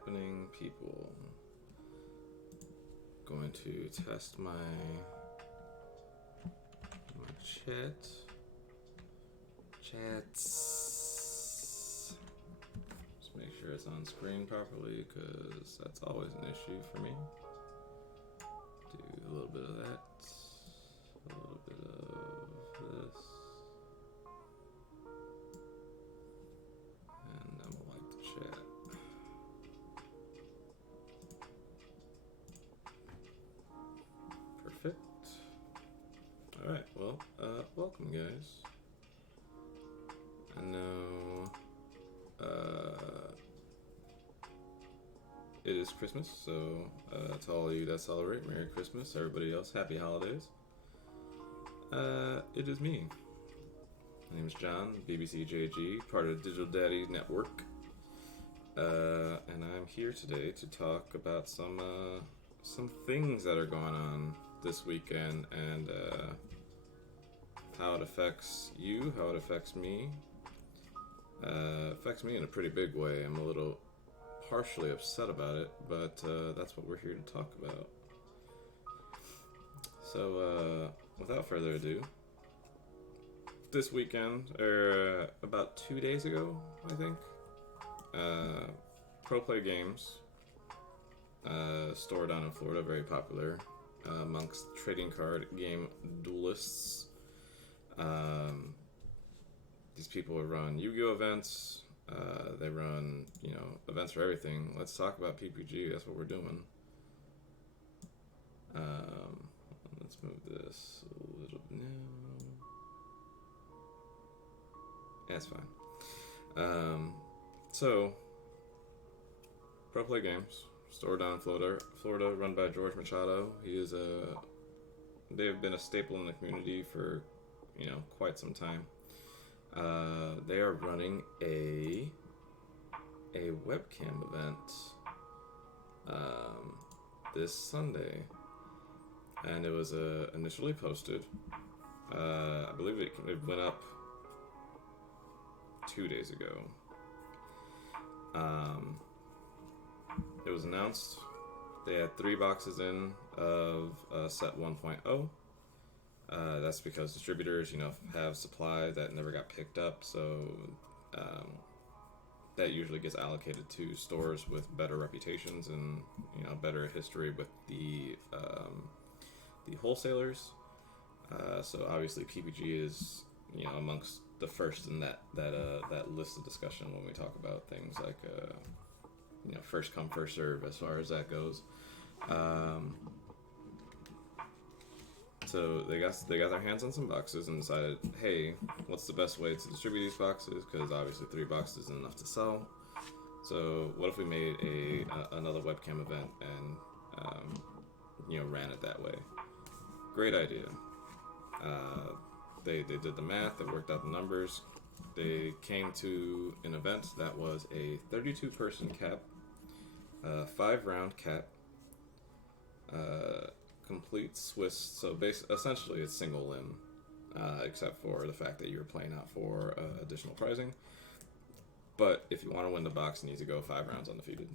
happening, people? Going to test my chat. Chats. Just make sure it's on screen properly, because that's always an issue for me. Do a little bit of that. A little bit of this. And I'm gonna like the chat. Perfect. Alright, well, welcome guys. I know it is Christmas, so to all of you that celebrate, Merry Christmas. Everybody else, Happy Holidays. It is me. My name is John, BBC JG, part of Digital Daddy Network. And I'm here today to talk about some things that are going on this weekend and how it affects you, how it affects me. Affects me in a pretty big way. I'm a little partially upset about it, but that's what we're here to talk about. So, without further ado, this weekend, or about 2 days ago, I think, Pro Play Games, store down in Florida, very popular amongst trading card game duelists. These people run Yu-Gi-Oh events. They run, events for everything. Let's talk about PPG. That's what we're doing. Let's move this a little bit now. That's fine. So, Pro Play Games, store down in Florida, run by George Machado. They've been a staple in the community for, quite some time. They are running a webcam event this Sunday, and it was initially posted. I believe it went up 2 days ago. It was announced. They had 3 boxes in of set 1.0. That's because distributors, have supply that never got picked up, so that usually gets allocated to stores with better reputations and better history with the wholesalers. So obviously PPG is amongst the first in that list of discussion when we talk about things like first come first serve as far as that goes. So they got their hands on some boxes and decided, hey, what's the best way to distribute these boxes? Because obviously 3 boxes isn't enough to sell. So what if we made another webcam event and ran it that way? Great idea. They did the math. They worked out the numbers. They came to an event that was a 32-person cap, 5-round cap. Complete Swiss, so essentially it's single limb, except for the fact that you're playing out for additional pricing. But if you want to win the box, you need to go 5 rounds undefeated.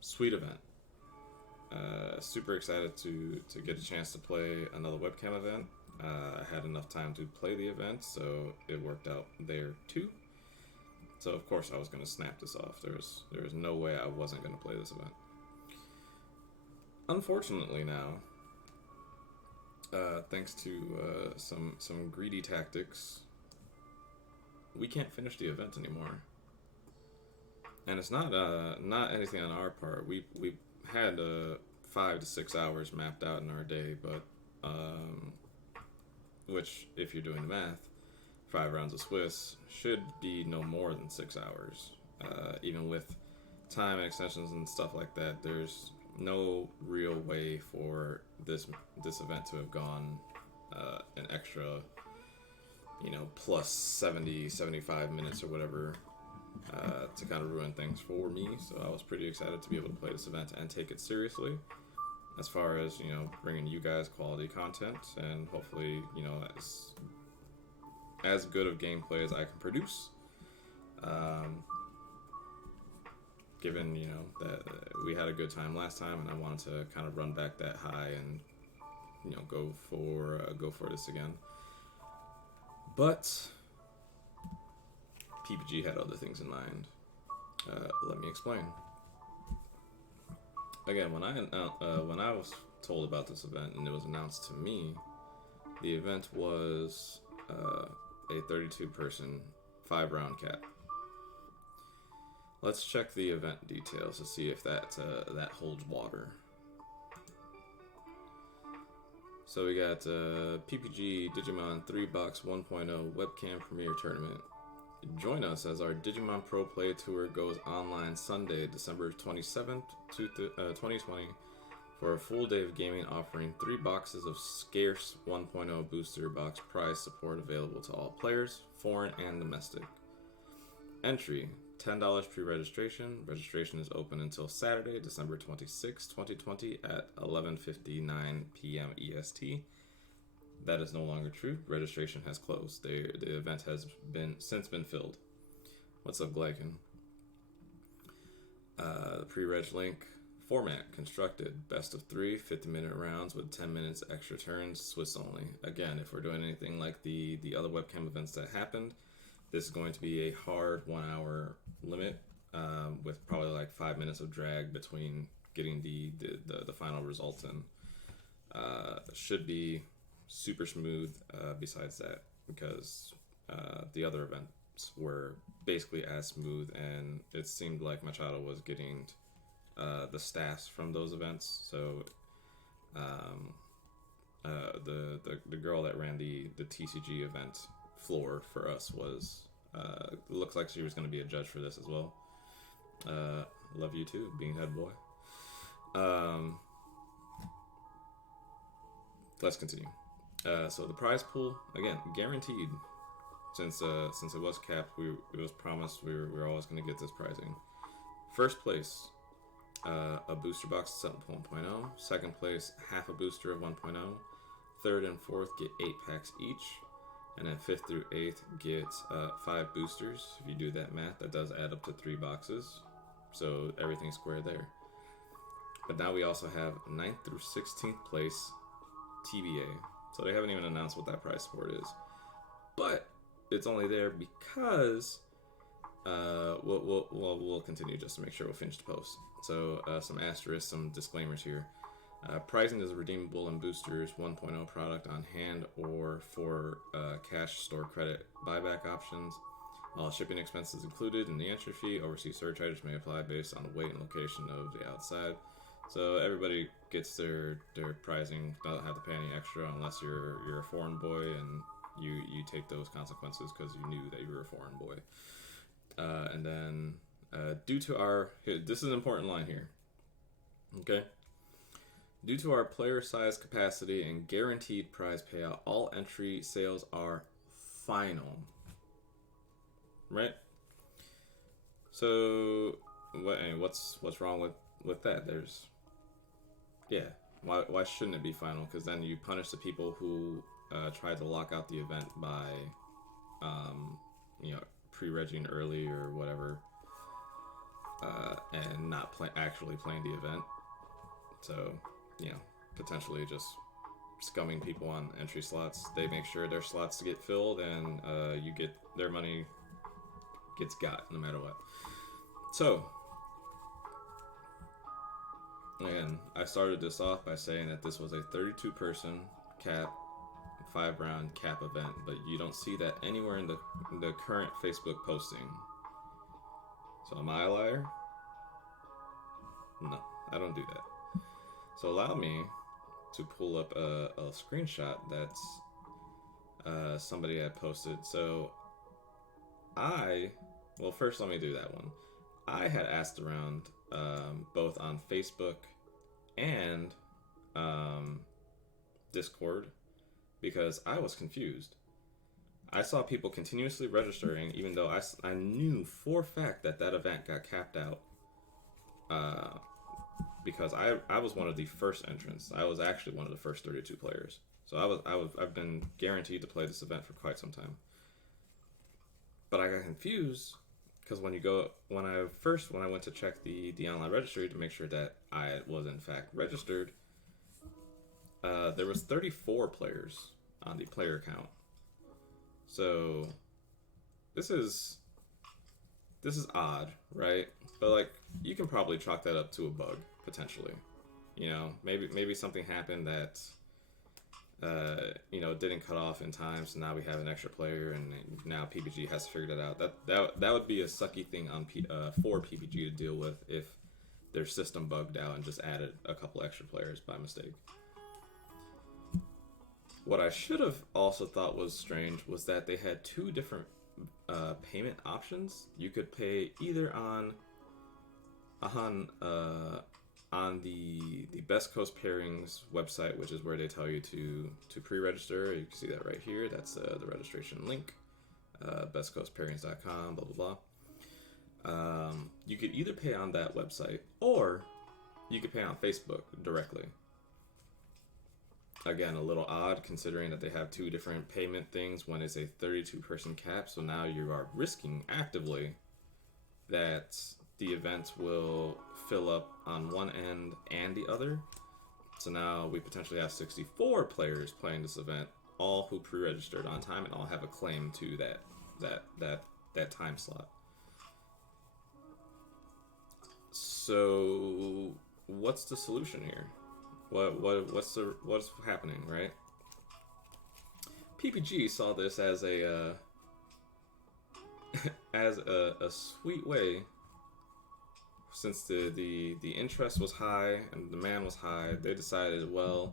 Sweet event. Super excited to get a chance to play another webcam event. I had enough time to play the event, so it worked out there too. So of course I was going to snap this off. There was no way I wasn't going to play this event. Unfortunately now, thanks to some greedy tactics, we can't finish the event anymore. And it's not anything on our part. We had 5 to 6 hours mapped out in our day, but which, if you're doing the math, 5 rounds of Swiss should be no more than 6 hours. Even with time and extensions and stuff like that, there's no real way for this event to have gone an extra, plus 70, 75 minutes or whatever to kind of ruin things for me. So I was pretty excited to be able to play this event and take it seriously as far as, bringing you guys quality content and hopefully, as good of gameplay as I can produce. given that we had a good time last time, and I wanted to kind of run back that high and go for this again. But PPG had other things in mind. Let me explain. Again, when I was told about this event and it was announced to me, the event was a 32-person 5-round cap. Let's check the event details to see if that holds water. So we got PPG Digimon 3-Box 1.0 Webcam Premiere Tournament. Join us as our Digimon Pro Play Tour goes online Sunday, December 27th, 2020, for a full day of gaming, offering 3 boxes of scarce 1.0 booster box prize support available to all players, foreign and domestic. Entry: $10 pre-registration. Registration is open until Saturday, December 26, 2020 at 11:59 p.m. EST. That is no longer true. Registration has closed. The event has since been filled. What's up, Glycan? The pre-reg link. Format: constructed. Best of 3, 50-minute rounds with 10 minutes extra turns. Swiss only. Again, if we're doing anything like the other webcam events that happened, this is going to be a hard 1-hour limit, with probably like 5 minutes of drag between getting the final results in. Should be super smooth besides that, because the other events were basically as smooth, and it seemed like Machado was getting the stats from those events. So the girl that ran the TCG event floor for us was looks like she was going to be a judge for this as well. Love you too, Beanhead Boy. Let's continue. So the prize pool, again, guaranteed. Since it was capped, it was promised we were always going to get this prizing. First place, a booster box set of 1.0. Second place, half a booster of 1.0. Third and fourth get 8 packs each. And then 5th through 8th get 5 boosters. If you do that math, that does add up to 3 boxes. So everything's square there. But now we also have 9th through 16th place TBA. So they haven't even announced what that prize support is. But it's only there because we'll continue just to make sure we'll finish the post. So some asterisks, some disclaimers here. Pricing is redeemable in boosters 1.0 product on hand or for cash store credit buyback options. All shipping expenses included in the entry fee. Overseas surcharges may apply based on the weight and location of the outside. So everybody gets their pricing, don't have to pay any extra unless you're a foreign boy and you take those consequences because you knew that you were a foreign boy. And then due to our, this is an important line here, okay? Due to our player size capacity and guaranteed prize payout, all entry sales are final. Right? So what's wrong with that? Why shouldn't it be final? Because then you punish the people who tried to lock out the event by pre-regging early or whatever, and not actually playing the event. So potentially just scumming people on entry slots. They make sure their slots get filled, and you get their money gets got no matter what. So again, I started this off by saying that this was a 32-person cap, 5-round cap event, but you don't see that anywhere in the current Facebook posting. So am I a liar? No, I don't do that. So allow me to pull up a screenshot that's somebody had posted. So first let me do that one. I had asked around both on Facebook and Discord because I was confused. I saw people continuously registering even though I knew for a fact that event got capped out. Because I was one of the first entrants. I was actually one of the first 32 players. So I've been guaranteed to play this event for quite some time. But I got confused because when I went to check the online registry to make sure that I was in fact registered, there was 34 players on the player count. So this is odd, right? But like, you can probably chalk that up to a bug potentially. You know, maybe something happened that didn't cut off in time, so now we have an extra player, and now PPG has to figure that out. That would be a sucky thing on for PPG to deal with if their system bugged out and just added a couple extra players by mistake. What I should have also thought was strange was that they had two different payment options. You could pay either on the Best Coast Pairings website, which is where they tell you to pre-register. You can see that right here. That's the registration link, bestcoastpairings.com, blah blah blah. You could either pay on that website, or you could pay on Facebook directly. Again, a little odd considering that they have two different payment things when it's a 32-person cap, so now you are risking actively that the event will fill up on one end and the other. So now we potentially have 64 players playing this event, all who pre-registered on time and all have a claim to that time slot. So what's the solution here? What's happening, right? PPG saw this as a as a sweet way, since the interest was high and the demand was high. They decided, well,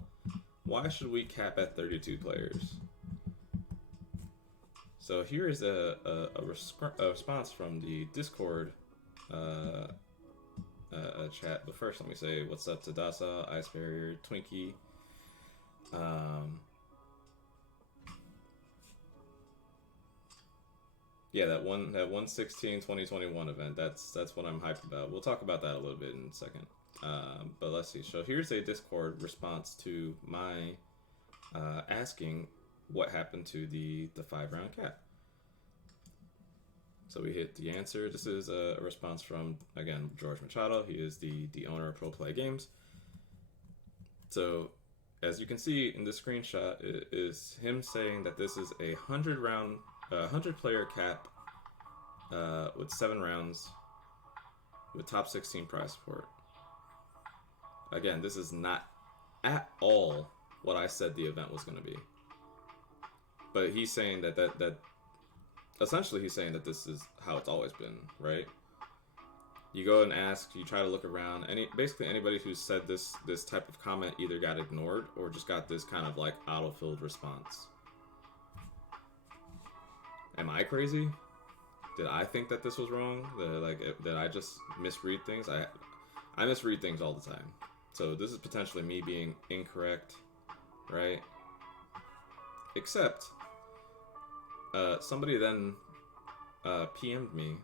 why should we cap at 32 players? So here is a response from the Discord chat. But first, let me say what's up to Dasa, Ice Barrier, Twinkie. Yeah, that 1/16/2021 event. That's what I'm hyped about. We'll talk about that a little bit in a second. But let's see. So here's a Discord response to my asking what happened to the 5-round cap. So we hit the answer. This is a response from, again, George Machado. He is the owner of Pro Play Games. So as you can see in this screenshot, it is him saying that this is a 100 player cap with 7 rounds with top 16 prize support. Again, this is not at all what I said the event was going to be. But he's saying that essentially he's saying that this is how it's always been, right? You go and ask, you try to look around, basically anybody who said this type of comment either got ignored or just got this kind of like auto-filled response. Am I crazy? Did I think that this was wrong? That I just misread things? I misread things all the time. So this is potentially me being incorrect, right? Except somebody then PM'd me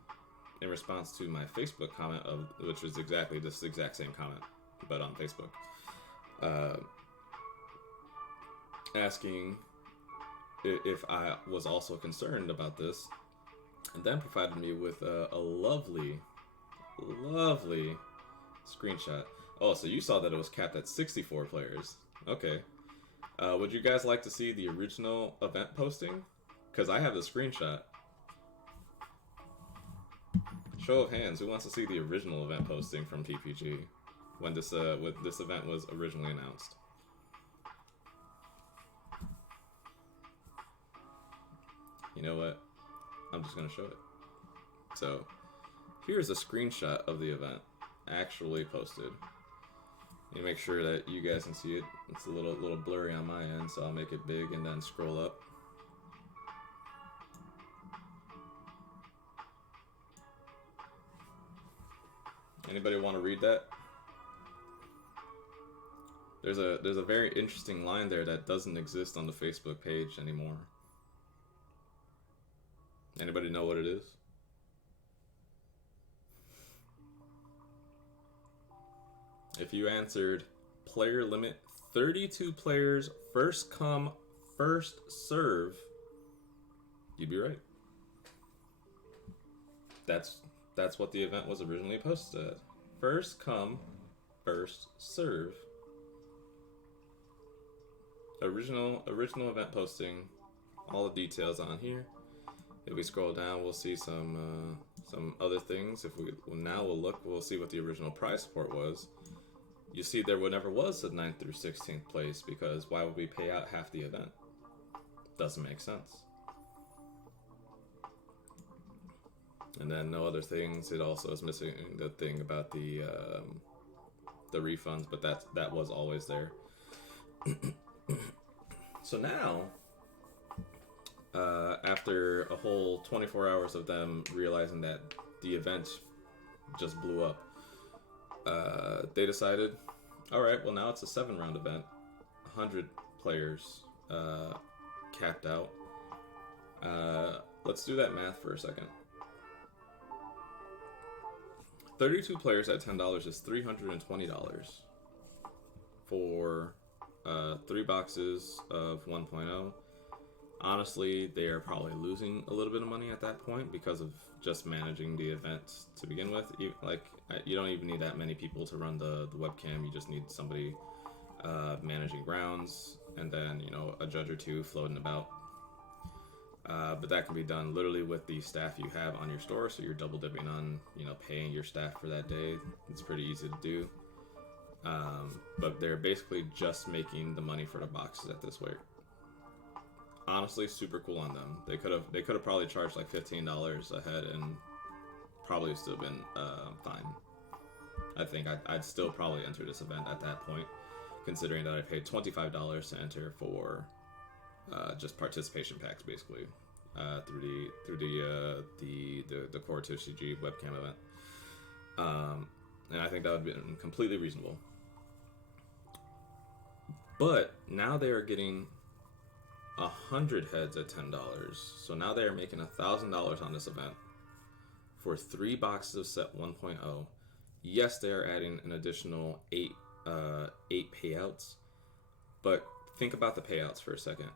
in response to my Facebook comment, which was exactly this exact same comment, but on Facebook, asking if I was also concerned about this, and then provided me with a lovely screenshot. Oh, so you saw that it was capped at 64 players. Okay. Would you guys like to see the original event posting? Because I have the screenshot. Show of hands, who wants to see the original event posting from PPG when this event was originally announced? You know what? I'm just gonna show it. So here's a screenshot of the event actually posted. You make sure that you guys can see it. It's a little blurry on my end, so I'll make it big and then scroll up. Anybody want to read that? There's a very interesting line there that doesn't exist on the Facebook page anymore. Anybody know what it is? If you answered player limit 32 players, first come, first serve, you'd be right. that's what the event was originally posted. First come, first serve. Original event posting. All the details on here. If we scroll down, we'll see some other things. We'll see what the original prize support was. You see, there never was a 9th through 16th place, because why would we pay out half the event? Doesn't make sense. And then no other things. It also is missing the thing about the refunds, but that was always there. So now, after a whole 24 hours of them realizing that the event just blew up, they decided, all right, well, now it's a 7-round event, 100 players capped out. Let's do that math for a second. 32 players at $10 is $320 for 3 boxes of 1.0. Honestly, they are probably losing a little bit of money at that point because of just managing the event to begin with. You don't even need that many people to run the webcam. You just need somebody managing rounds, and then a judge or two floating about. But that can be done literally with the staff you have on your store, so you're double dipping on paying your staff for that day. It's pretty easy to do. But they're basically just making the money for the boxes at this rate. Honestly, super cool on them. They could have probably charged like $15 a head and probably still been fine. I think I'd still probably enter this event at that point, considering that I paid $25 to enter for just participation packs, basically, through the core TCG webcam event. And I think that would be completely reasonable. But now they are getting 100 heads at $10, so now they are making $1,000 on this event for 3 boxes of set 1.0. Yes, they are adding an additional 8 payouts, but think about the payouts for a second.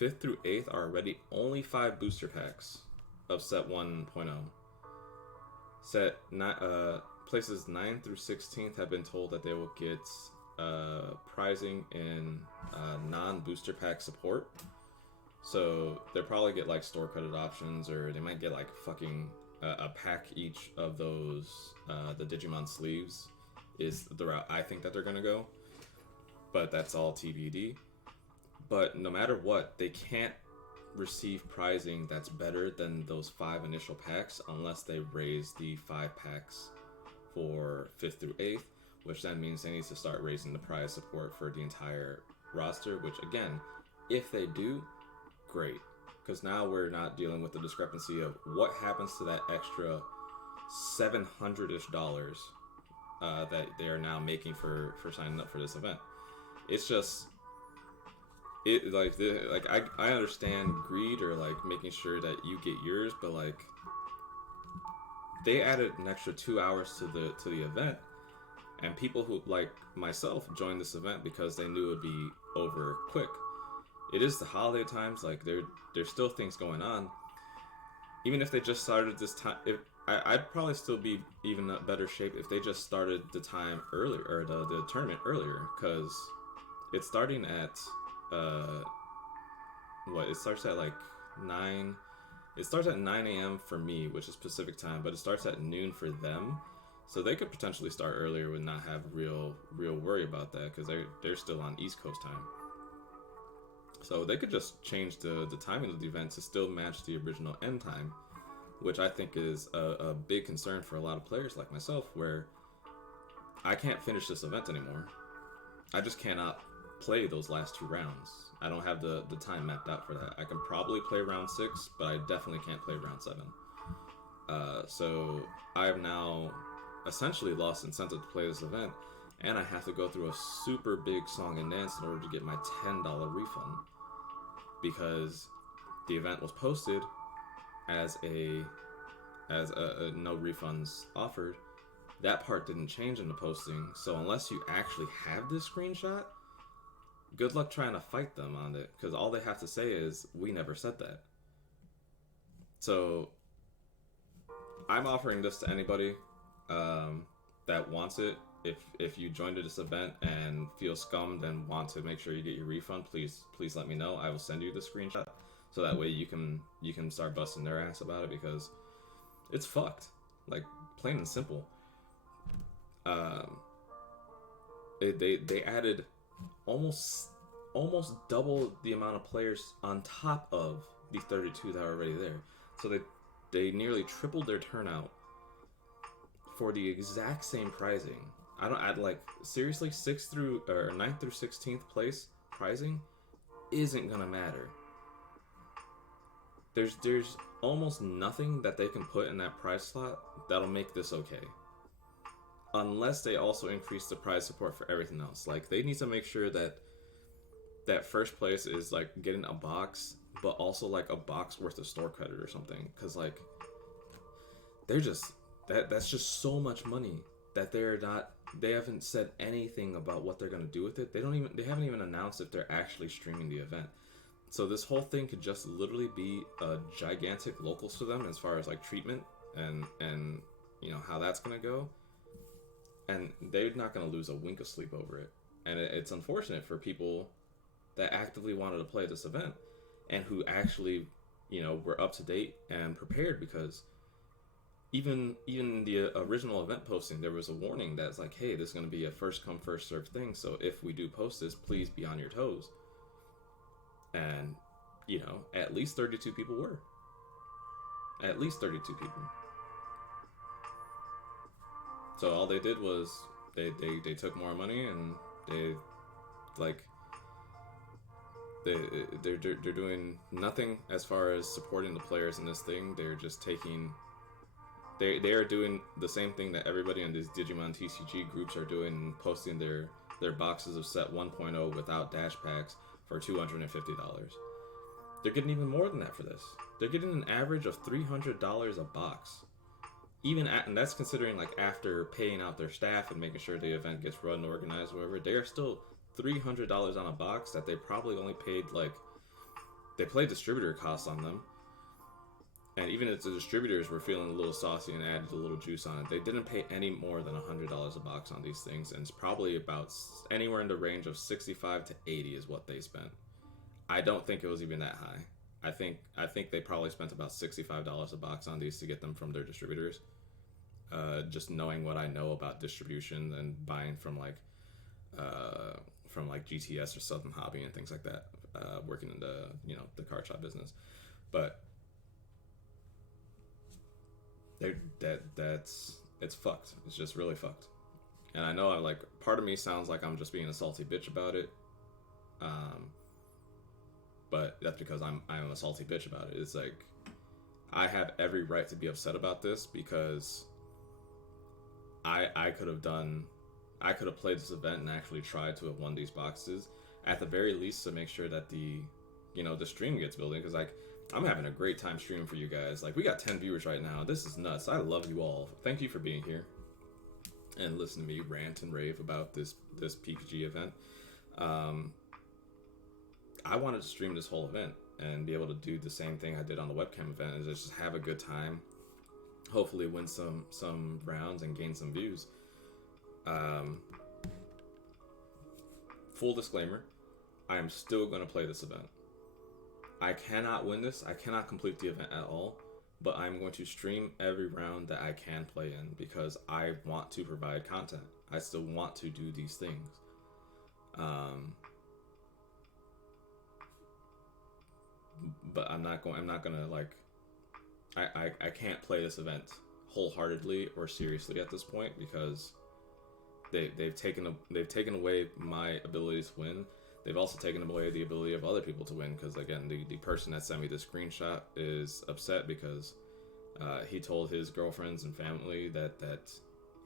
5th through 8th are already only 5 booster packs of set 1.0. Places 9 through 16th have been told that they will get prizing in non-booster pack support. So they'll probably get like store credit options, or they might get like fucking a pack each of those. The Digimon sleeves is the route I think that they're gonna go, but that's all TBD. But no matter what, they can't receive prizing that's better than those 5 initial packs unless they raise the 5 packs for 5th through 8th, which then means they need to start raising the prize support for the entire roster, which again, if they do, great. Because now we're not dealing with the discrepancy of what happens to that extra $700-ish that they are now making for signing up for this event. It's just, I understand greed or like making sure that you get yours, but like they added an extra 2 hours to the event, and people who like myself joined this event because they knew it would be over quick. It is the holiday times, like there's still things going on. Even if they just started this time, I'd probably still be even in better shape if they just started the time earlier, or the tournament earlier, because it's starting at it starts at like 9. It starts at 9 a.m. for me, which is Pacific time, but it starts at noon for them. So they could potentially start earlier and not have real worry about that, because they're still on East Coast time. So they could just change the timing of the event to still match the original end time, which I think is a big concern for a lot of players like myself, where I can't finish this event anymore. I just cannot play those last 2 rounds. I don't have the time mapped out for that. I can probably play round 6, but I definitely can't play round 7. So I have now essentially lost incentive to play this event, and I have to go through a super big song and dance in order to get my $10 refund, because the event was posted as a no refunds offered. That part didn't change in the posting, so unless you actually have this screenshot, good luck trying to fight them on it, because all they have to say is, we never said that. So I'm offering this to anybody that wants it. If you joined this event and feel scummed and want to make sure you get your refund, please let me know. I will send you the screenshot so that way you can start busting their ass about it, because it's fucked. Like, plain and simple. They added almost double the amount of players on top of the 32 that are already there. So they nearly tripled their turnout for the exact same pricing. I'd like, seriously, 9th through 16th place pricing isn't gonna matter. There's almost nothing that they can put in that price slot that'll make this okay. Unless they also increase the prize support for everything else. Like, they need to make sure that first place is like getting a box, but also like a box worth of store credit or something. Cause like, they're just that's just so much money that they haven't said anything about what they're gonna do with it. They haven't even announced if they're actually streaming the event. So this whole thing could just literally be a gigantic locals to them as far as like treatment and you know how that's gonna go. And they're not gonna lose a wink of sleep over it. And it's unfortunate for people that actively wanted to play this event and who actually, you know, were up to date and prepared, because even the original event posting, there was a warning that's like, hey, this is going to be a first come first served thing, so if we do post this, please be on your toes. And, you know, at least 32 people were. At least 32 people. So all they did was they took more money, and they're doing nothing as far as supporting the players in this thing. They're just taking they are doing the same thing that everybody in these Digimon TCG groups are doing, and posting their boxes of set 1.0 without dash packs for $250. They're getting even more than that for this. They're getting an average of $300 a box. And that's considering like after paying out their staff and making sure the event gets run, organized, whatever. They are still $300 on a box that they probably only paid they played distributor costs on them. And even if the distributors were feeling a little saucy and added a little juice on it, they didn't pay any more than $100 a box on these things, and it's probably about anywhere in the range of 65 to 80 is what they spent. I don't think it was even that high. I think they probably spent about $65 a box on these to get them from their distributors. Just knowing what I know about distribution and buying from GTS or Southern Hobby and things like that, working in the card shop business, but it's fucked. It's just really fucked. And I know part of me sounds like I'm just being a salty bitch about it. But that's because I'm a salty bitch about it. It's like, I have every right to be upset about this, because I could have played this event and actually tried to have won these boxes, at the very least, to make sure that the stream gets building, because I'm having a great time streaming for you guys. We got 10 viewers right now. This is nuts. I love you all. Thank you for being here and listening to me rant and rave about this PPG event. I wanted to stream this whole event and be able to do the same thing I did on the webcam event, and just have a good time. Hopefully win some rounds and gain some views. Full disclaimer, I am still going to play this event. I cannot win this. I cannot complete the event at all, but I'm going to stream every round that I can play in, because I want to provide content. I still want to do these things. But I'm not gonna I can't play this event wholeheartedly or seriously at this point, because they've taken away my ability to win. They've also taken away the ability of other people to win, because again, the person that sent me the screenshot is upset because he told his girlfriends and family that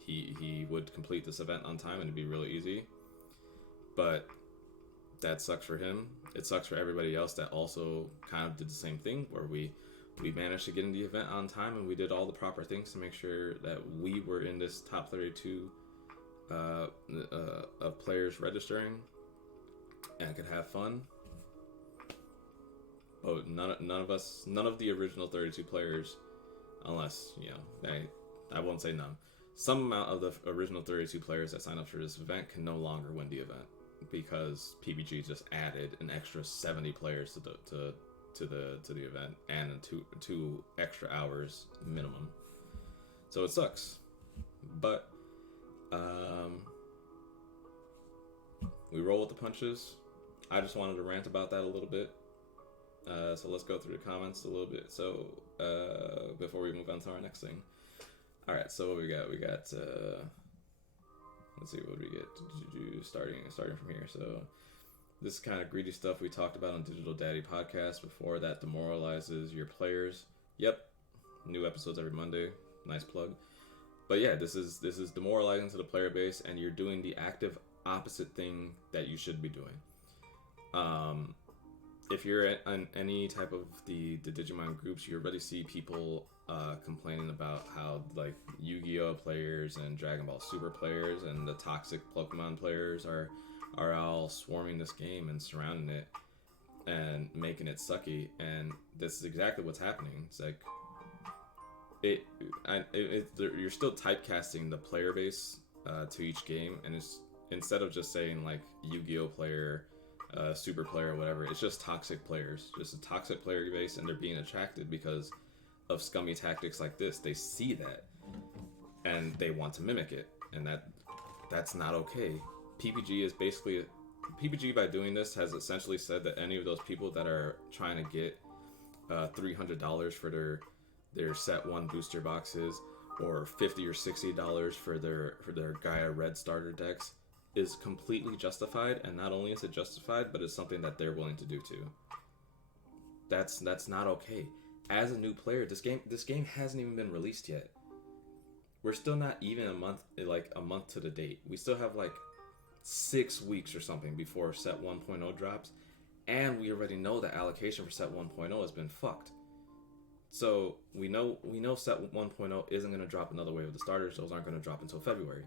he would complete this event on time and it'd be really easy. But that sucks for him. It sucks for everybody else that also kind of did the same thing, where we managed to get in the event on time, and we did all the proper things to make sure that we were in this top 32 of players registering and could have fun. But none of the original 32 players unless I won't say none. Some amount of the original 32 players that signed up for this event can no longer win the event because PPG just added an extra 70 players to the event and two extra hours minimum. So it sucks, but we roll with the punches. I just wanted to rant about that a little bit. So let's go through the comments a little bit. So before we move on to our next thing. All right. So what we got? We got. Let's see what we get. Starting from here. So this is kind of greedy stuff we talked about on Digital Daddy podcast before. That demoralizes your players. Yep. New episodes every Monday. Nice plug. But yeah, this is demoralizing to the player base, and you're doing the active opposite thing that you should be doing. If you're in any type of the Digimon groups, you already see people complaining about how like Yu-Gi-Oh players and Dragon Ball Super players and the toxic Pokemon players are all swarming this game and surrounding it and making it sucky. And this is exactly what's happening. It's like you're still typecasting the player base to each game, and it's instead of just saying like Yu-Gi-Oh player, super player, or whatever, it's just toxic players, just a toxic player base, and they're being attracted because of scummy tactics like this. They see that and they want to mimic it, and that's not okay. PPG by doing this has essentially said that any of those people that are trying to get $300 for their set 1 booster boxes or $50 or $60 for their Gaia Red starter decks is completely justified, and not only is it justified, but it's something that they're willing to do too. That's not okay. As a new player, this game hasn't even been released yet. We're still not even a month to the date. We still have like 6 weeks or something before set 1.0 drops, and we already know the allocation for set 1.0 has been fucked. So we know set 1.0 isn't going to drop another wave of the starters. Those aren't going to drop until February.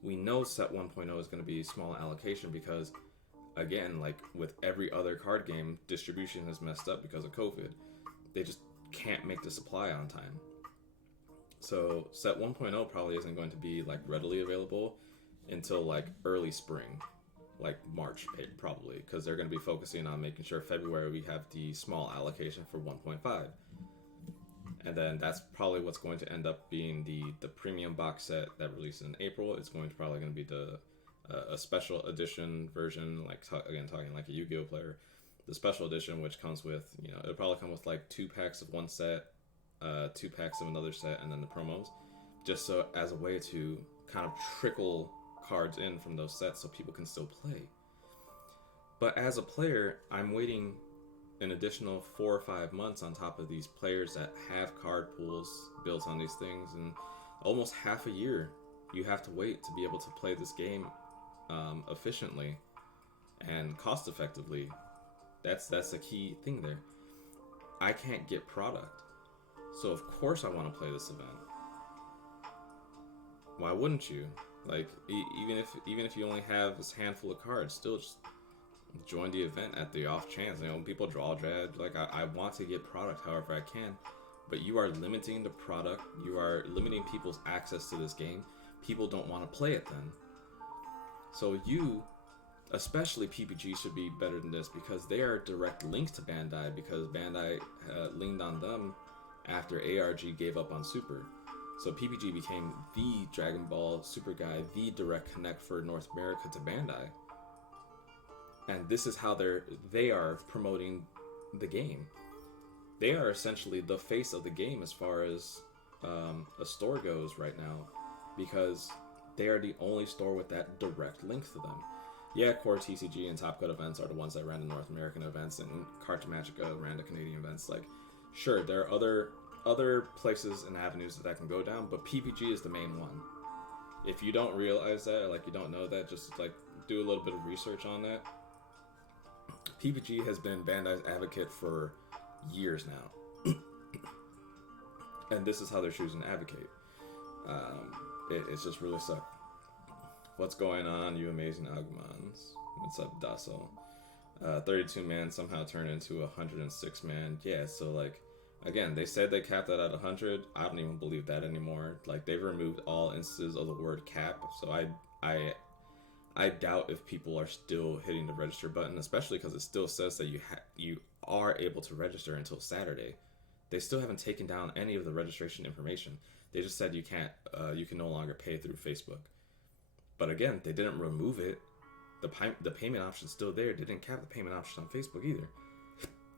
We know set 1.0 is going to be small allocation because, again, like with every other card game, distribution has messed up because of COVID. They just can't make the supply on time. So set 1.0 probably isn't going to be like readily available until like early spring, like March probably, because they're going to be focusing on making sure February we have the small allocation for 1.5. And then that's probably what's going to end up being the premium box set that releases in April. It's probably going to be a special edition version, like talking like a Yu-Gi-Oh player. The special edition, which comes with, it'll probably come with like 2 packs of one set, 2 packs of another set, and then the promos, just so as a way to kind of trickle cards in from those sets so people can still play. But as a player, I'm waiting an additional 4 or 5 months on top of these players that have card pools built on these things, and almost half a year you have to wait to be able to play this game efficiently and cost effectively. That's the key thing there. I can't get product, so of course I want to play this event. Why wouldn't you? Like even if you only have this handful of cards, still just join the event at the off chance. People draw drag. Like I want to get product however I can, but you are limiting the product. You are limiting people's access to this game. People don't want to play it then. So you, especially PPG, should be better than this because they are direct links to Bandai, because Bandai leaned on them after ARG gave up on Super. So PPG became the Dragon Ball Super guy, the direct connect for North America to Bandai. And this is how they are promoting the game. They are essentially the face of the game as far as a store goes right now, because they are the only store with that direct link to them. Yeah, Core TCG and Top Cut events are the ones that ran the North American events, and Cartoon Magica ran the Canadian events. Like, sure, there are other places and avenues that can go down, but PPG is the main one. If you don't realize that, or like you don't know that, just like do a little bit of research on that. PPG has been Bandai's advocate for years now. And this is how they're choosing to advocate. It's just really suck. What's going on, you amazing Agumons? What's up, Dasso? 32 man somehow turned into 106 man. Yeah, so like Again, they said they capped that at 100. I don't even believe that anymore. Like, they've removed all instances of the word cap, so I I doubt if people are still hitting the register button, especially because it still says that you are able to register until Saturday. They still haven't taken down any of the registration information. They just said you can no longer pay through Facebook. But again, they didn't remove it. The payment option's still there. They didn't cap the payment option on Facebook either.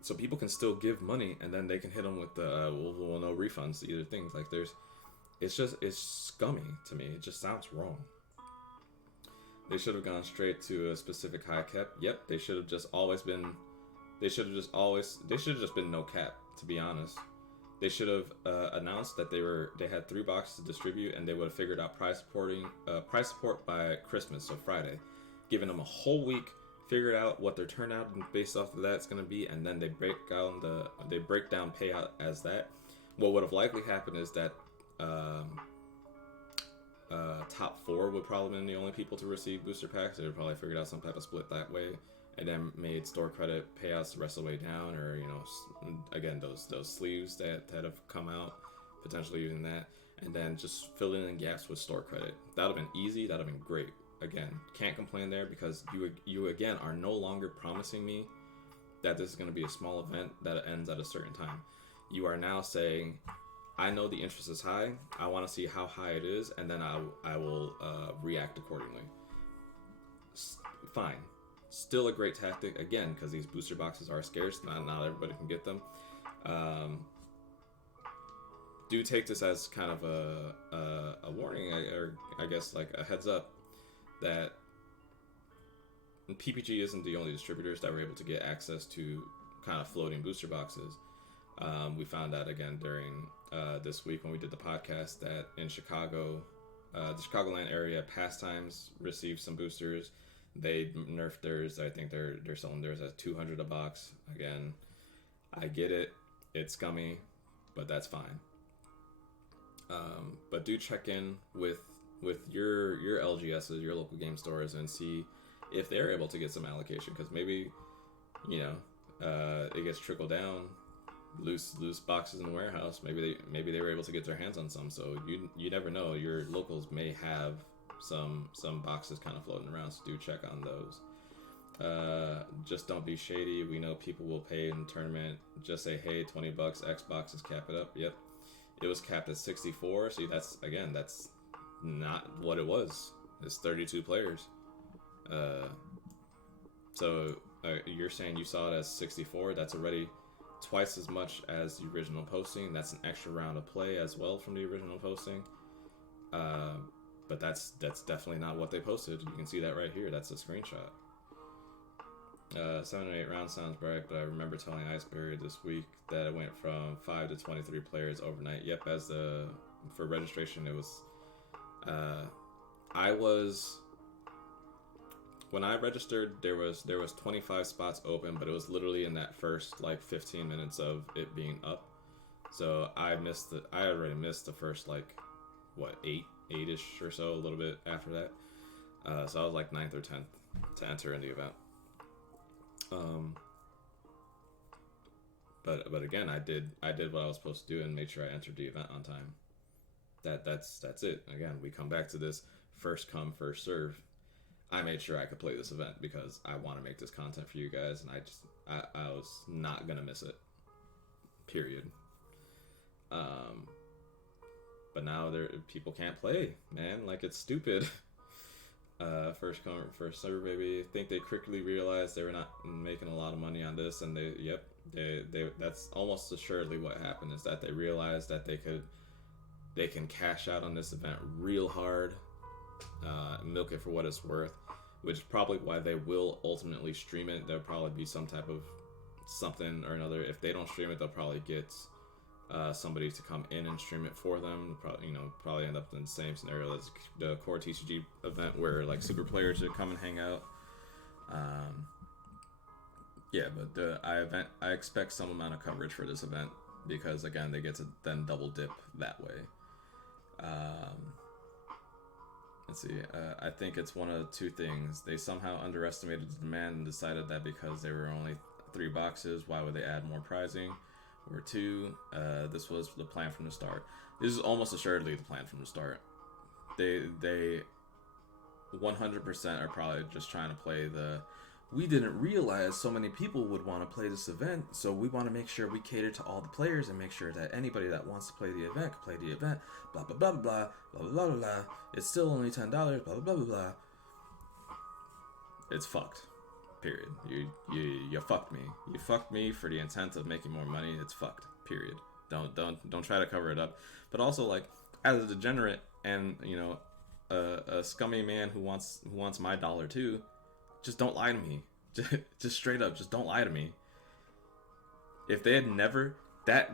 So people can still give money, and then they can hit them with the no refunds. Either things like it's scummy to me. It just sounds wrong. They should have gone straight to a specific high cap. Yep, they should have just always been. They should have just been no cap. To be honest, they should have announced that they had 3 boxes to distribute, and they would have figured out price support by Christmas, so Friday, giving them a whole week, figured out what their turnout based off of that's going to be, and then they break down payout as that. What would have likely happened is that top 4 would probably been the only people to receive booster packs. They would probably figured out some type of split that way, and then made store credit payouts the rest of the way down, or again those sleeves that have come out, potentially using that, and then just filling in gaps with store credit. That would have been easy. That would have been great. Again, can't complain there because you again are no longer promising me that this is going to be a small event that ends at a certain time. You are now saying, I know the interest is high. I want to see how high it is, and then I will react accordingly. Fine. Still a great tactic, again, because these booster boxes are scarce. Not everybody can get them. Do take this as kind of a warning, or I guess like a heads up, that PPG isn't the only distributors that were able to get access to kind of floating booster boxes. We found out again during this week when we did the podcast that in Chicago, the Chicagoland area, Pastimes received some boosters. They nerfed theirs. I think they're selling theirs at $200 a box. Again, I get it. It's scummy, but that's fine. But do check in with your LGSs, your local game stores, and see if they're able to get some allocation, because maybe it gets trickled down, loose boxes in the warehouse. Maybe they were able to get their hands on some. So you never know. Your locals may have some boxes kind of floating around, so do check on those. Just don't be shady. We know people will pay in the tournament. Just say, hey, $20 Xboxes, cap it up. Yep, it was capped at 64. See, that's not what it was. It's 32 players. So you're saying you saw it as 64. That's already twice as much as the original posting. That's an extra round of play as well from the original posting. But that's definitely not what they posted. You can see that right here. That's a screenshot. 7 or 8 rounds sounds bright, but I remember telling Iceberry this week that it went from 5 to 23 players overnight. Yep, for registration, it was. When I registered, there was 25 spots open, but it was literally in that first like 15 minutes of it being up. So I already missed the first like what 8-ish or so, a little bit after that. So I was like 9th or 10th to enter in the event. But again, I did what I was supposed to do and made sure I entered the event on time. That's it. Again, we come back to this first come, first serve. I made sure I could play this event because I want to make this content for you guys, and I was not gonna miss it. Period. But now people can't play, man. Like, it's stupid. First come, first serve, baby. I think they quickly realized they were not making a lot of money on this, and they that's almost assuredly what happened, is that they realized that they can cash out on this event real hard, milk it for what it's worth, which is probably why they will ultimately stream it. There'll probably be some type of something or another. If they don't stream it, they'll probably get somebody to come in and stream it for them. Probably end up in the same scenario as the core TCG event, where like super players would come and hang out. But I expect some amount of coverage for this event, because again, they get to then double dip that way. Let's see. I think it's one of 2 things. They somehow underestimated the demand and decided that because there were only 3 boxes, why would they add more prizing? or 2. This was the plan from the start. This is almost assuredly the plan from the start. They 100% are probably just trying to play the, we didn't realize so many people would want to play this event, so we want to make sure we cater to all the players and make sure that anybody that wants to play the event can play the event, blah blah blah blah blah blah blah blah. It's still only $10, blah blah blah blah blah. It's fucked. Period. You fucked me. You fucked me for the intent of making more money. It's fucked. Period. Don't try to cover it up. But also, like, as a degenerate and, you know, a scummy man who wants my dollar too, just don't lie to me. Just straight up, just don't lie to me. If they had never,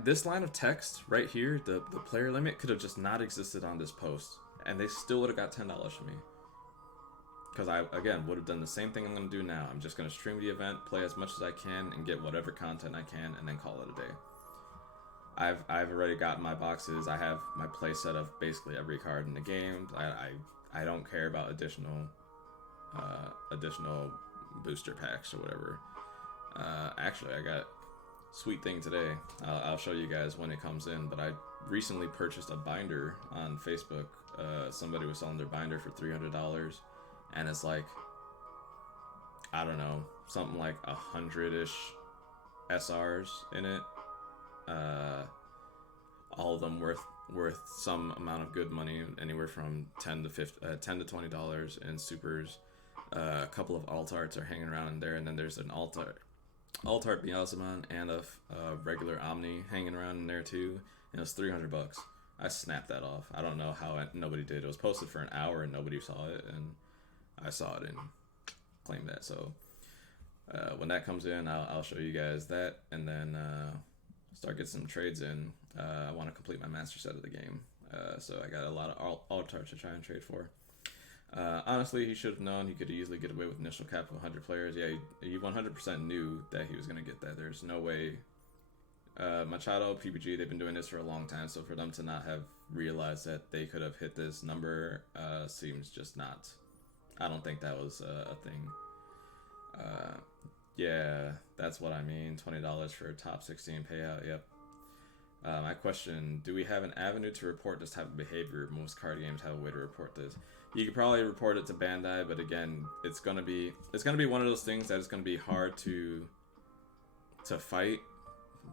this line of text right here, the player limit could have just not existed on this post, and they still would have got $10 from me. Because I, again, would have done the same thing I'm going to do now. I'm just going to stream the event, play as much as I can, and get whatever content I can, and then call it a day. I've already gotten my boxes. I have my play set of basically every card in the game. I don't care about additional booster packs or whatever. Actually, I got a sweet thing today. I'll show you guys when it comes in, but I recently purchased a binder on Facebook. Somebody was selling their binder for $300, and it's like, I don't know, something like 100-ish SRs in it. All of them worth some amount of good money, anywhere from $10 to $20 in supers. A couple of alt arts are hanging around in there, and then there's an alt art Miasmon and a regular Omni hanging around in there too, and it was $300. I snapped that off. I don't know how nobody did. It was posted for an hour and nobody saw it, and I saw it and claimed that. So when that comes in, I'll show you guys that, and then start getting some trades in. I want to complete my master set of the game, so I got a lot of alt arts to try and trade for. Honestly, he should have known he could easily get away with initial cap of 100 players. Yeah, he 100% knew that he was going to get that. There's no way. Machado, PPG, they've been doing this for a long time, so for them to not have realized that they could have hit this number seems just not. I don't think that was a thing. Yeah, that's what I mean. $20 for a top 16 payout. Yep. My question: do we have an avenue to report this type of behavior? Most card games have a way to report this. You could probably report it to Bandai, but again, it's gonna be one of those things that is gonna be hard to fight,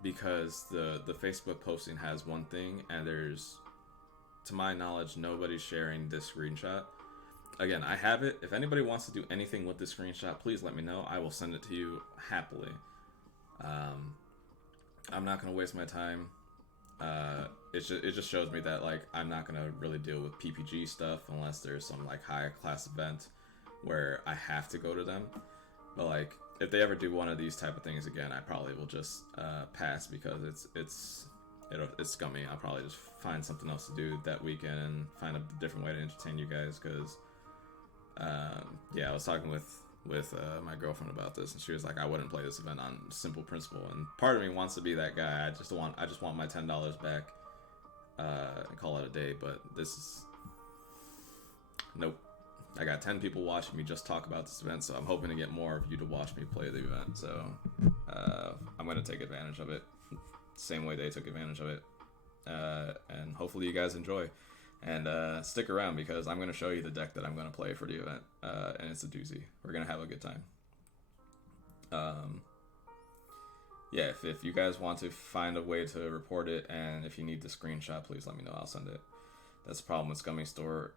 because the Facebook posting has one thing, and there's, to my knowledge, nobody's sharing this screenshot. Again, I have it. If anybody wants to do anything with this screenshot, please let me know. I will send it to you happily. I'm not gonna waste my time. It just shows me that, like, I'm not gonna really deal with PPG stuff unless there's some, like, higher class event where I have to go to them. But, like, if they ever do one of these type of things again, I probably will just pass, because it's scummy. I'll probably just find something else to do that weekend and find a different way to entertain you guys. Because yeah, I was talking with my girlfriend about this, and she was like, I wouldn't play this event on simple principle. And part of me wants to be that guy. I just want my $10 back and call it a day. But this is, nope. I got 10 people watching me just talk about this event, so I'm hoping to get more of you to watch me play the event. So I'm going to take advantage of it, same way they took advantage of it, and hopefully you guys enjoy. And stick around, because I'm going to show you the deck that I'm going to play for the event, and it's a doozy. We're going to have a good time. Yeah, if you guys want to find a way to report it, and if you need the screenshot, please let me know. I'll send it. That's the problem with Scummy Stores.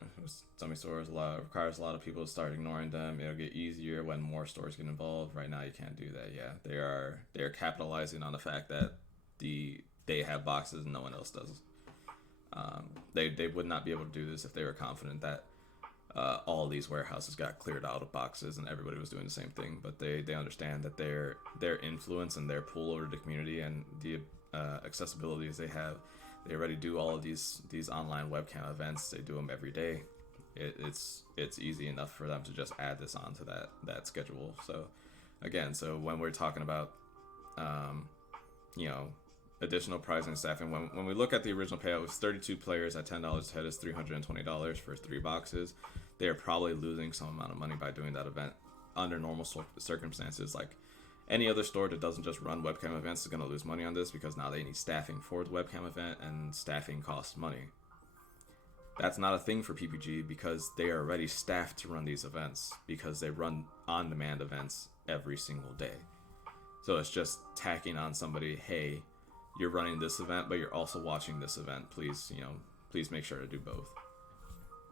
Requires a lot of people to start ignoring them. It'll get easier when more stores get involved. Right now, you can't do that. Yeah, they are capitalizing on the fact that they have boxes and no one else does. They would not be able to do this if they were confident that all these warehouses got cleared out of boxes and everybody was doing the same thing. But they understand that their influence and their pull over the community and the accessibilities they have. They already do all of these online webcam events. They do them every day. It's easy enough for them to just add this onto that schedule. So again, when we're talking about additional pricing and staffing, when we look at the original payout with 32 players at $10 head is $320 for 3 boxes. They are probably losing some amount of money by doing that event under normal circumstances. Like, Any other store that doesn't just run webcam events is going to lose money on this because now they need staffing for the webcam event, and staffing costs money. That's not a thing for PPG because they are already staffed to run these events because they run on-demand events every single day. So it's just tacking on somebody, hey, you're running this event, but you're also watching this event. Please, please make sure to do both.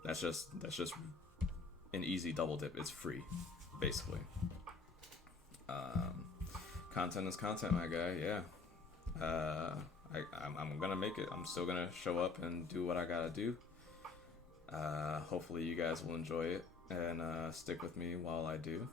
That's just an easy double dip. It's free, basically. Content is content, my guy. Yeah. I'm gonna make it. I'm still gonna show up and do what I gotta do. Hopefully you guys will enjoy it and stick with me while I do.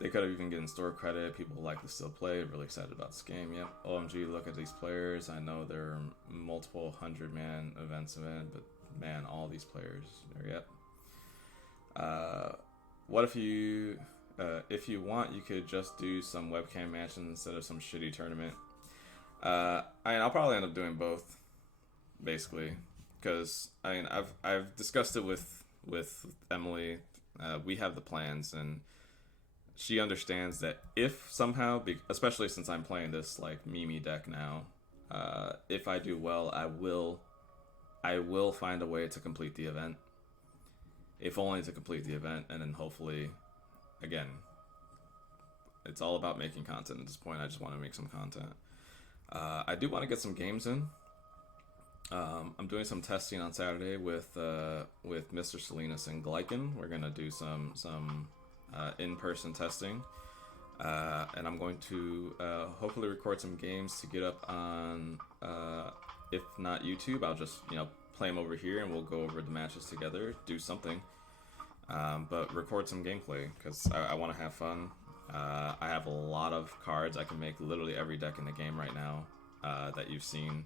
They could have even gotten store credit. People like to still play. Really excited about this game. Yep. OMG, look at these players. I know there are multiple 100-man events but man, all these players. Yep. What if you want, you could just do some webcam matches instead of some shitty tournament. I'll probably end up doing both, basically, because I've discussed it with Emily. We have the plans, and she understands that if somehow, especially since I'm playing this like Mimi deck now, if I do well, I will find a way to complete the event. If only to complete the event, and then hopefully, again, it's all about making content at this point. I just want to make some content. I do want to get some games in. I'm doing some testing on Saturday with Mr. Salinas and Glycan. We're gonna do some in-person testing, and I'm going to hopefully record some games to get up on, if not YouTube, I'll just play them over here and we'll go over the matches together, do something, but record some gameplay because I want to have fun. I have a lot of cards. I can make literally every deck in the game right now that you've seen,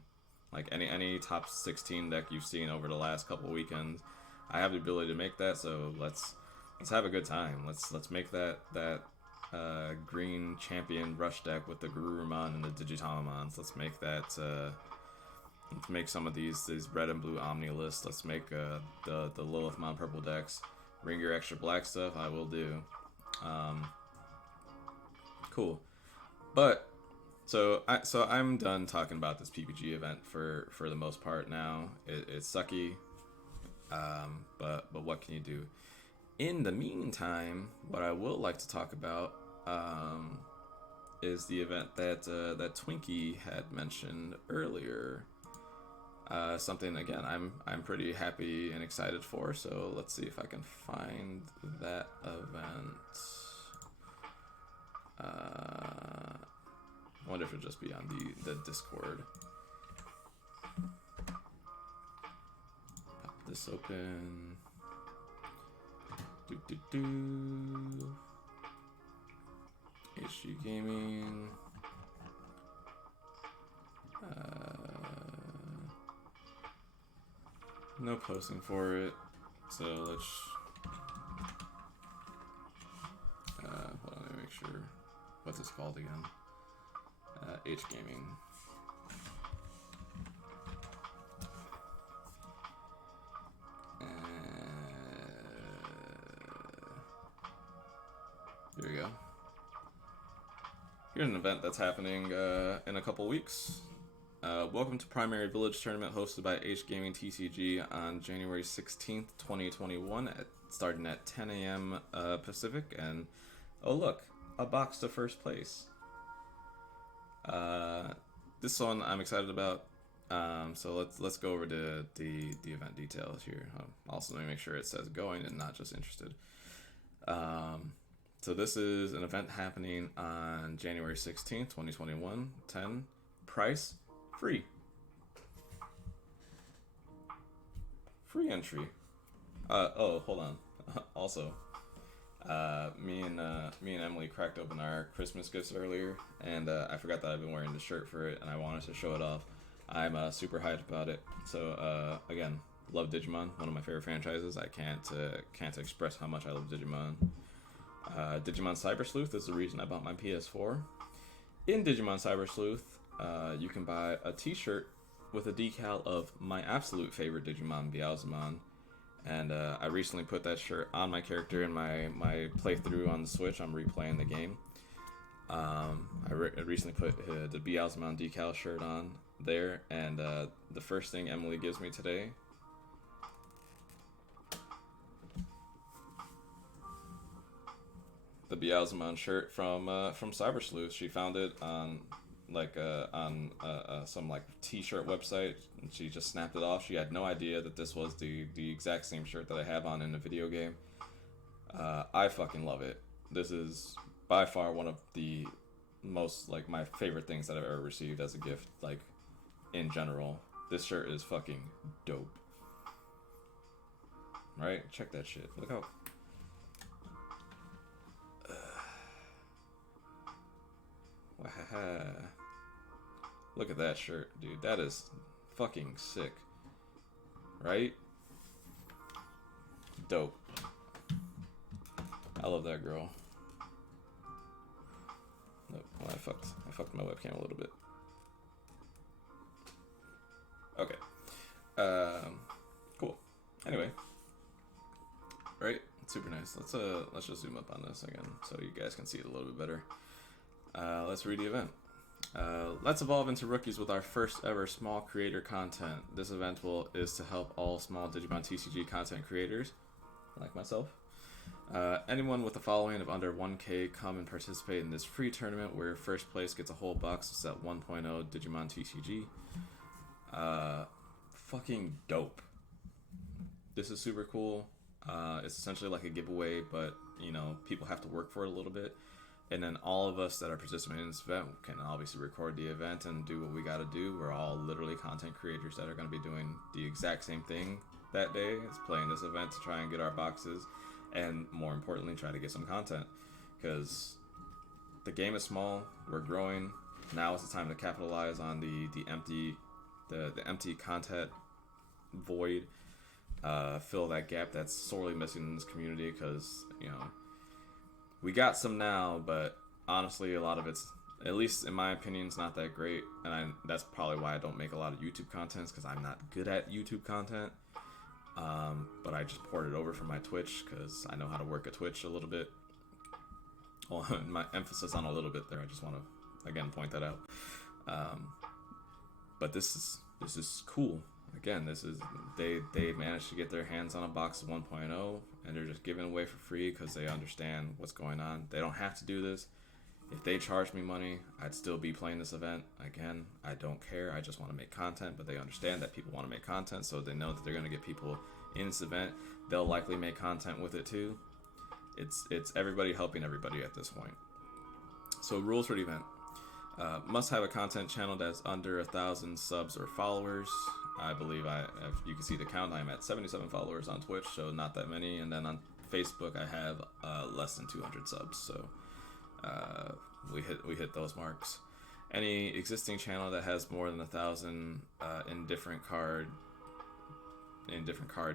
like any top 16 deck you've seen over the last couple weekends. I have the ability to make that, so let's have a good time. Let's make that green champion rush deck with the Garurumon and the Digitamons. Let's make that. Let's make some of these red and blue Omni lists. Let's make the Lilithmon purple decks. Bring your extra black stuff. I will do. Cool. But so I'm done talking about this PPG event for the most part now. It's sucky. But what can you do? In the meantime, what I will like to talk about is the event that Twinkie had mentioned earlier. Something, again, I'm pretty happy and excited for. So let's see if I can find that event. I wonder if it'll just be on the Discord. Pop this open. HG Gaming. No posting for it, so let's hold on, let me make sure. What's this called again? H Gaming. Here we go. Here's an event that's happening in a couple weeks. Welcome to Primary Village Tournament hosted by H Gaming TCG on January 16th, 2021, starting at 10 a.m. Pacific. And oh look, a box to first place. This one I'm excited about. So let's go over the event details here. Also, let me make sure it says going and not just interested. So this is an event happening on January 16th, 2021, 10. Price, free. Free entry. Oh, hold on. Also, me and Emily cracked open our Christmas gifts earlier, and I forgot that I've been wearing the shirt for it, and I wanted to show it off. I'm super hyped about it. So again, love Digimon, one of my favorite franchises. I can't express how much I love Digimon. Digimon Cyber Sleuth is the reason I bought my PS4. In Digimon Cyber Sleuth, you can buy a t-shirt with a decal of my absolute favorite Digimon, Beelzemon, And I recently put that shirt on my character in my playthrough on the Switch. I'm replaying the game. I recently put the Beelzemon decal shirt on there, and the first thing Emily gives me today, the Beelzemon shirt from Cyber Sleuth. She found it on some like t-shirt website, and she just snapped it off. She had no idea that this was the exact same shirt that I have on in the video game. I fucking love it. This is by far one of the most, like, my favorite things that I've ever received as a gift, like, in general. This shirt is fucking dope. Right? Check that shit. Look how... Look at that shirt, dude. That is fucking sick. Right? Dope. I love that girl. Nope. Well, I fucked my webcam a little bit. Okay. Cool. Anyway. Right? Super nice. Let's just zoom up on this again so you guys can see it a little bit better. Let's read the event. Let's evolve into rookies with our first ever small creator content. This event is to help all small Digimon TCG content creators, like myself. Anyone with a following of under 1K come and participate in this free tournament where first place gets a whole box of set 1.0 Digimon TCG. Fucking dope. This is super cool. It's essentially like a giveaway, but people have to work for it a little bit. And then all of us that are participating in this event can obviously record the event and do what we got to do. We're all literally content creators that are going to be doing the exact same thing that day. It's playing this event to try and get our boxes, and more importantly, try to get some content. Because the game is small, we're growing. Now is the time to capitalize on the empty content void. Fill that gap that's sorely missing in this community, because we got some now, but honestly, a lot of it's, at least in my opinion, it's not that great. And that's probably why I don't make a lot of YouTube content, because I'm not good at YouTube content. But I just poured it over from my Twitch, because I know how to work a Twitch a little bit. Well, my emphasis on a little bit there, I just want to, again, point that out. But this is cool. Again, they managed to get their hands on a box of 1.0, and they're just giving away for free because they understand what's going on. They don't have to do this. If they charged me money, I'd still be playing this event. Again, I don't care. I just want to make content, but they understand that people want to make content, so they know that they're going to get people in this event. They'll likely make content with it too. It's everybody helping everybody at this point. So rules for the event. Must have a content channel that's under 1,000 subs or followers. I believe if you can see the count, I'm at 77 followers on Twitch, so not that many. And then on Facebook, I have less than 200 subs. So we hit those marks. Any existing channel that has more than 1,000 in different card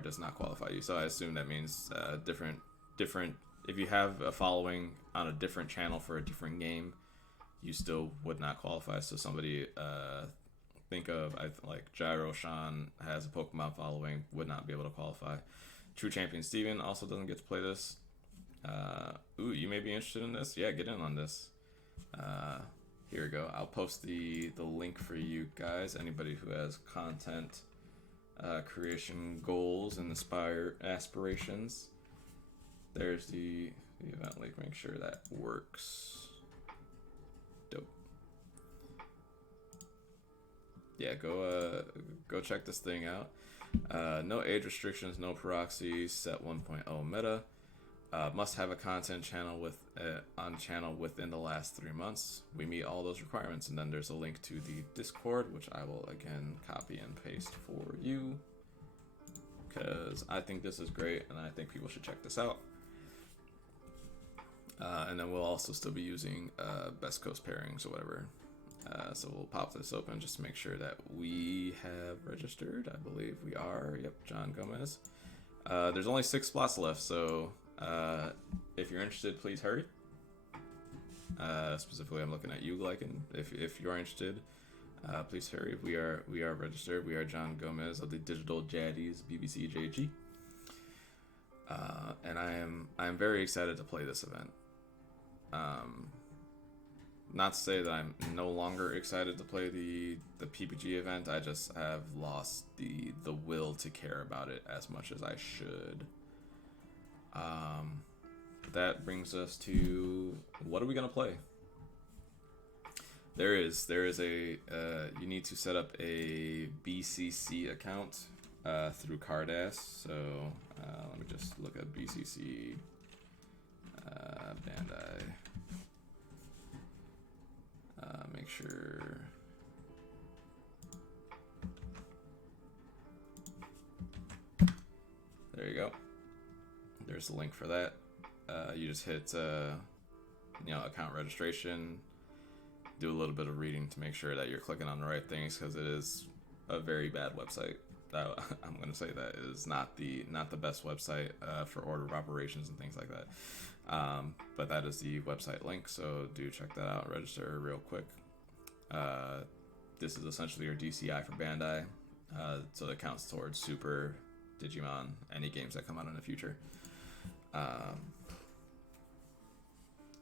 does not qualify you. So I assume that means different. If you have a following on a different channel for a different game, you still would not qualify. So somebody think of, like Gyro Sean has a Pokemon following, would not be able to qualify. True Champion Steven also doesn't get to play this. Ooh, you may be interested in this. Yeah, get in on this. Here we go. I'll post the link for you guys. Anybody who has content creation goals and aspirations. There's the event link. Make sure that works. Dope. Yeah, go check this thing out. No age restrictions, no proxy, set 1.0 meta. Must have a content channel within the last 3 months. We meet all those requirements, and then there's a link to the Discord, which I will again copy and paste for you, because I think this is great, and I think people should check this out. And then we'll also still be using Best Coast pairings or whatever. So we'll pop this open just to make sure that we have registered. I believe we are. Yep, John Gomez. There's only 6 spots left, so if you're interested, please hurry. Specifically, I'm looking at you, Glycan. If you're interested, please hurry. We are registered. We are John Gomez of the Digital Jaddies BBC JG. and I'm very excited to play this event. Not to say that I'm no longer excited to play the PPG event. I just have lost the will to care about it as much as I should. That brings us to, what are we gonna play? There is a you need to set up a BCC account through Cardass. So let me just look at BCC Bandai. Make sure. There you go. There's the link for that. You just hit account registration. Do a little bit of reading to make sure that you're clicking on the right things, because it is a very bad website. I'm going to say that it is not the best website for order of operations and things like that. But that is the website link, so do check that out. Register real quick. This is essentially your DCI for Bandai, so that counts towards Super, Digimon, any games that come out in the future.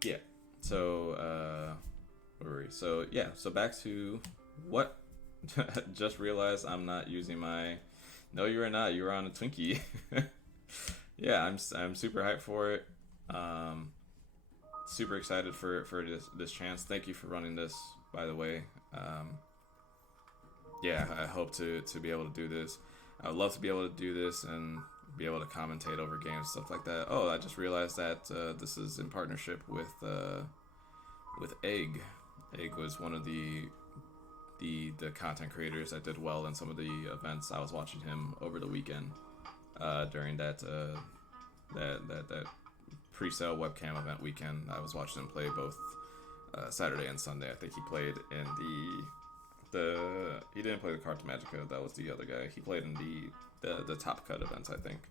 Yeah. So where were we? So yeah. So back to what. Just realized I'm not using my. No, you are not. You are on a Twinkie. Yeah, I'm super hyped for it. Super excited for this chance. Thank you for running this, by the way. Yeah, I hope to be able to do this. I would love to be able to do this and be able to commentate over games, stuff like that. Oh, I just realized that this is in partnership with Egg. Egg was one of the content creators that did well in some of the events. I was watching him over the weekend during that pre-sale webcam event weekend. I was watching him play both Saturday and Sunday. I think he played in he didn't play the Carta Magica. That was the other guy. He played in the Top Cut events, I think,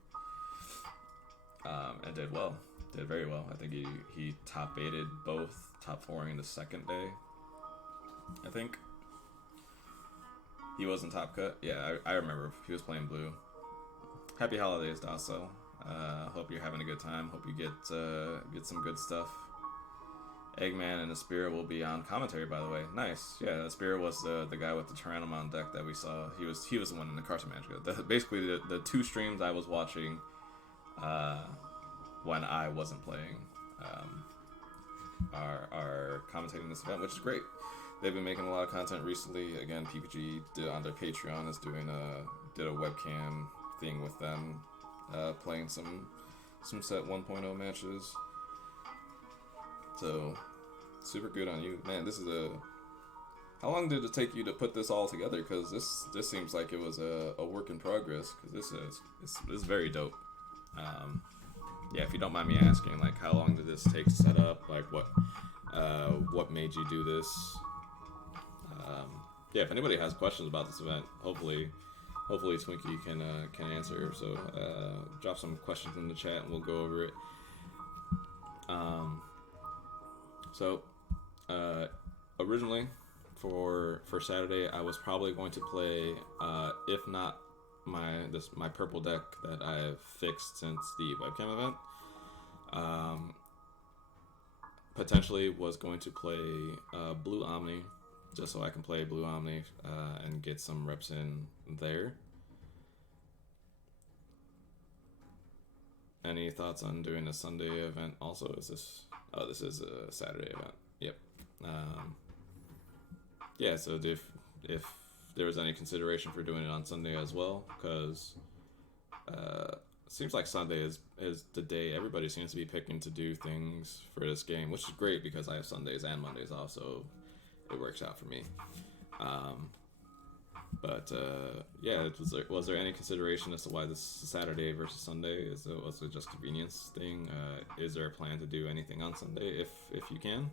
and did well. Did very well. I think he top 8'd both, top 4ing the second day. I think he was in Top Cut. Yeah, I remember he was playing blue. Happy holidays, Dasso. Hope you're having a good time. Hope you get some good stuff. Eggman and the Spirit will be on commentary, by the way. Nice. Yeah, the Spirit was the guy with the Tyrannomon deck that we saw. He was the one in the Carta Magica. Basically, the two streams I was watching when I wasn't playing are commentating this event, which is great. They've been making a lot of content recently. Again, PPG did on their Patreon is did a webcam thing with them, playing some set 1.0 matches. So super good on you, man. This is how long did it take you to put this all together? Because this seems like it was a work in progress. Because this is very dope. Yeah, if you don't mind me asking, like, how long did this take to set up? Like, what made you do this? Yeah, if anybody has questions about this event, hopefully Twinkie can answer. So drop some questions in the chat and we'll go over it. So originally for Saturday, I was probably going to play, if not my purple deck that I've fixed since the webcam event. Potentially was going to play Blue Omni, just so I can play Blue Omni and get some reps in there. Any thoughts on doing a Sunday event also? This is a Saturday event. Yep. Yeah, so if there was any consideration for doing it on Sunday as well, because seems like Sunday is the day everybody seems to be picking to do things for this game, which is great because I have Sundays and Mondays off, so it works out for me. But yeah, was there any consideration as to why this Saturday versus Sunday? Was it just convenience thing? Is there a plan to do anything on Sunday if you can?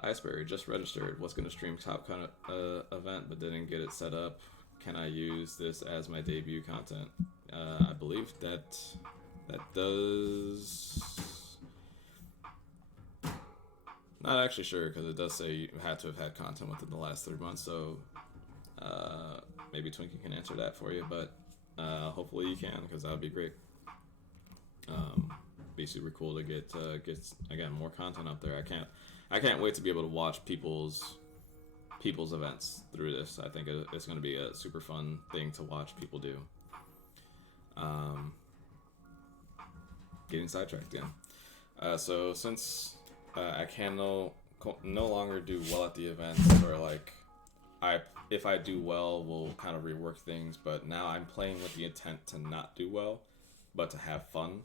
Iceberg just registered. Was going to stream Top Cut event, but didn't get it set up. Can I use this as my debut content? I believe that does. Not actually sure, because it does say you had to have had content within the last 3 months. So maybe Twinkie can answer that for you, but hopefully you can, because that would be great. be super cool to get again more content up there. I can't wait to be able to watch people's events through this. I think it's going to be a super fun thing to watch people do. Getting sidetracked again. So since I can no longer do well at the events, or like if I do well, we'll kind of rework things. But now I'm playing with the intent to not do well, but to have fun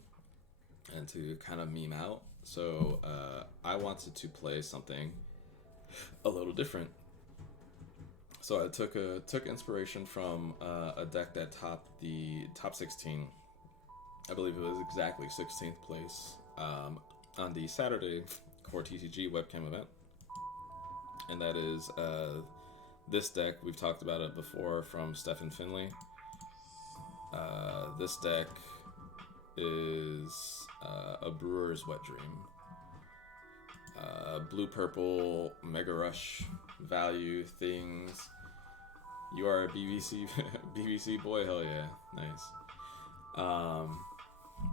and to kind of meme out. So I wanted to play something a little different. So I took inspiration from a deck that topped the top 16. I believe it was exactly 16th place on the Saturday Core TCG webcam event, and that is this deck. We've talked about it before from Stephen Finley. This deck is a Brewer's Wet Dream. Blue-purple, Mega Rush value things. You are a BBC boy, hell yeah, nice.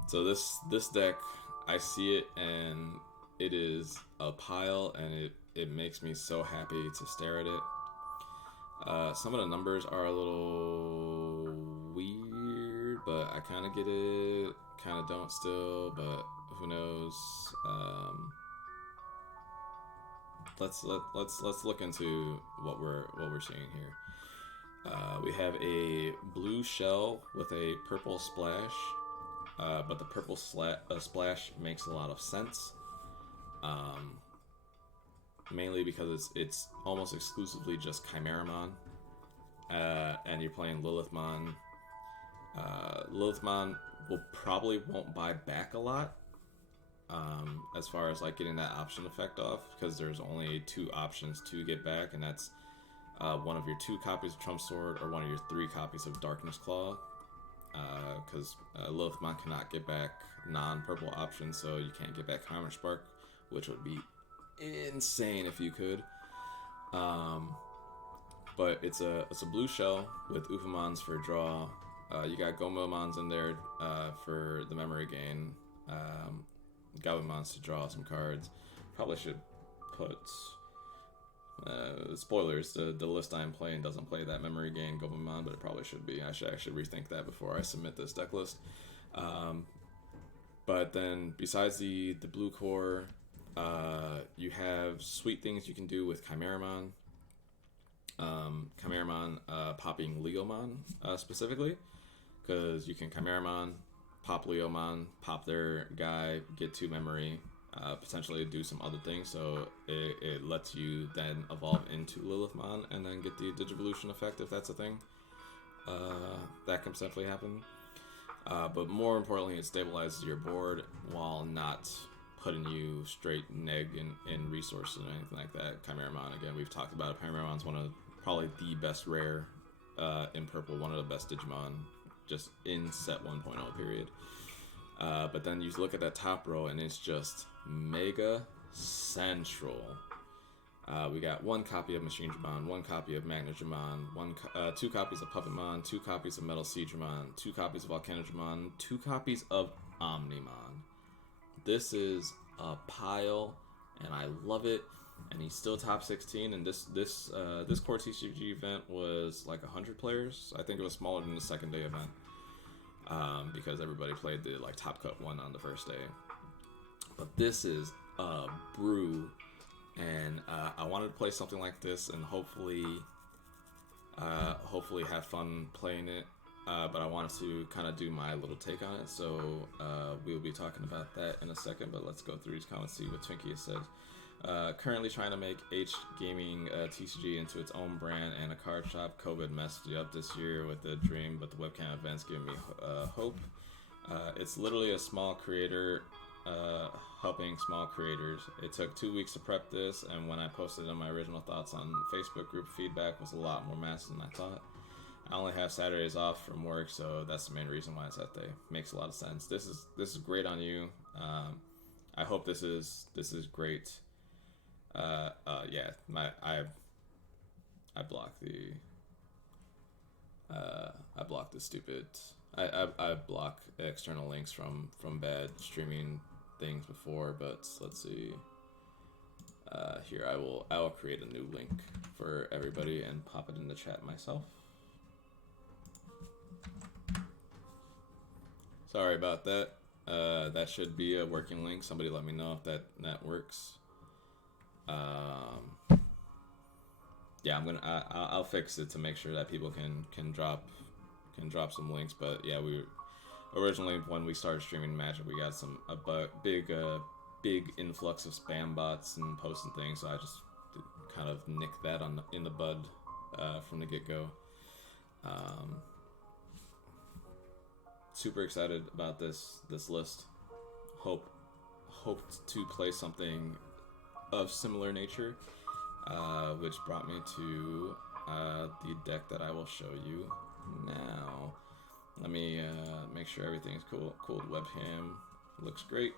So this deck, I see it and it is a pile, and it makes me so happy to stare at it. Some of the numbers are a little weird, but I kind of get it, kind of don't still, but who knows. Let's look into what we're seeing here. We have a blue shell with a purple splash, but the purple splash makes a lot of sense, mainly because it's almost exclusively just Chimeramon, and you're playing Lilithmon. Lilithmon won't buy back a lot, as far as like getting that option effect off, because there's only 2 options to get back, and that's one of your 2 copies of Trump Sword or one of your 3 copies of Darkness Claw, because Lilithmon cannot get back non-purple options, so you can't get back Hammer Spark, which would be insane if you could. But it's a blue shell with Ufamons for draw. You got Gomamons in there for the memory gain. Gabumons to draw some cards. Probably should put spoilers. The list I'm playing doesn't play that memory gain Gomamon, but it probably should be. I should actually rethink that before I submit this deck list. But then besides the blue core, you have sweet things you can do with Chimeramon. Chimeramon popping Leomon specifically, because you can Chimeramon, pop Leomon, pop their guy, get 2 memory, potentially do some other things, so it lets you then evolve into Lilithmon and then get the Digivolution effect if that's a thing. That can potentially happen. But more importantly, it stabilizes your board while not putting you straight neg in resources or anything like that. Chimeramon, again, we've talked about it. Chimeramon's one of probably the best rare in purple, one of the best Digimon just in set 1.0 period. But then you look at that top row and it's just mega central. We got 1 copy of Machine Dramon, 1 copy of Magnadramon, 2 copies of Puppetmon, 2 copies of Metal Seedramon, 2 copies of Volcanodramon, 2 copies of Omnimon. This is a pile, and I love it. And he's still top 16. And this core TCG event was like 100 players. I think it was smaller than the second day event, because everybody played the like top cut one on the first day. But this is a brew. And I wanted to play something like this and hopefully have fun playing it. But I wanted to kind of do my little take on it. So we'll be talking about that in a second. But let's go through these comments, see what Twinkie has said. Currently trying to make H Gaming TCG into its own brand and a card shop. COVID messed you up this year with the dream, but the webcam events give me hope. It's literally a small creator helping small creators. It took 2 weeks to prep this, and when I posted on my original thoughts on Facebook group, feedback was a lot more massive than I thought. I only have Saturdays off from work, so that's the main reason why it's that day. Makes a lot of sense. This is great on you. I hope this is great. Yeah, I blocked the stupid. I block external links from bad streaming things before, but let's see. Here, I will create a new link for everybody and pop it in the chat myself. Sorry about that. That should be a working link. Somebody let me know if that works. Yeah, I'll fix it to make sure that people can drop some links. But yeah, we originally, when we started streaming Magic, we got big influx of spam bots and posts and things. So I just kind of nicked that in the bud from the get-go. Super excited about this list. Hoped to play something of similar nature, which brought me to the deck that I will show you now. Let me make sure everything's cool. Cool webcam looks great.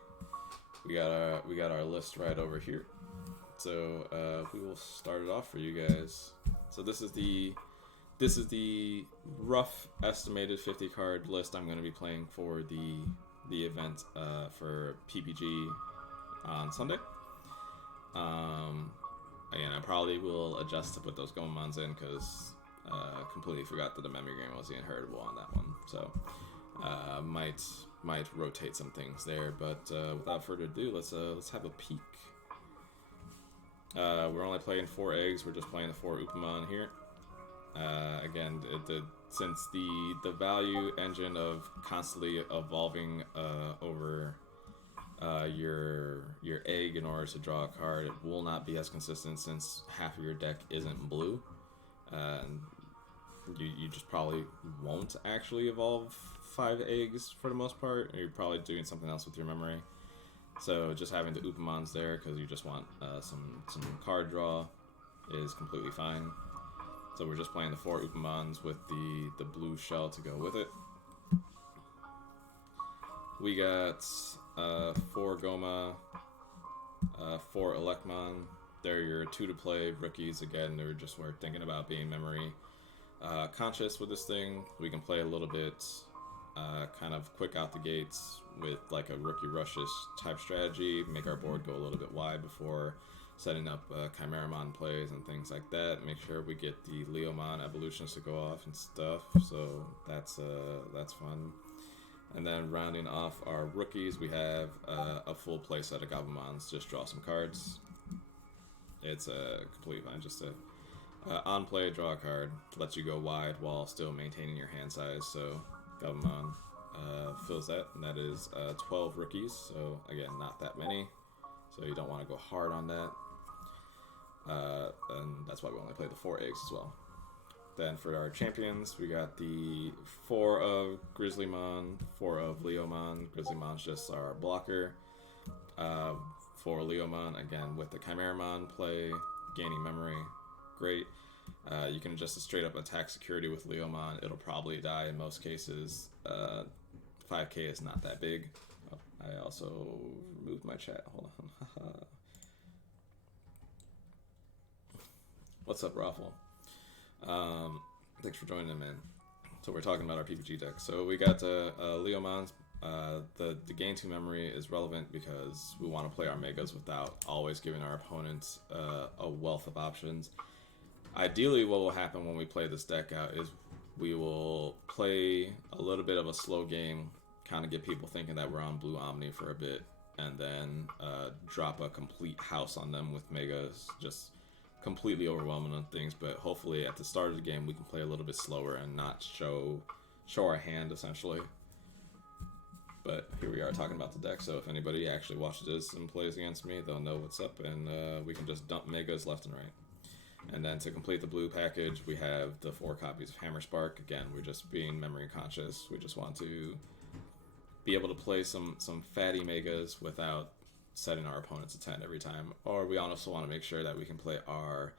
We got our list right over here. So we will start it off for you guys. So this is the rough estimated 50 card list I'm going to be playing for the event for PPG on Sunday. Again, I probably will adjust to put those Gomons in because completely forgot that the memory game was the inheritable on that one. So might rotate some things there. But without further ado, let's have a peek. We're only playing 4 eggs. We're just playing the 4 Upamon here. Again, since the value engine of constantly evolving over your egg in order to draw a card, it will not be as consistent since half of your deck isn't blue. You just probably won't actually evolve 5 eggs for the most part. You're probably doing something else with your memory. So just having the Upamons there because you just want some card draw is completely fine. So we're just playing the 4 Upamons with the blue shell to go with it. We got 4 Goma, 4 Elecmon. They're your 2 to play rookies. Again, we're thinking about being memory conscious with this thing. We can play a little bit kind of quick out the gates with like a rookie rushes type strategy, make our board go a little bit wide before setting up Chimeramon plays and things like that. Make sure we get the Leomon evolutions to go off and stuff. So that's fun. And then rounding off our rookies, we have a full play set of Gabumons. Just draw some cards. It's completely fine. Just on play, draw a card. Lets you go wide while still maintaining your hand size. So Gabumon fills that, and that is 12 rookies. So again, not that many. So you don't want to go hard on that. And that's why we only play the 4 eggs as well. Then for our champions, we got the 4 of Grizzlymon, 4 of Leomon. Grizzlymon's just our blocker. 4 Leomon, again, with the Chimeramon play, gaining memory, great. You can just straight up attack security with Leomon. It'll probably die in most cases. 5k is not that big. Oh, I also removed my chat. Hold on. What's up, Raffle? Thanks for joining in, man. So we're talking about our PPG deck. So we got Leomons. The gain 2 memory is relevant because we want to play our Megas without always giving our opponents a wealth of options. Ideally, what will happen when we play this deck out is we will play a little bit of a slow game, kind of get people thinking that we're on Blue Omni for a bit, and then drop a complete house on them with Megas, just completely overwhelming on things. But hopefully at the start of the game we can play a little bit slower and not show our hand, essentially. But here we are talking about the deck, so if anybody actually watches this and plays against me, they'll know what's up, and we can just dump Megas left and right. And then to complete the blue package, we have the 4 copies of Hammer Spark. Again, we're just being memory conscious. We just want to be able to play some fatty Megas without setting our opponents a 10 every time. Or we also want to make sure that we can play our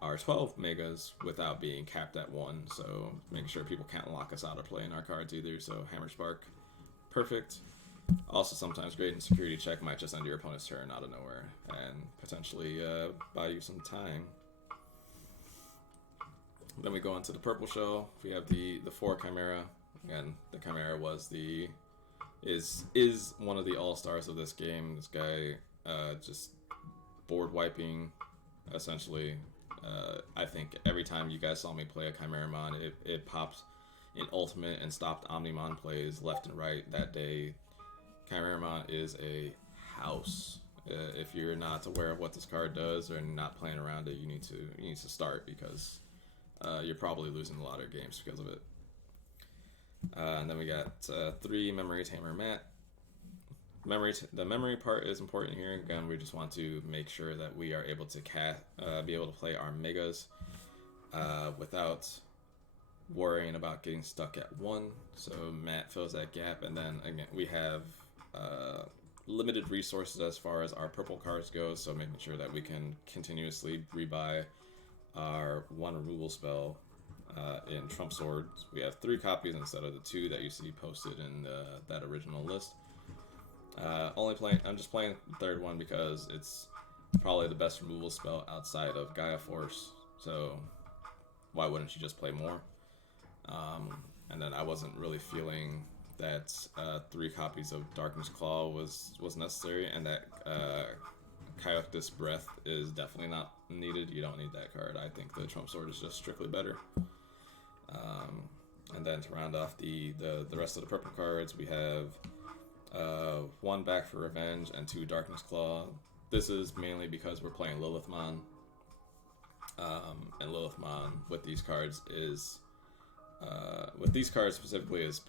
12 Megas without being capped at 1. So make sure people can't lock us out of playing our cards either. So Hammer Spark, perfect. Also sometimes great in security check, might just end your opponent's turn out of nowhere and potentially buy you some time. Then we go into the purple shell. We have the 4 Chimera. Again, the Chimera was the is one of the all-stars of this game. This guy just board wiping, essentially. I think every time you guys saw me play a Chimeramon, it popped in Ultimate and stopped Omnimon plays left and right that day. Chimeramon is a house. If you're not aware of what this card does or not playing around it, you need to start, because you're probably losing a lot of games because of it. And then we got 3 Memory Tamer Matt. The memory part is important here. Again, we just want to make sure that we are able to be able to play our megas without worrying about getting stuck at 1. So Matt fills that gap, and then again we have limited resources as far as our purple cards go. So making sure that we can continuously rebuy our 1 removal spell in Trump Swords. We have 3 copies instead of the 2 that you see posted in that original list. I'm just playing the 3rd one because it's probably the best removal spell outside of Gaia Force. So why wouldn't you just play more? And then I wasn't really feeling that 3 copies of Darkness Claw was necessary, and that Kaioktis Breath is definitely not needed. You don't need that card. I think the Trump Sword is just strictly better. And then to round off the rest of the purple cards, we have 1 Back for Revenge and 2 Darkness Claw. This is mainly because we're playing Lilithmon. And Lilithmon with these cards specifically is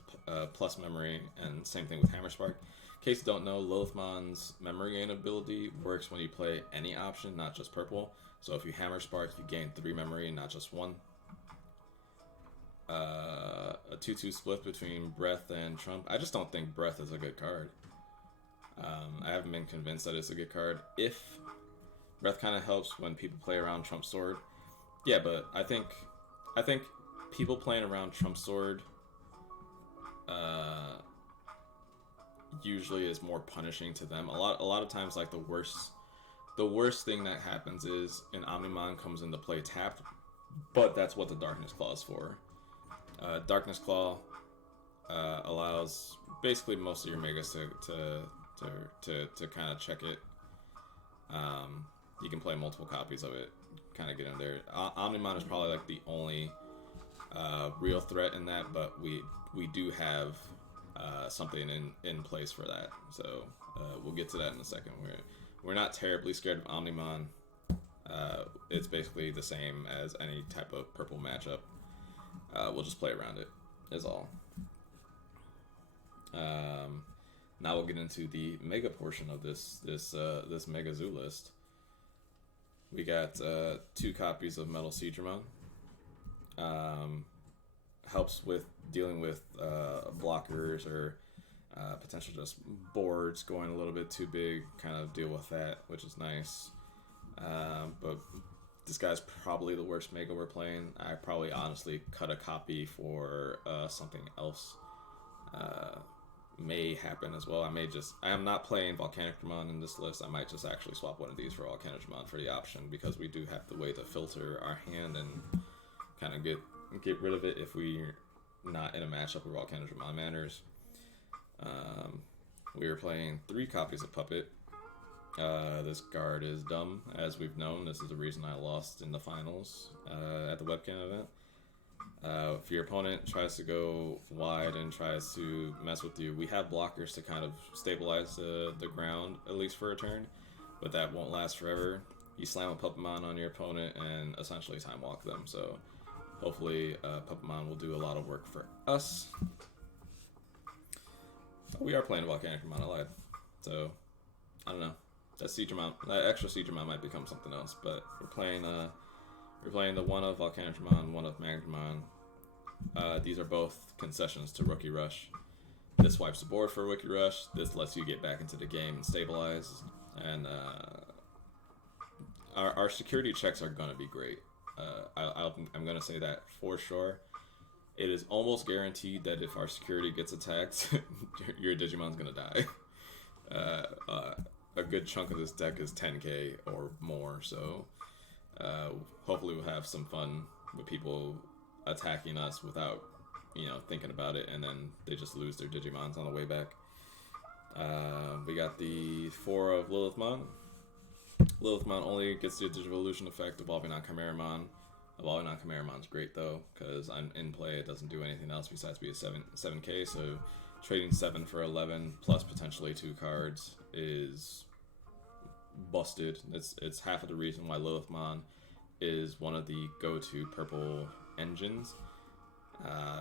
plus memory, and same thing with Hammerspark. In case you don't know, Lilithmon's memory gain ability works when you play any option, not just purple. So if you Hammerspark, you gain 3 memory, not just 1. A 2-2 split between Breath and Trump. I just don't think Breath is a good card. I haven't been convinced that it's a good card. If Breath kind of helps when people play around Trump Sword, yeah, but I think people playing around Trump Sword usually is more punishing to them. A lot of times, like the worst thing that happens is an Omnimon comes into play tapped, but that's what the Darkness Claw is for. Darkness Claw allows basically most of your megas to kind of check it. You can play multiple copies of it, kind of get in there. Omnimon is probably like the only real threat in that, but we do have something in place for that. So we'll get to that in a second. We're not terribly scared of Omnimon. It's basically the same as any type of purple matchup. We'll just play around it, is all. Now we'll get into the mega portion of this Mega Zoo list. We got 2 copies of Metal Seadramon. Helps with dealing with blockers or potential just boards going a little bit too big, kind of deal with that, which is nice. But this guy's probably the worst mega we're playing. I probably honestly cut a copy for something else. May happen as well. I am not playing Volcanicdramon in this list. I might just actually swap one of these for Volcanicdramon for the option, because we do have the way to filter our hand and kind of get rid of it if we're not in a matchup where Volcanicdramon matters. We were playing 3 copies of Puppet. This card is dumb, as we've known. This is the reason I lost in the finals at the webcam event. If your opponent tries to go wide and tries to mess with you, we have blockers to kind of stabilize the ground, at least for a turn, but that won't last forever. You slam a Puppetmon on your opponent and essentially time walk them, so hopefully Puppetmon will do a lot of work for us. We are playing Volcanicdramon, I lied. So, I don't know. That extra Seadramon might become something else, but we're playing the one of Volcanicdramon, one of Magnetramon. These are both concessions to Rookie Rush. This wipes the board for Rookie Rush. This lets you get back into the game and stabilize. And our security checks are going to be great. I'm going to say that for sure. It is almost guaranteed that if our security gets attacked, your Digimon's going to die. A good chunk of this deck is 10k or more, so hopefully we'll have some fun with people attacking us without, thinking about it, and then they just lose their Digimons on the way back. We got the 4 of Lilithmon. Lilithmon only gets the Digivolution effect, evolving on Chimeramon. Evolving on Chimeramon's great though, because in play it doesn't do anything else besides be a 7k, so trading 7 for 11 plus potentially 2 cards is busted. It's half of the reason why Lilithmon is one of the go-to purple engines,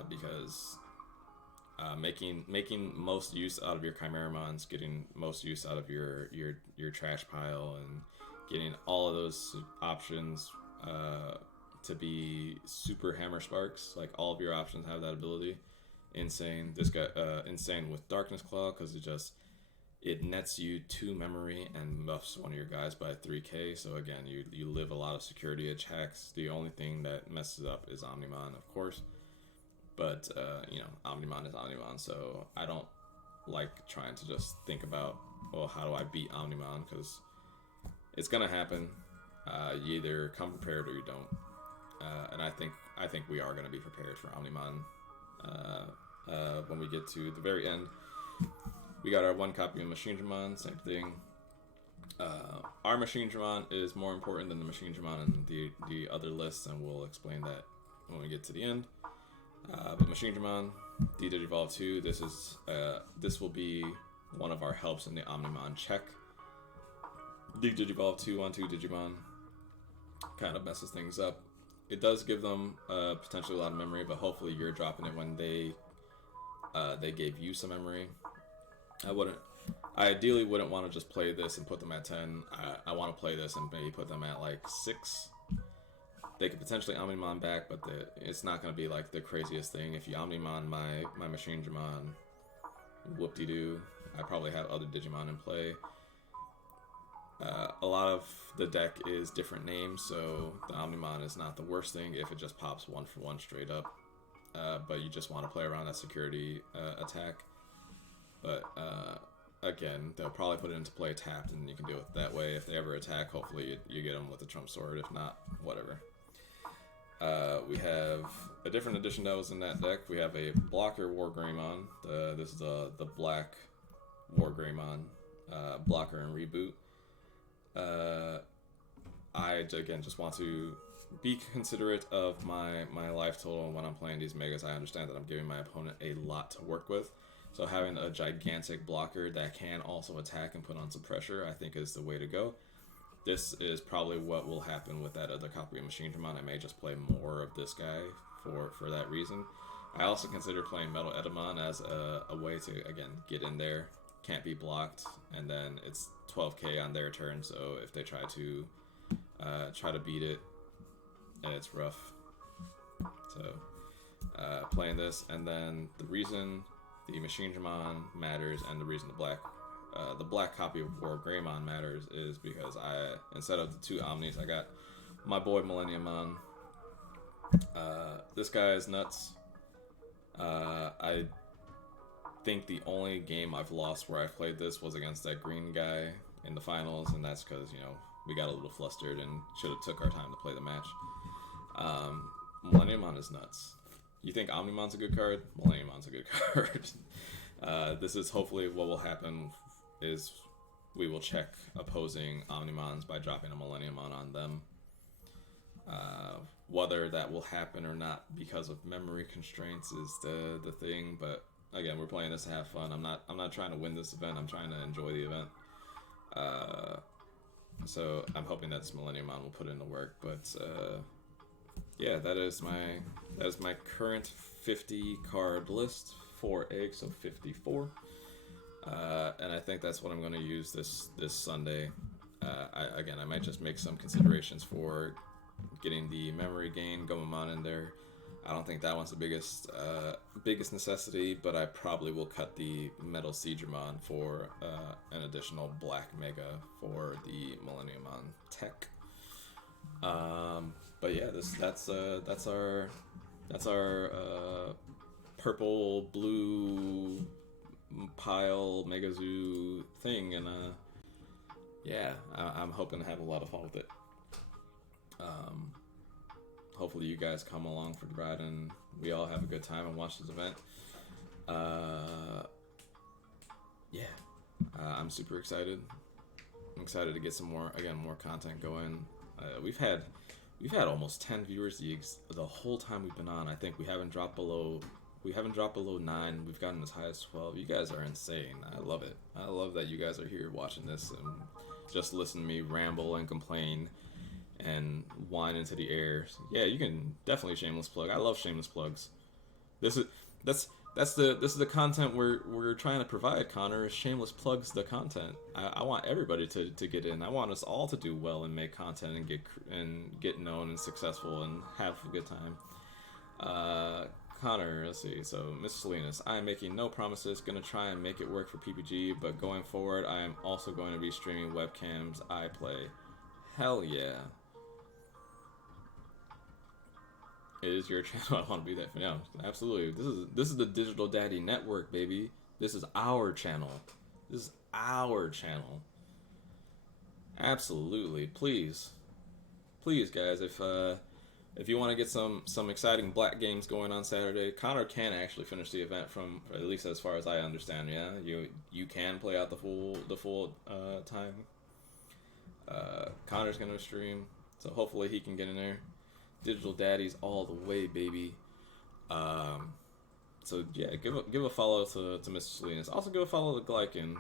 because making most use out of your Chimeramons, getting most use out of your trash pile, and getting all of those options to be super hammer sparks. Like all of your options have that ability. Insane. This guy insane with Darkness Claw, because it nets you 2 memory and buffs one of your guys by 3k. So again, you live a lot of security attacks. The only thing that messes up is Omnimon, of course. But, Omnimon is Omnimon, so I don't like trying to just think about, well, how do I beat Omnimon? Because it's going to happen. You either come prepared or you don't. And I think we are going to be prepared for Omnimon when we get to the very end. We got our 1 copy of Machine Dramon, same thing. Our Machine Dramon is more important than the Machine Dramon in the other lists, and we'll explain that when we get to the end. But Machine Dramon, D-Digivolve 2, this will be one of our helps in the Omnimon check. D-Digivolve 2 on 2 Digimon kind of messes things up. It does give them potentially a lot of memory, but hopefully you're dropping it when they gave you some memory. I ideally wouldn't want to just play this and put them at 10. I want to play this and maybe put them at like 6. They could potentially Omnimon back, but it's not going to be like the craziest thing. If you Omnimon my Machine Dramon, whoop-de-doo. I probably have other Digimon in play. A lot of the deck is different names, so the Omnimon is not the worst thing if it just pops 1 for 1 straight up. But you just want to play around that security attack. But again, they'll probably put it into play tapped, and you can deal with it that way. If they ever attack, hopefully you get them with the Trump Sword. If not, whatever. We have a different edition that was in that deck. We have a Blocker Wargreymon. This is the black Wargreymon, Blocker and Reboot. I, again, just want to be considerate of my life total when I'm playing these megas. I understand that I'm giving my opponent a lot to work with. So having a gigantic blocker that can also attack and put on some pressure, I think is the way to go. This is probably what will happen with that other copy of Machine Dramon. I may just play more of this guy for that reason. I also consider playing Metal Edamon as a way to, again, get in there. Can't be blocked, and then it's 12k on their turn, so if they try to beat it, it's rough. So playing this, and then the reason the Machine Dramon matters and the reason the black copy of Wargreymon matters is because instead of the 2 Omnis, I got my boy Millenniummon. This guy is nuts. I think the only game I've lost where I played this was against that green guy in the finals, and that's because, we got a little flustered and should have took our time to play the match. Millenniummon is nuts. You think Omnimon's a good card? Millenniummon's a good card. This is hopefully what will happen is we will check opposing Omnimons by dropping a Millenniummon on them. Whether that will happen or not because of memory constraints is the thing, but again, we're playing this to have fun. I'm not trying to win this event. I'm trying to enjoy the event. So I'm hoping that this Millenniummon will put in the work. But yeah, that is my current 50 card list. 4 eggs, so 54. And I think that's what I'm going to use this Sunday. I might just make some considerations for getting the memory gain Gomamon in there. I don't think that one's the biggest necessity, but I probably will cut the Metal Seedramon for an additional black mega for the Millenniummon tech. But yeah, that's our purple blue pile Mega Zoo thing, and yeah, I'm hoping to have a lot of fun with it. Hopefully you guys come along for the ride and we all have a good time and watch this event. Yeah, I'm super excited. I'm excited to get some more content going. We've had almost 10 viewers the whole time we've been on. I think we haven't dropped below 9. We've gotten as high as 12. You guys are insane. I love it. I love that you guys are here watching this and just listen to me ramble and complain and whine into the air. Yeah, you can definitely shameless plug. I love shameless plugs. This is this is the content we're trying to provide, Connor. Shameless plugs the content. I want everybody to get in. I want us all to do well and make content and get known and successful and have a good time. Connor, let's see. So, Mr. Salinas, I am making no promises. Gonna try and make it work for PPG, but going forward, I am also going to be streaming webcams I play. Hell yeah. It is your channel. I want to be that. Yeah, absolutely. This is the Digital Daddy Network, baby. This is our channel. This is our channel. Absolutely. Please, guys, if you want to get some exciting black games going on Saturday, Connor can actually finish the event from, at least as far as I understand. Yeah, you can play out the full time. Connor's gonna stream, so hopefully he can get in there. Digital Daddies all the way, baby. So yeah, give a follow to Mr. Salinas. Also give a follow to Glycan.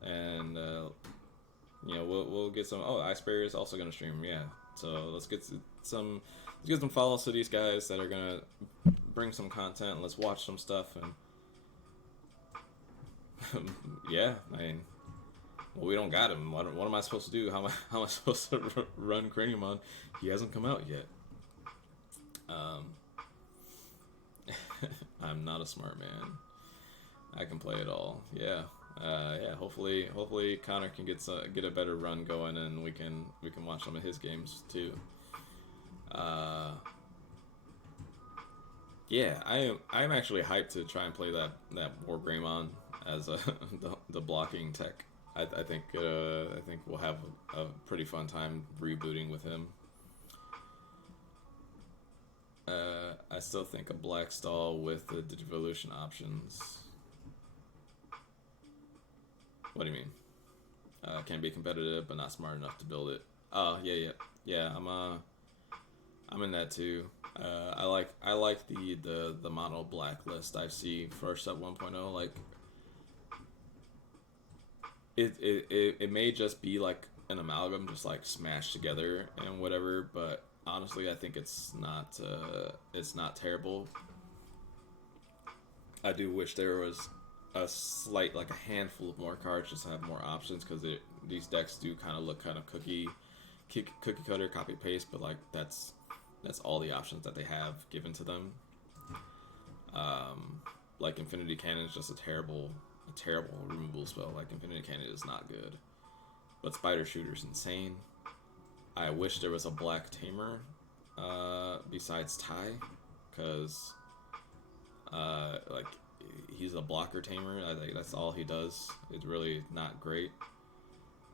And we'll get some. Oh, Ice Bear is also gonna stream. Yeah. So let's get some follows to these guys that are gonna bring some content. Let's watch some stuff and yeah. I mean, well, we don't got him. What am I supposed to do? How am I supposed to run Craniumon? He hasn't come out yet. I'm not a smart man. I can play it all. Yeah. Yeah. Hopefully Connor can get a better run going, and we can watch some of his games too. Yeah, I'm actually hyped to try and play that Wargreymon as the blocking tech. I think we'll have a pretty fun time rebooting with him. I still think a black stall with the Digivolution options. What do you mean? Can be competitive, but not smart enough to build it. Oh yeah. I'm in that too. I like the mono black list I see for sub 1.0. Like it may just be like an amalgam, just like smashed together and whatever. But honestly, I think it's not terrible. I do wish there was a slight, like a handful of more cards just to have more options, because these decks do kind of look kind of cookie cutter, copy paste, but like that's all the options that they have given to them. Like Infinity Cannon is just a terrible removal spell. Like Infinity Cannon is not good, but Spider Shooter's insane. I wish there was a black tamer besides Ty, because like he's a blocker tamer. I think that's all he does. It's really not great.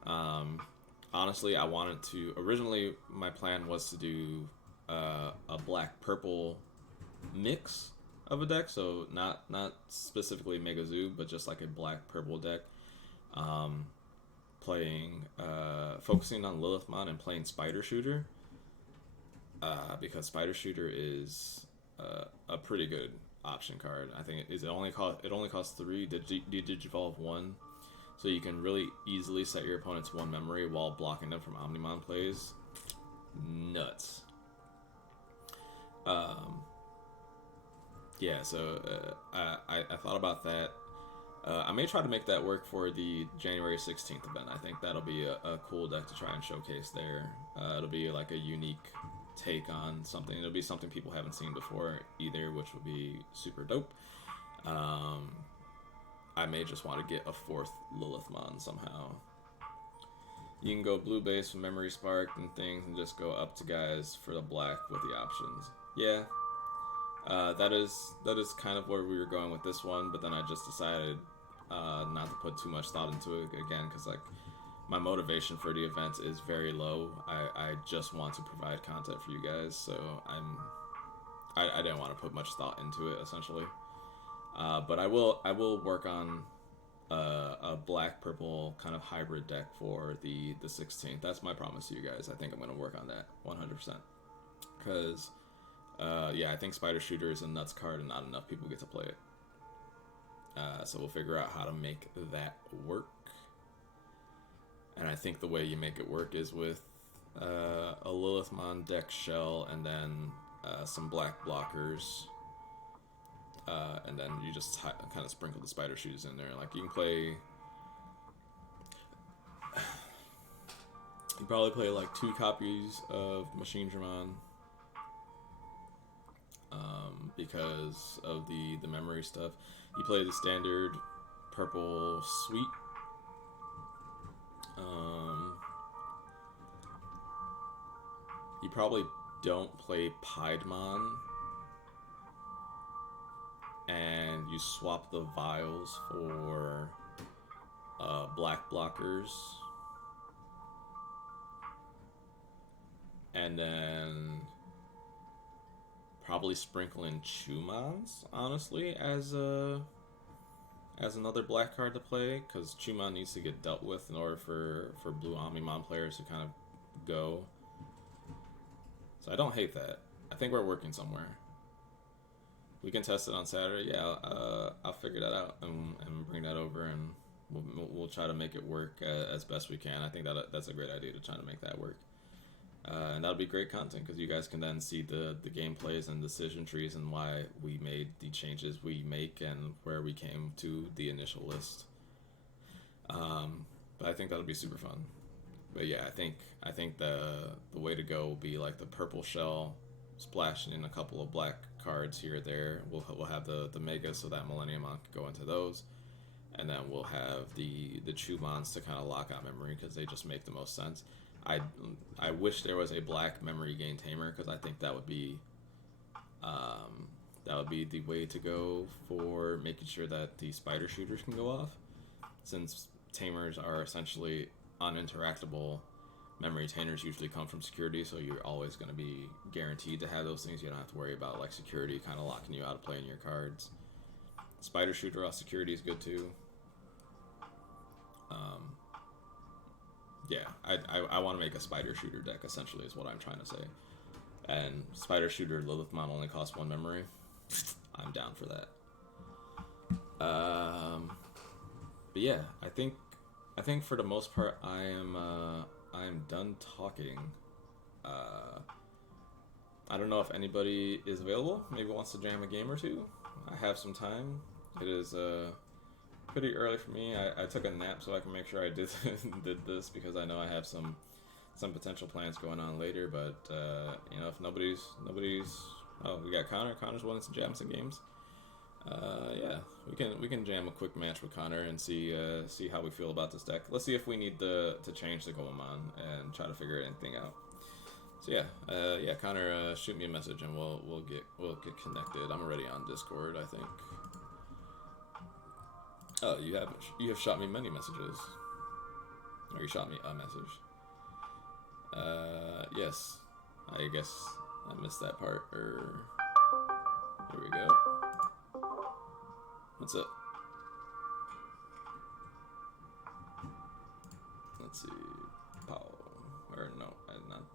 Honestly, I wanted to. Originally, my plan was to do a black purple mix of a deck, so not specifically Mega Zoo, but just like a black purple deck. Playing focusing on Lilithmon and playing Spider Shooter, because Spider Shooter is a pretty good option card. I think it only costs 3. Digivolve 1, so you can really easily set your opponent's 1 memory while blocking them from Omnimon plays. Nuts. Yeah, so I thought about that. I may try to make that work for the January 16th event. I think that'll be a cool deck to try and showcase there. It'll be like a unique take on something. It'll be something people haven't seen before either, which will be super dope. I may just want to get a 4th Lilithmon somehow. You can go blue base with Memory Spark and things, and just go up to guys for the black with the options. Yeah. That is kind of where we were going with this one, but then I just decided not to put too much thought into it again, because like my motivation for the event is very low. I just want to provide content for you guys, so I didn't want to put much thought into it essentially. But I will work on a black purple kind of hybrid deck for the 16th. That's my promise to you guys. I think I'm gonna work on that 100%. Because yeah, I think Spider Shooter is a nuts card and not enough people get to play it. So we'll figure out how to make that work. And I think the way you make it work is with a Lilithmon deck shell and then some black blockers. And then you just kind of sprinkle the spider shooters in there. Like you can play, you probably play like 2 copies of Machine Dramon, because of the memory stuff. You play the standard purple sweet. You probably don't play Piedmon, and you swap the vials for black blockers, and then probably sprinkle in Chumans, honestly, as another black card to play, because Chuman needs to get dealt with in order for blue Omnimon players to kind of go. So I don't hate that. I think we're working somewhere. We can test it on Saturday. Yeah, I'll figure that out and bring that over, and we'll try to make it work as best we can. I think that's a great idea to try to make that work. And that'll be great content because you guys can then see the gameplays and decision trees and why we made the changes we make and where we came to the initial list. But I think that'll be super fun. But yeah, I think the way to go will be like the purple shell, splashing in a couple of black cards here or there. We'll have the mega so that Millennium Mon can go into those, and then we'll have the Chumons to kind of lock out memory because they just make the most sense. I wish there was a black memory gain tamer because I think that would be the way to go for making sure that the spider shooters can go off, since tamers are essentially uninteractable. Memory tainers usually come from security, so you're always going to be guaranteed to have those things. You don't have to worry about like security kind of locking you out of playing your cards. Spider shooter off security is good too. Yeah, I want to make a spider shooter deck, essentially, is what I'm trying to say. And spider shooter Lilithmon only costs 1 memory. I'm down for that. But yeah, I think for the most part I am done talking. I don't know if anybody is available. Maybe wants to jam a game or two. I have some time. It is pretty early for me. I took a nap so I can make sure I did this because I know I have some potential plans going on later. But if nobody's oh, we got Connor. Connor's wanting to jam some games. Yeah, we can jam a quick match with Connor and see how we feel about this deck. Let's see if we need to change the Goemon and try to figure anything out. So yeah, Connor, shoot me a message and we'll get connected. I'm already on Discord, I think. Oh, you have shot me many messages. Or you shot me a message. Yes. I guess I missed that part. Here we go. What's up? Let's see. Power. Or no,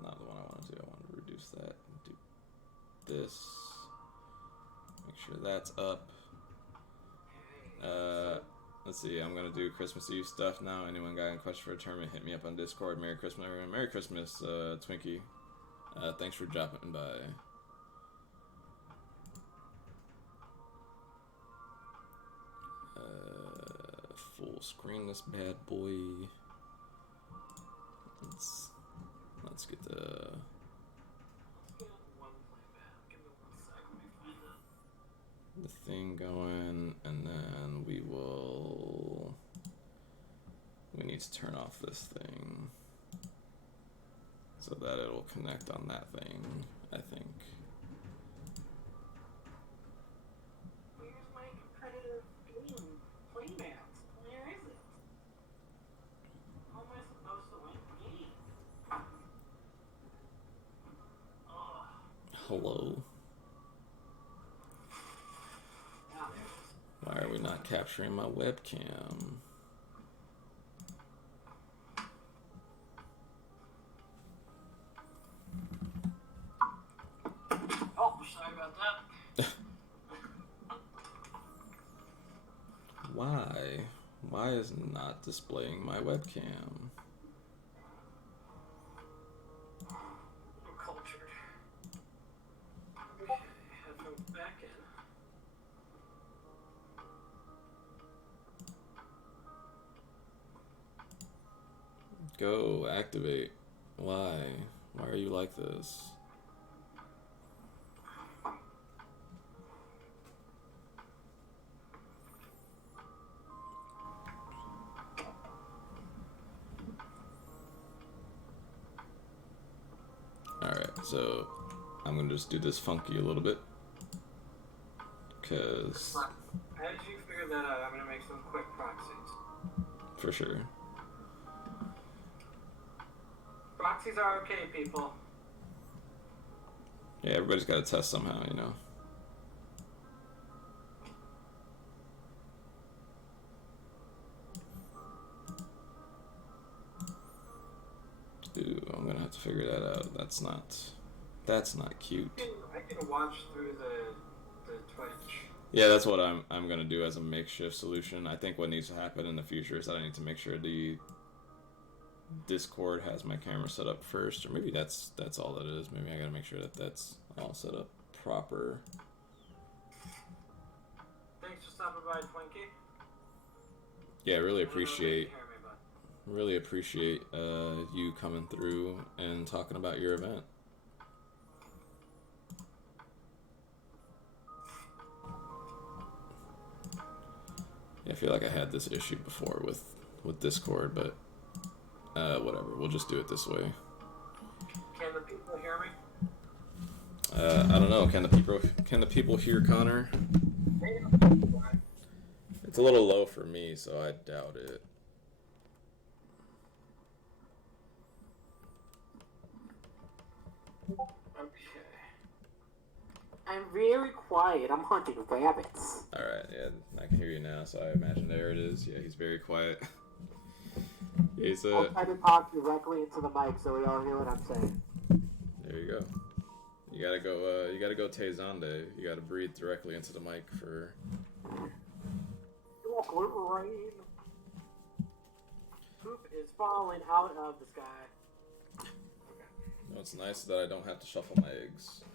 not the one I want to do. I want to reduce that and do this. Make sure that's up. Let's see, I'm gonna do Christmas Eve stuff now. Anyone got a question for a tournament, hit me up on Discord. Merry Christmas, everyone. Merry Christmas, Twinkie. Thanks for dropping by. Full screen this bad boy. Let's get the thing going, and then we need to turn off this thing so that it'll connect on that thing, I think. Where's my competitive game playmat? Where is it? How am I supposed to win the game? Hello. Ah, there it is. Why are we not capturing my webcam? Oh, sorry about that. Why? Why is it not displaying my webcam? Cultured. Okay, headphones back in. Go, activate. Why? Why are you like this? Alright, so I'm gonna just do this funky a little bit. Because, As you figure that out, I'm gonna make some quick proxies. for sure. Proxies are okay, people. Yeah, everybody's got to test somehow, you know. Ooh, I'm gonna have to figure that out. That's not cute. I can watch through the Twitch. Yeah, that's what I'm gonna do as a makeshift solution. I think what needs to happen in the future is that I need to make sure the Discord has my camera set up first, or maybe that's all that is. Maybe I gotta make sure that that's all set up proper. Thanks for stopping by, Twinkie. Yeah, really I don't know if you appreciate can hear me, but really appreciate you coming through and talking about your event. Yeah, I feel like I had this issue before with Discord, but whatever. We'll just do it this way. can the people hear me? I don't know. Can the people hear Connor? It's a little low for me, so I doubt it. Okay. I'm very quiet. I'm hunting rabbits. All right, yeah, I can hear you now, so I imagine there it is. Yeah, he's very quiet. He's I'll try to talk directly into the mic so we all hear what I'm saying. There you go. You gotta go. You gotta go Tezande. You gotta breathe directly into the mic for. Rain. Poop is falling out of the sky. You know, what's nice is that I don't have to shuffle my eggs.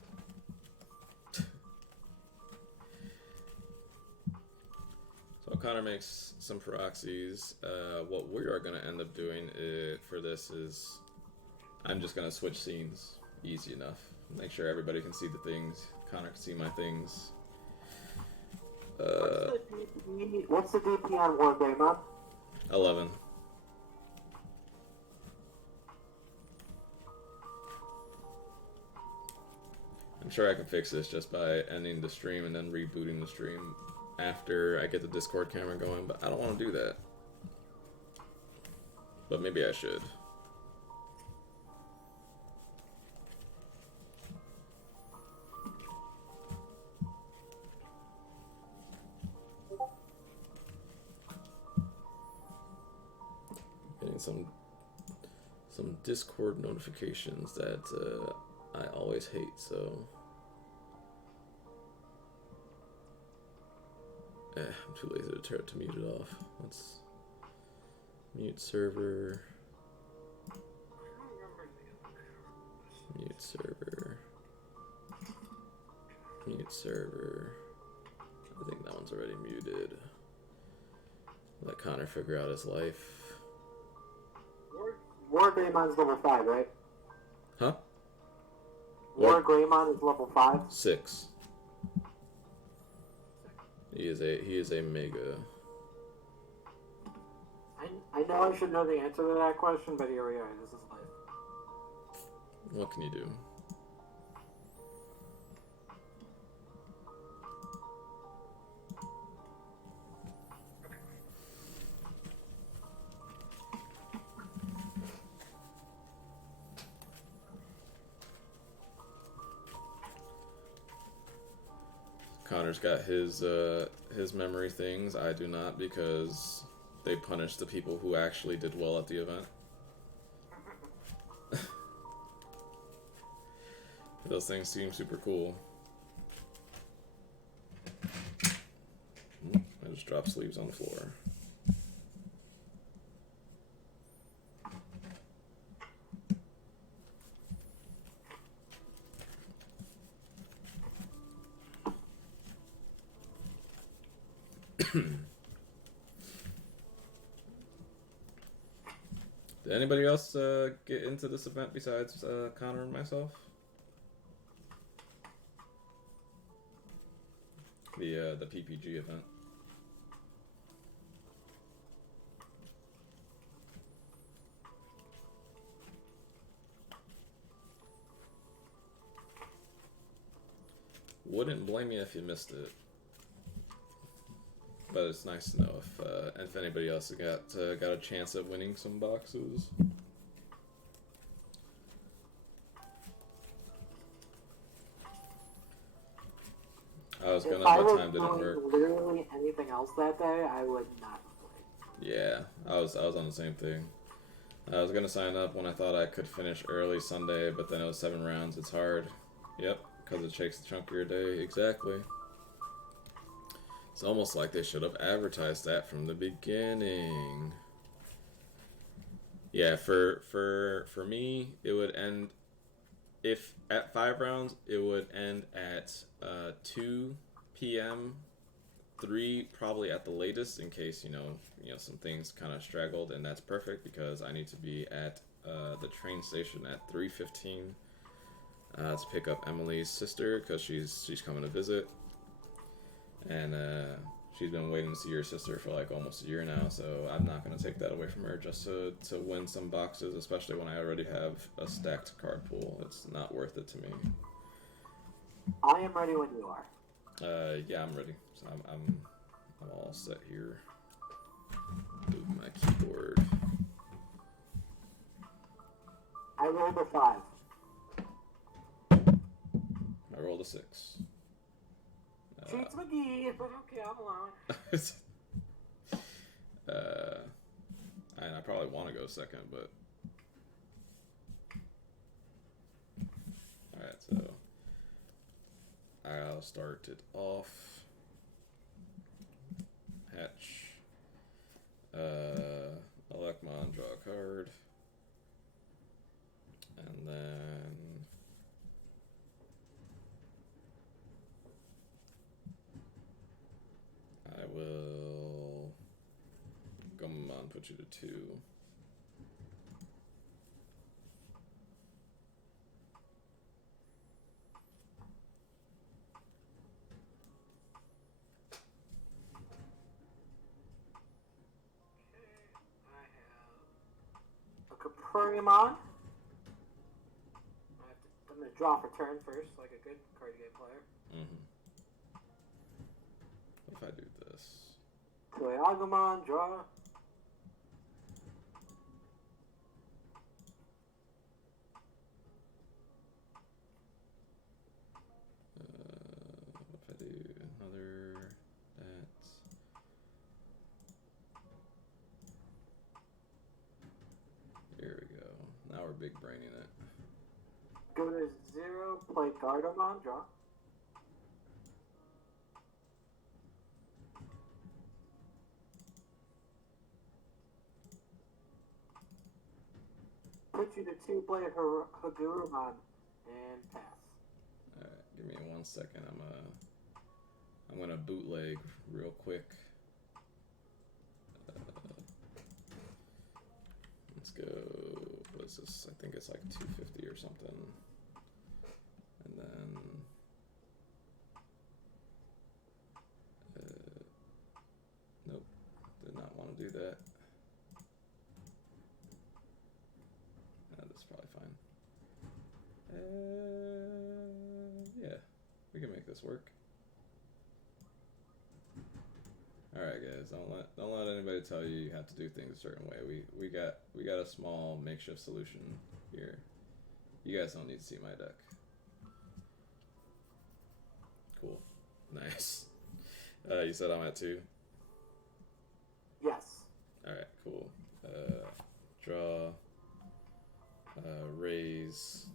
So Connor makes some proxies. What we are gonna end up doing for this is, I'm just gonna switch scenes. Easy enough. Make sure everybody can see the things. Connor can see my things. What's the DP on War Digimon? 11. I'm sure I can fix this just by ending the stream and then rebooting the stream after I get the Discord camera going, but I don't want to do that. But maybe I should. Getting some Discord notifications that I always hate, so I'm too lazy to mute it off. Let's mute server. Mute server. Mute server. I think that one's already muted. Let Connor figure out his life. War Digimon is level 5, right? Huh? War Greymon is level 5. 6. He is a mega. I know I should know the answer to that question, but here we are. This is life. What can you do? Connor's got his memory things. I do not because they punish the people who actually did well at the event. Those things seem super cool. I just dropped sleeves on the floor. Did anybody else get into this event besides Connor and myself? The PPG event. Wouldn't blame you if you missed it, but it's nice to know if anybody else got a chance at winning some boxes. I was gonna, but time didn't work. Literally anything else that day, I would not have played. Yeah, I was on the same thing. I was gonna sign up when I thought I could finish early Sunday, but then it was 7 rounds. It's hard. Yep, because it takes a chunk of your day. Exactly. It's almost like they should have advertised that from the beginning. Yeah, for me, it would end if at 5 rounds. It would end at 2 p.m. 3 probably at the latest, in case you know some things kind of straggled, and that's perfect because I need to be at the train station at 3:15 to pick up Emily's sister because she's coming to visit. And she's been waiting to see her sister for like almost a year now, so I'm not going to take that away from her just to win some boxes, especially when I already have a stacked card pool. It's not worth it to me. I am ready when you are. Yeah, I'm ready. So I'm all set here. Move my keyboard. I rolled a 5. I rolled a 6. Cheats McGee, but okay, I'm allowed. I probably want to go second, but alright, so I'll start it off. Hatch. Elecmon, draw a card. And then I will Gumamon put you to 2. Caprimon. I'm going to draw for turn first, like a good card game player. If I do this. Agumon, draw. If I do another that. Here we go. Now we're big braining it. Go to 0, play Gardomon, draw. Put you to 2, play Hagurumon, and pass. Alright, give me 1 second. I'm gonna bootleg real quick. Let's go. What is this? I think it's like 250 or something. And then nope, did not want to do that. That's probably fine. Yeah, we can make this work. All right, guys, don't let anybody tell you you have to do things a certain way. We got a small makeshift solution here. You guys don't need to see my deck. Cool. Nice. You said I'm at 2. Yes. All right, cool. Draw. Raise.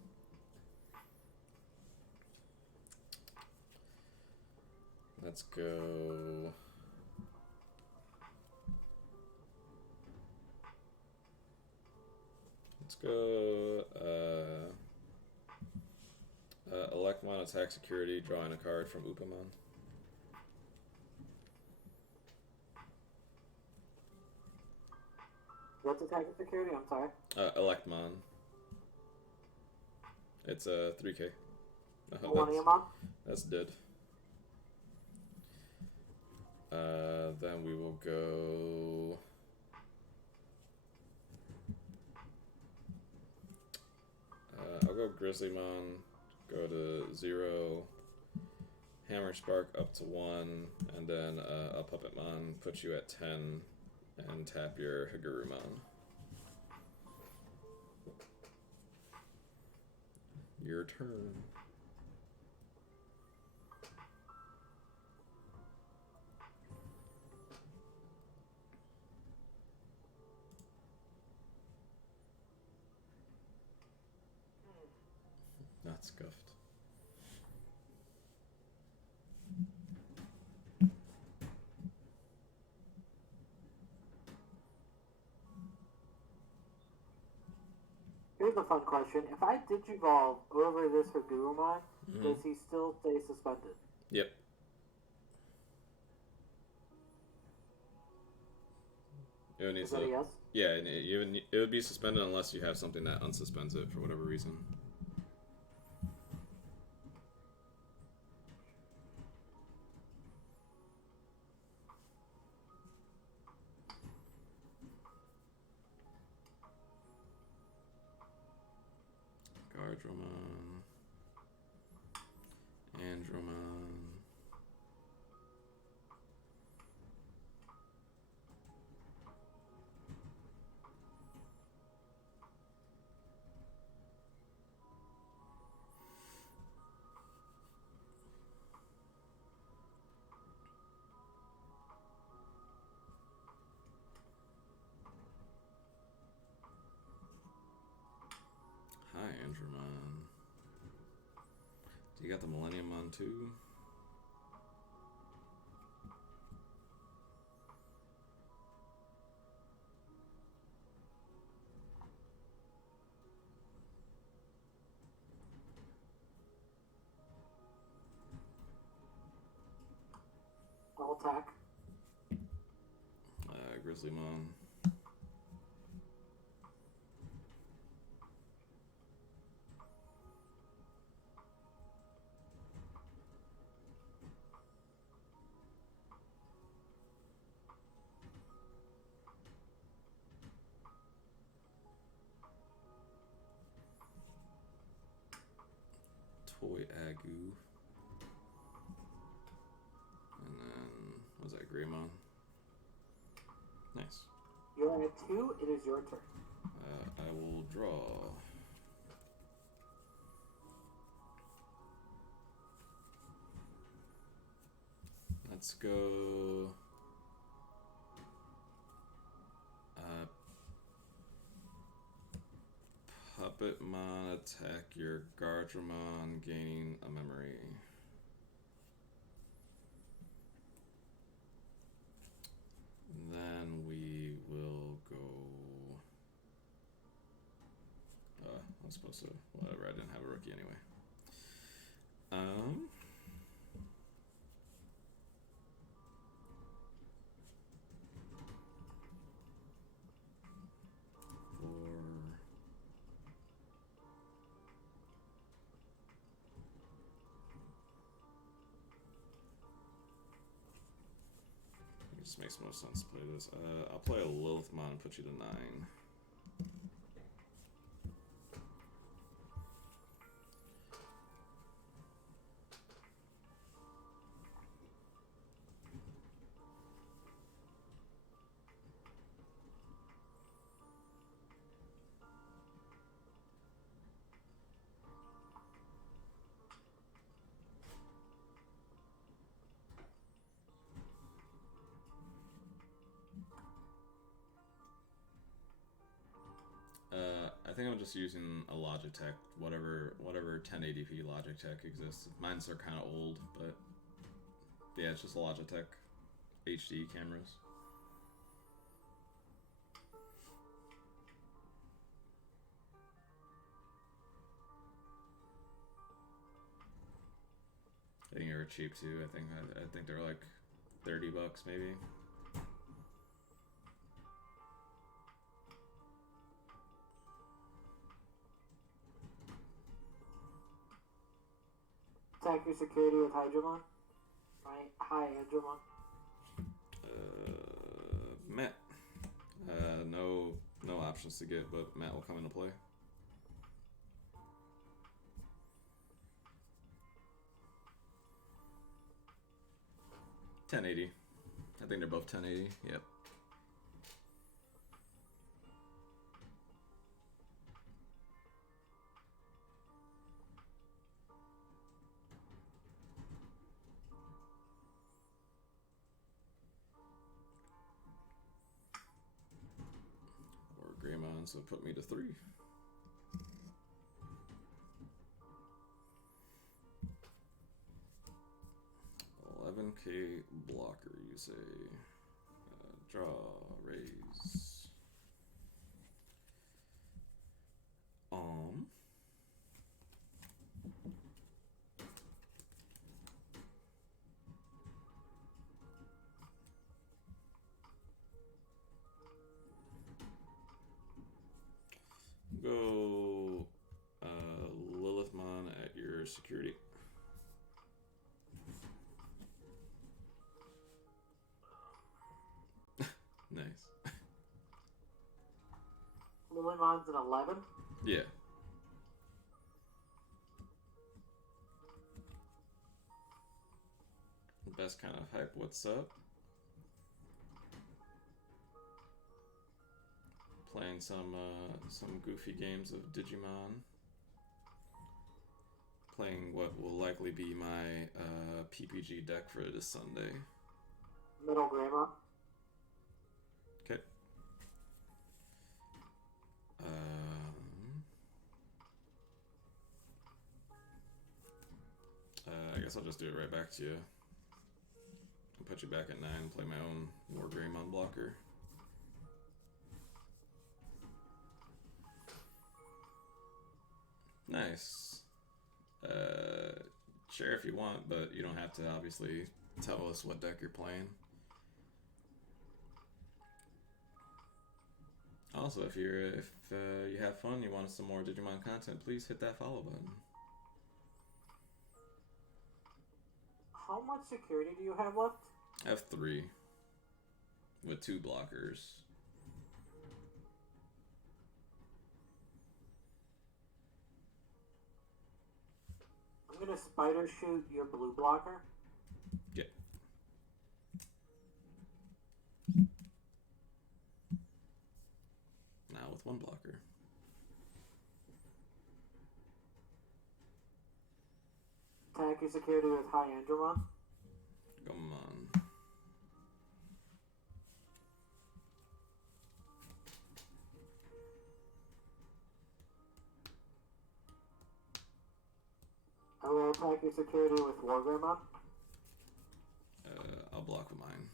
Let's go. Let's go. Electmon, attack security, drawing a card from Upamon. What's attacking security? I'm sorry. Electmon. It's a 3K. Millenniumon? That's dead. Then we will go. I'll go Grizzlymon, go to 0, Hammer Spark up to 1, and then a Puppetmon, put you at 10, and tap your Hagurumon. Your turn. Not scuffed. Here's a fun question. If I Digivolve over this Hagurumon, does he still stay suspended? Yep. It would need Is that a to, yes? yeah, it would be suspended unless you have something that unsuspends it for whatever reason. Gardromon. Andromon. Hi, Andromon. Do you got the Millenniumon too? I'll attack. Grizzlymon. Toy Agu. And then, what was that, Greymon? Nice. You're at 2, it is your turn. I will draw. Let's go. Puppetmon, attack your Gardromon, gaining a memory. Then we will go. I was supposed to. Whatever. I didn't have a rookie anyway. It just makes most sense to play this. I'll play a Lilithmon and put you to 9. I think I'm just using a Logitech, whatever 1080p Logitech exists. Mine's are kind of old, but yeah, it's just a Logitech HD cameras. I think they were cheap too. I think they were like $30 maybe. Attack your security with Hydramon. Right? Hi, Hydramon. Matt. No options to get, but Matt will come into play. $1080. I think they're both 1080. Yep. Or Greymon, so put me to 3. $11K blocker, you say. Draw, raise. Go Lilithmon at your security. Nice. Lilymon's an 11. Yeah. Best kind of hype. What's up? Playing some goofy games of Digimon. Playing what will likely be my PPG deck for this Sunday. Middle Greymon. Okay. I guess I'll just do it right back to you. I'll put you back at 9 and play my own War Greymon blocker. Nice. Share if you want, but you don't have to obviously tell us what deck you're playing. Also, if you have fun, you want some more Digimon content, please hit that follow button. How much security do you have left? I have 3 with 2 blockers. I'm gonna spider shoot your blue blocker. Yeah. Now with 1 blocker. Attack your security with High Andromon. Come on. I will attack your security with War Greymon. I'll block with mine.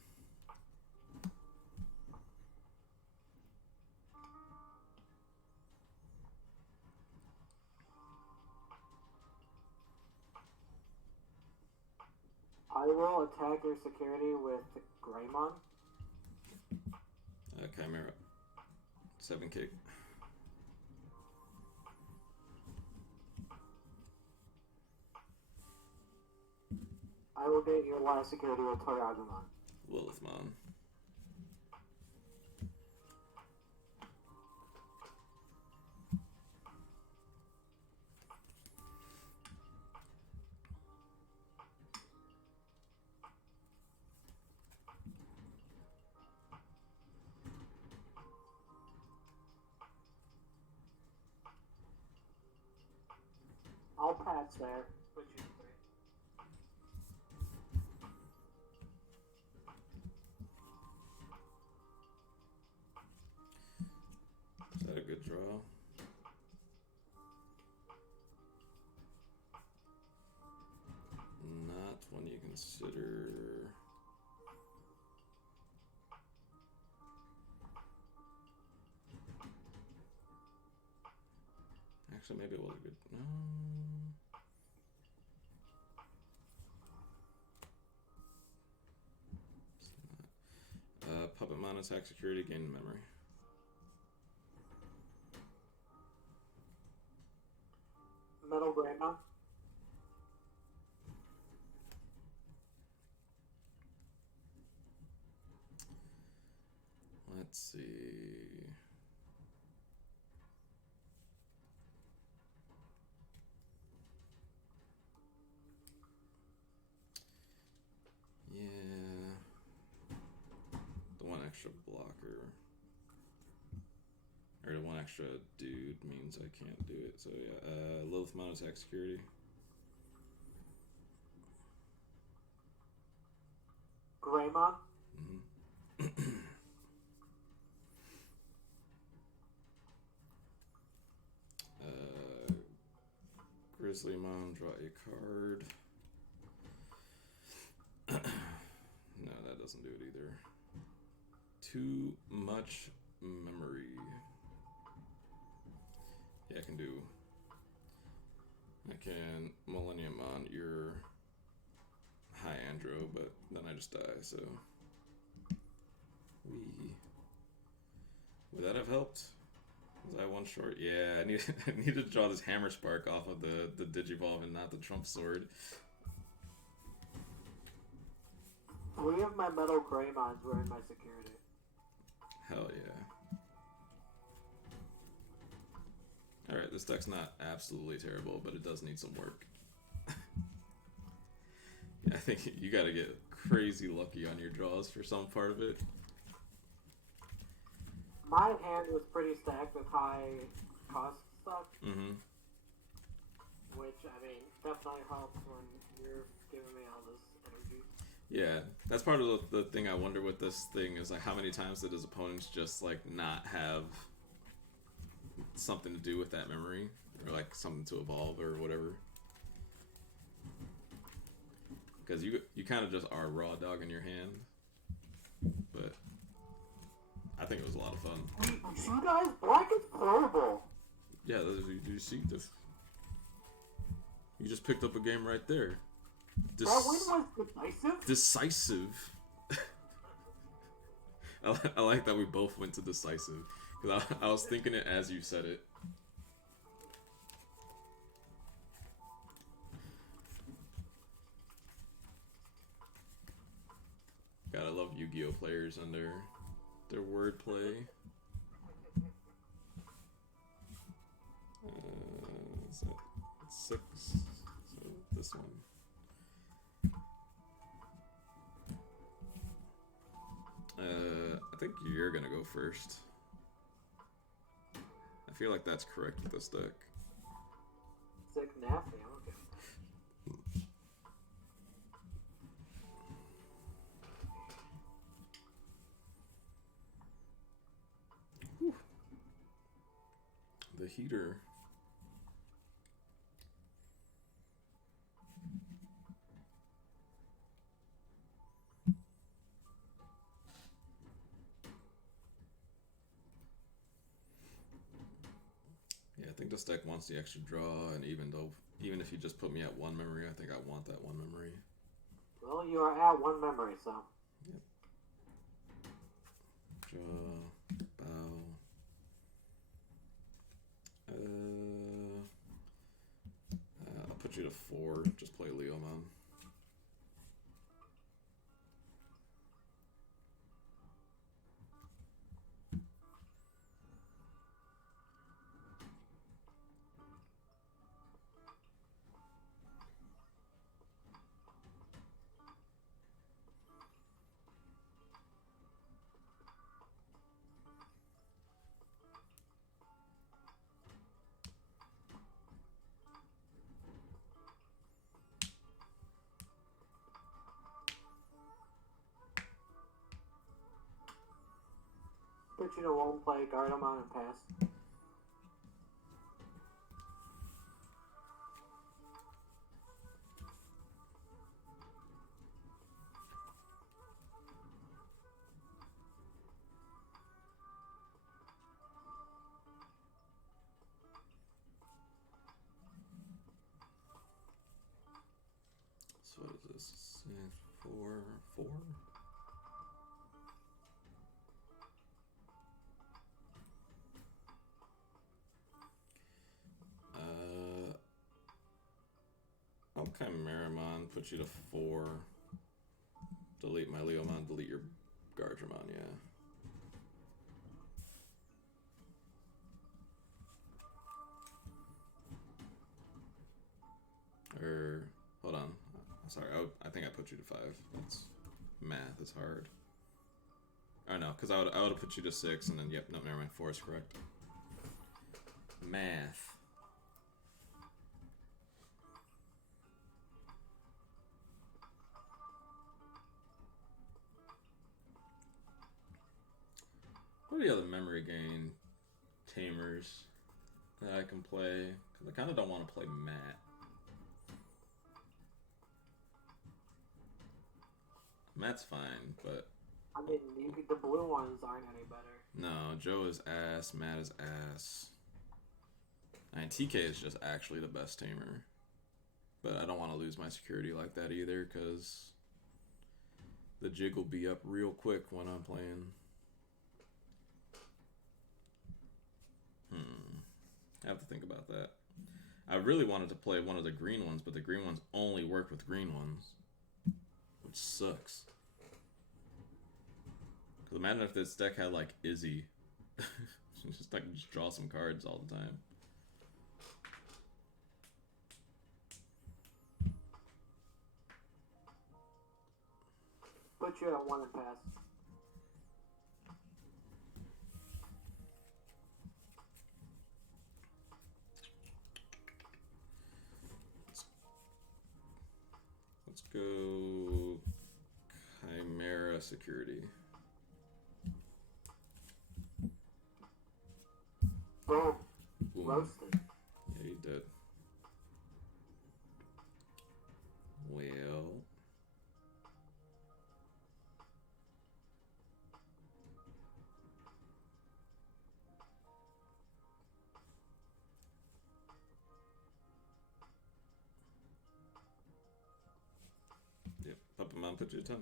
I will attack your security with Greymon. Chimera. 7K. I will get your last security with Toyagumon. Lilithmon. I'll patch there. Put you in 3. Is that a good draw? one you consider? Actually, maybe it was a good. No. Puppet Mon attack security, gain memory. Metal Grandma. Let's see. Yeah. The one extra blocker. Or the one extra dude means I can't do it. So yeah, Lilith Mon attack security. Greymon. Grizzly Mon, draw a card. No, that doesn't do it either. Too much memory. Yeah, I can do. I can Millennium on your High Andro, but then I just die, so. Would that have helped? Was I one short? Yeah, I need I need to draw this Hammer Spark off of the Digivolve and not the Trump Sword. 3 of my Metal Greymons were in my security. Hell yeah. Alright, this deck's not absolutely terrible, but it does need some work. I think you gotta get crazy lucky on your draws for some part of it. My hand was pretty stacked with high cost stuff. Mm-hmm. Which, I mean, definitely helps when you're giving me all this energy. Yeah, that's part of the thing I wonder with this thing is like how many times did his opponents just like not have something to do with that memory or like something to evolve or whatever. Because you kind of just are raw dog in your hand, but I think it was a lot of fun. You guys, black is horrible. Yeah, do you see this? You just picked up a game right there. That win was decisive. Decisive. I like that we both went to decisive because I was thinking it as you said it. Gotta love Yu-Gi-Oh players and their wordplay. Is that 6? So this one. I think you're gonna go first. I feel like that's correct with this deck. Sick nasty, I'm okay. Whew. The heater. I think this deck wants the extra draw, and even if you just put me at 1 memory, I think I want that 1 memory. Well, you are at 1 memory, so. Yep. Draw, bow. I'll put you to 4. Just play Leomon. Put you to 1 play, guard him on and pass. What is this? 4, 4. I'll Chimeramon, put you to 4. Delete my Leomon, delete your Gardevoir, yeah. Hold on. Sorry, I think I put you to 5. That's math is hard. Oh no, because I would have put you to 6, and then yep, no, never mind. 4 is correct. Math. What are the other memory gain tamers that I can play? Because I kind of don't want to play Matt. Matt's fine, but... I mean, the blue ones aren't any better. No, Joe is ass, Matt is ass. I mean, TK is just actually the best tamer. But I don't want to lose my security like that either, because the jig will be up real quick when I'm playing. I have to think about that. I really wanted to play one of the green ones, but the green ones only work with green ones, which sucks. Because imagine if this deck had like Izzy. just draw some cards all the time. Put you at 1 and pass. Let's go Chimera Security. Boom. Boom. Roasted. Yeah, you did. Well... Yep, Papa Mom put you to 10.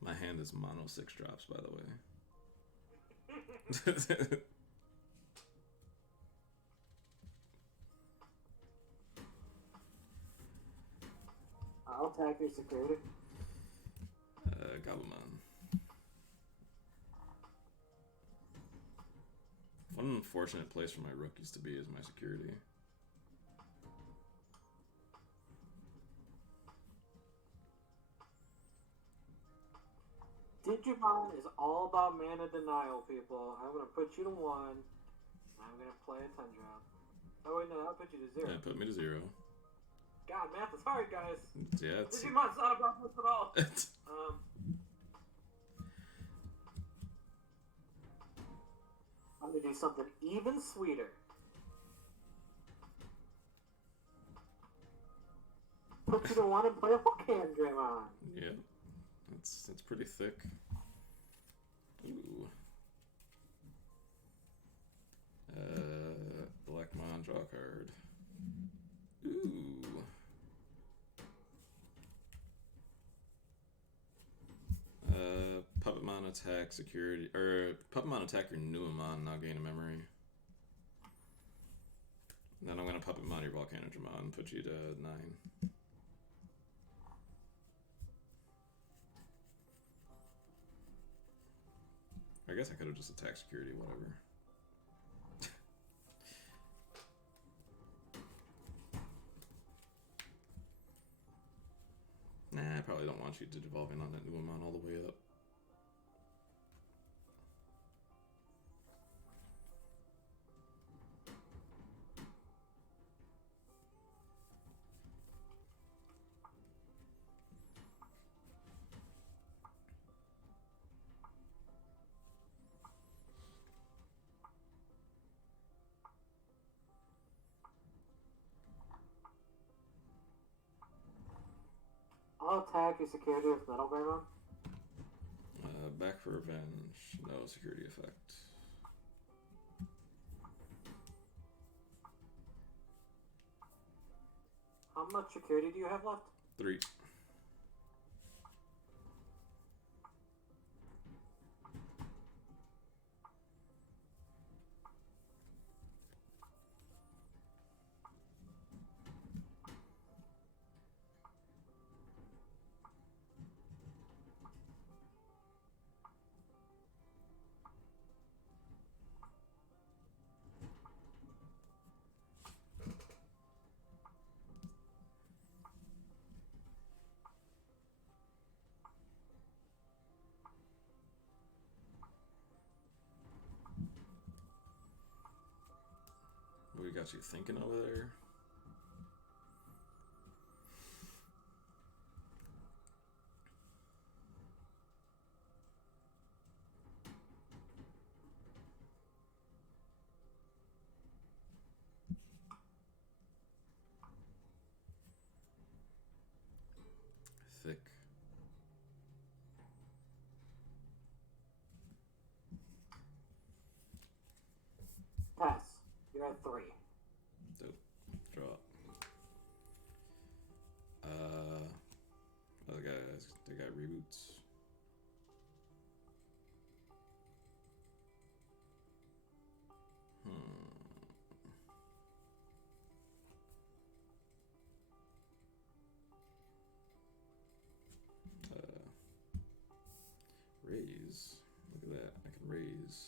My hand is mono 6 drops, by the way. I'll attack your security. Gabumon. What an unfortunate place for my rookies to be is my security. Digimon is all about mana denial, people. I'm gonna put you to 1. I'm gonna play a 10 drop. Oh wait, no, I'll put you to 0. Yeah, put me to 0. God, math is hard, guys. Yeah, it's... Digimon's not about this at all. I'm gonna do something even sweeter. Put you to 1 and play a Volcan Draymond. Yeah, that's pretty thick. Ooh. Blackmon, draw a card. Ooh. Puppetmon attack security, or Puppetmon attack your Nuamon, now gain a memory. Then I'm gonna Puppetmon your Volcanodramon and put you to 9. I guess I could have just attacked security, whatever. Nah, I probably don't want you to devolve in on that Nuamon all the way up. I'll attack your security with Metal Greymon. Back for revenge. No security effect. How much security do you have left? 3. What got you thinking over there? Thick. Pass. You're at 3. Dope. Drop. Other guys, they got reboots. Raise. Look at that. I can raise.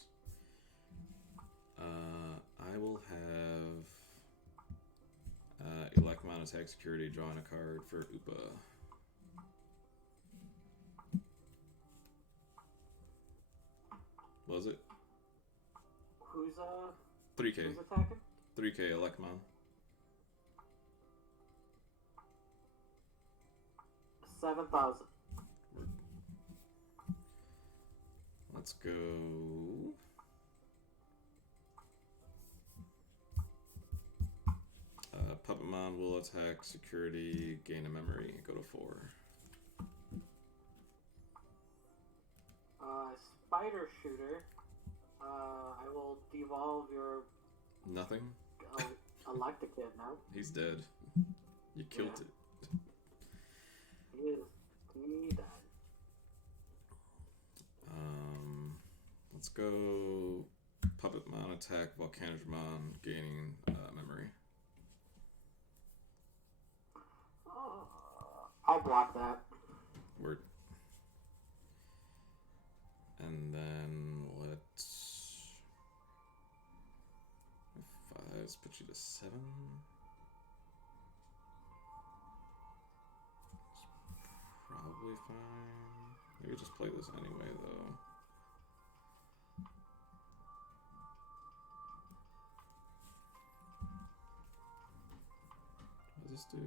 I will have Elecmon attack security, drawing a card for Upa. Was it? Who's 3K. who's attacking? 3K Elecmon. 7,000. Let's go. Puppetmon will attack security, gain a memory, go to 4. Spider Shooter. I will devolve your Nothing? Electakid now. He's dead. You killed Yeah. it. He died. Let's go. Puppetmon attack Volcanodramon, gaining memory. I'll block that. Word. And then let's 5s put you to 7. It's probably fine. Maybe just play this anyway though. What does this do?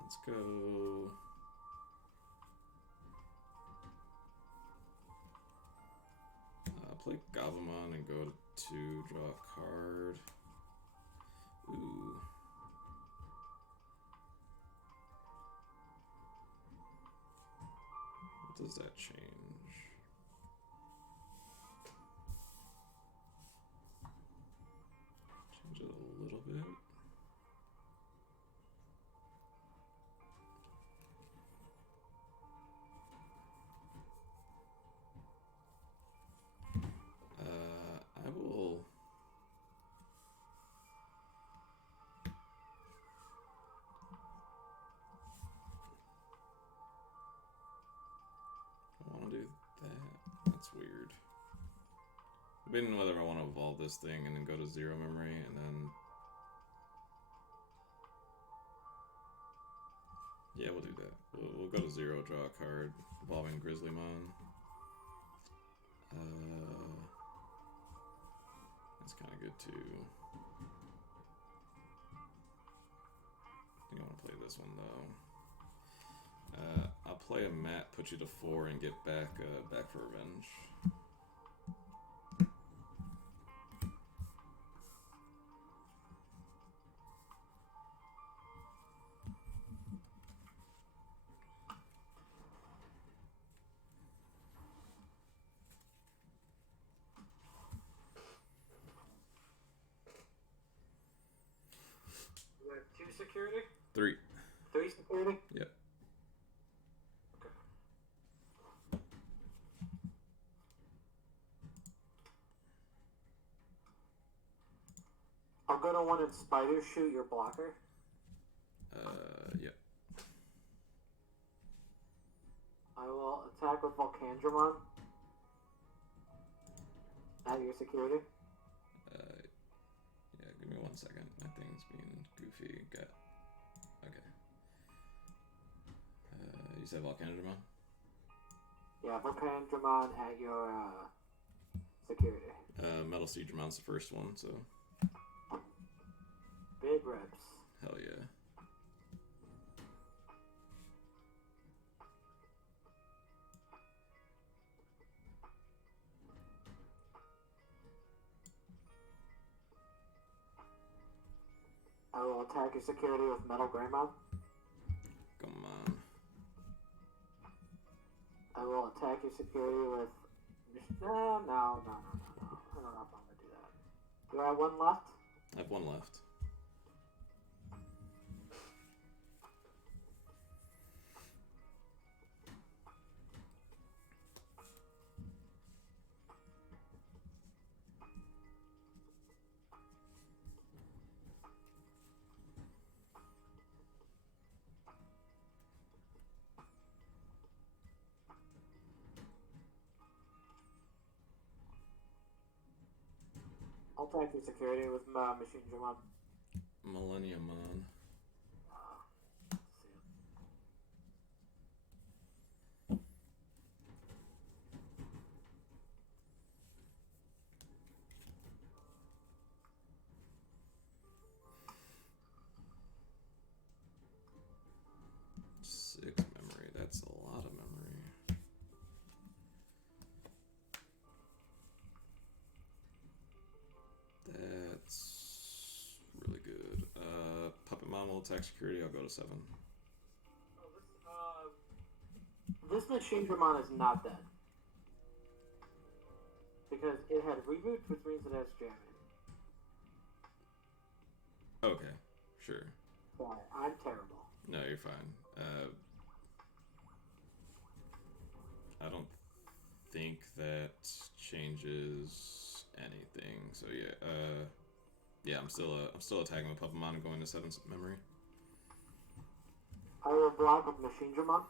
Let's go. Play Gabumon and go to 2, draw a card. Ooh. What does that change? Change it a little bit. I will. I want to do that. That's weird. Debating whether I want to evolve this thing and then go to 0 memory and then. Yeah, we'll do that. We'll go to 0, draw a card, evolving Grizzlymon. That's kind of good too. I think I want to play this one though. I'll play a mat, put you to 4, and get back for revenge. You have 2 security? 3. 3 security? Yep. Okay. I'll go to 1 and spider shoot your blocker. Yep. I will attack with Volcandramon. At your security. Yeah, give me 1 second. My thing's being goofy. Got. Okay. You said Volcandramon? Yeah, Volcandramon at your security. Metal Seedramon's the first one, so. Big reps. Hell yeah. I will attack your security with Metal Greymon. Come on. I will attack your security with... No. I don't know if I'm going to do that. Do I have 1 left? I have 1 left. I'll attack your security with Machine Dramon. Millennium on. Memory. That's a lot of memory. That's really good. Puppet Mom will attack security. I'll go to 7. This Machine Dramon is not dead. Because it had reboot, which means it has jamming. Okay, sure. Sorry, I'm terrible. No, you're fine. I don't think that changes anything. So yeah, yeah, I'm still attacking with Puppet Mom and going to 7 memory. I will block with Machine Dramon.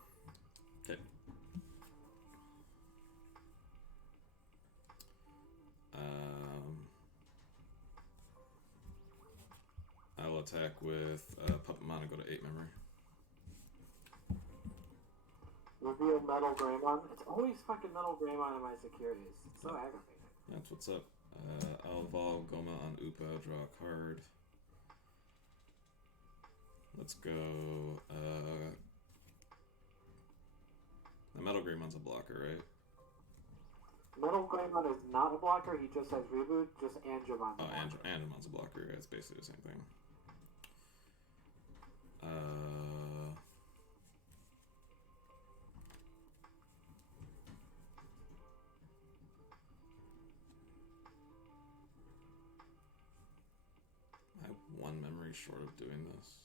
Okay. I will attack with Puppet Mon and go to 8 memory. Reveal Metal Greymon. It's always fucking Metal Greymon in my securities. It's so aggravating. That's what's up. I'll evolve Goma on Upa, draw a card. Let's go. The Metal Greymon's a blocker, right? Metal Greymon is not a blocker, he just has reboot, just Angemon. Oh, Angemon's a blocker. Yeah, it's basically the same thing. I have 1 memory short of doing this.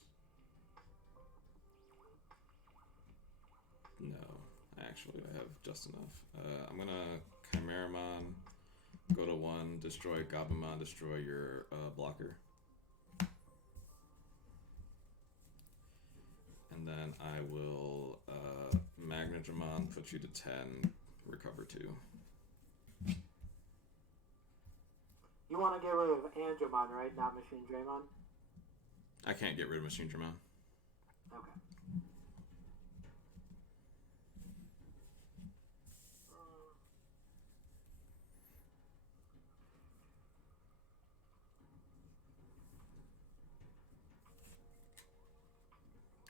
No, actually, I have just enough. I'm gonna Chimeramon, go to 1, destroy Gabumon, destroy your blocker. And then I will Magnadramon, put you to 10, recover 2. You want to get rid of Angemon, right? Not Machine Draymon? I can't get rid of Machine Dramon. Okay.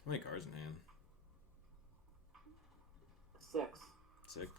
How many cards in hand? 6. 6.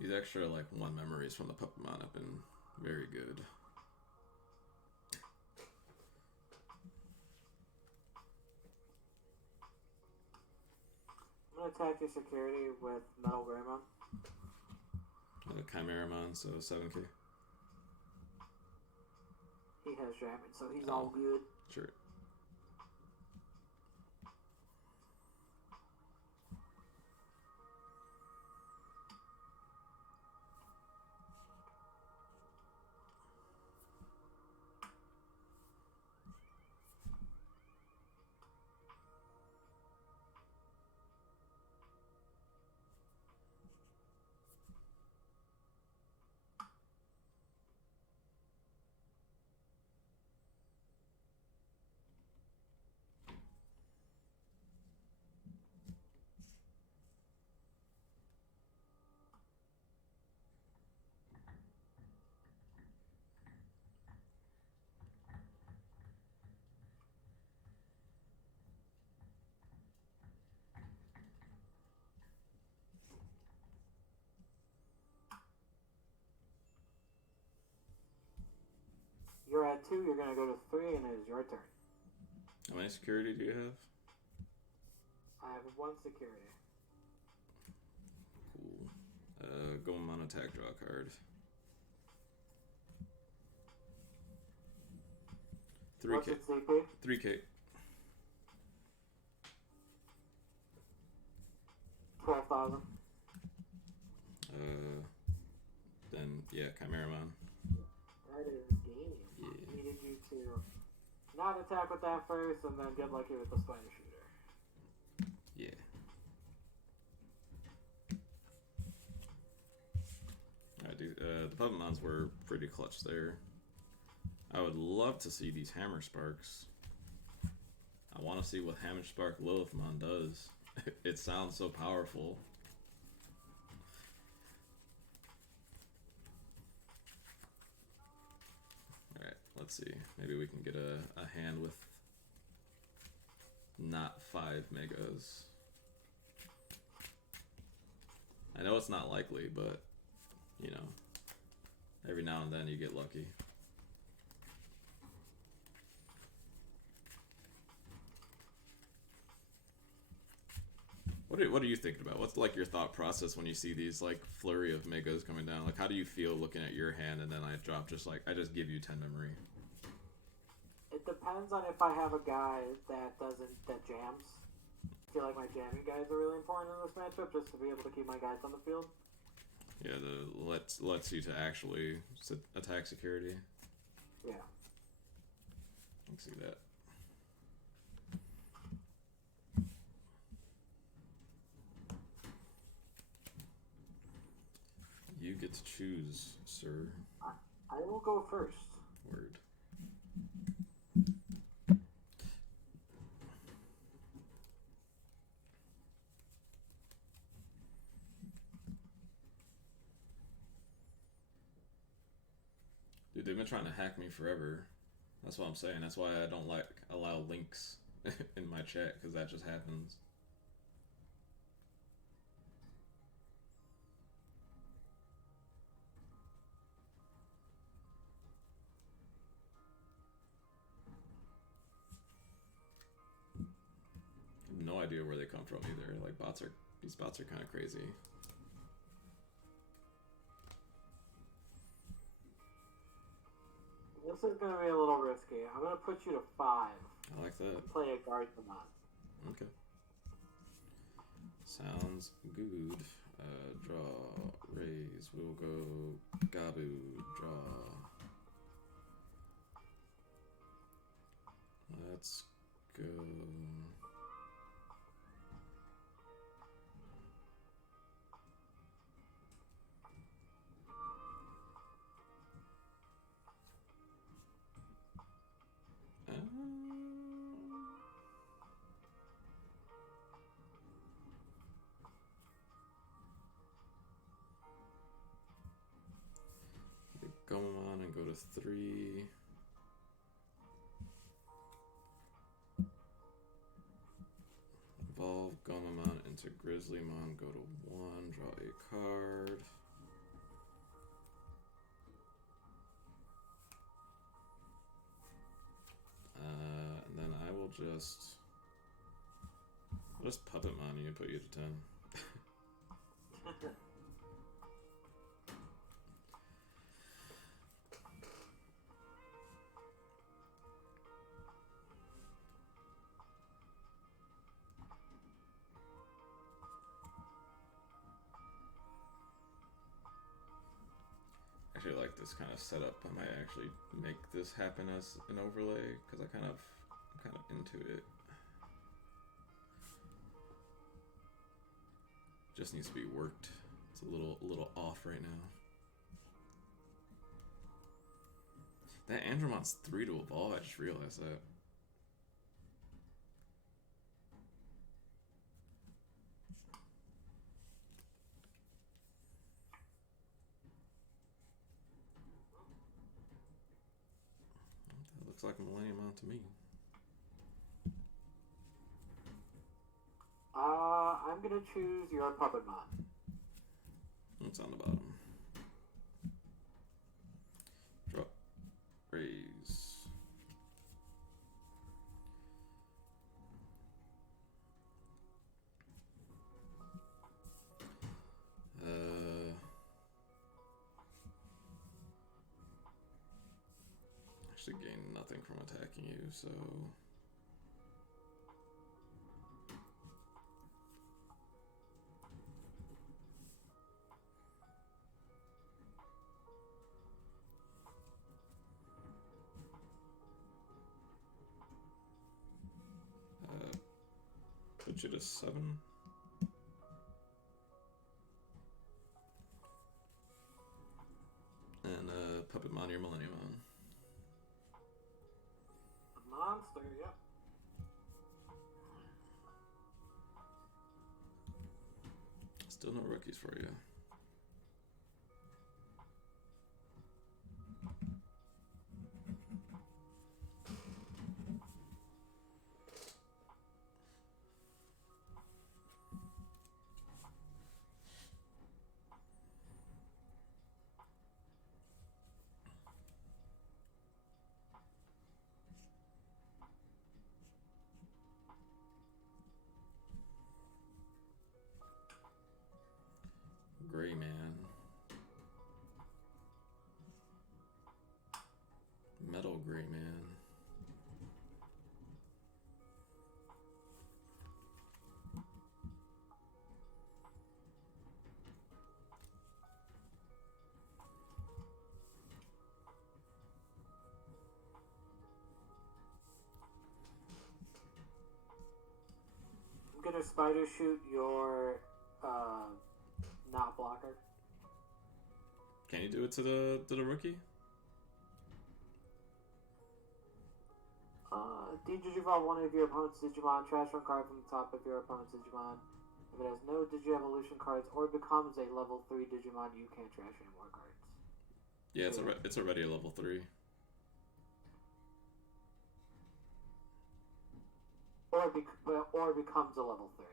These extra, like, 1 memories from the Pokemon have been very good. I'm gonna attack your security with Metal Greymon. Chimeramon, so 7k. He has jamming, so he's all good. Sure. You're at 2, you're gonna go to 3, and it is your turn. How many security do you have? I have 1 security. Cool. Going on attack, draw a card. 3k. What's its CP? 3k. 12,000. Then, yeah, Chimeramon. That is game. Yeah. Needed you to not attack with that first, and then get lucky with the spider shooter. Yeah. Alright, dude. The Pokemons were pretty clutch there. I would love to see these Hammer Sparks. I want to see what Hammer Spark Lilithmon does. It sounds so powerful. Alright, let's see. Maybe we can get a hand with not 5 megas. I know it's not likely, but, you know, every now and then you get lucky. What are you thinking about? What's like your thought process when you see these like flurry of megas coming down? Like, how do you feel looking at your hand and then I drop I just give you 10 memory? It depends on if I have a guy that jams. I feel like my jamming guys are really important in this matchup, just to be able to keep my guys on the field. Yeah, lets you to actually attack security. Yeah. I can see that. You get to choose, sir. I will go first. Word. Dude, they've been trying to hack me forever. That's what I'm saying. That's why I don't allow links in my chat, because that just happens. I have no idea where they come from either. Like, these bots are kind of crazy. This is going to be a little risky. I'm going to put you to 5. I like that. Play a Guardsman. Okay. Sounds good. Draw, raise. these. We'll go Gabu, draw. Let's go. Go on and go to 3. Evolve Gomamon into Grizzlymon, go to 1, draw a card. And then I will just Puppetmon you and put you to 10. I actually like this kind of setup. I might actually make this happen as an overlay because I'm kind of into it. Just needs to be worked. It's a little off right now. That Andromon's 3 to evolve. I just realized that. Looks like a Millenniumon to me. I'm gonna choose your Puppetmon. It's on the bottom. Drop. Raise. Actually gain nothing from attacking you, so... Put you to 7. And Puppetmon your Millenniumon. Monster, yep. Still no rookies for you. Gray Man. Metal Gray Man. I'm gonna spider shoot your not blocker. Can you do it to the rookie? Digivolve one of your opponent's Digimon, trash one card from the top of your opponent's Digimon. If it has no Digi-Evolution cards or becomes a level 3 Digimon, you can't trash any more cards. Yeah, it's already a level 3. Or becomes a level 3.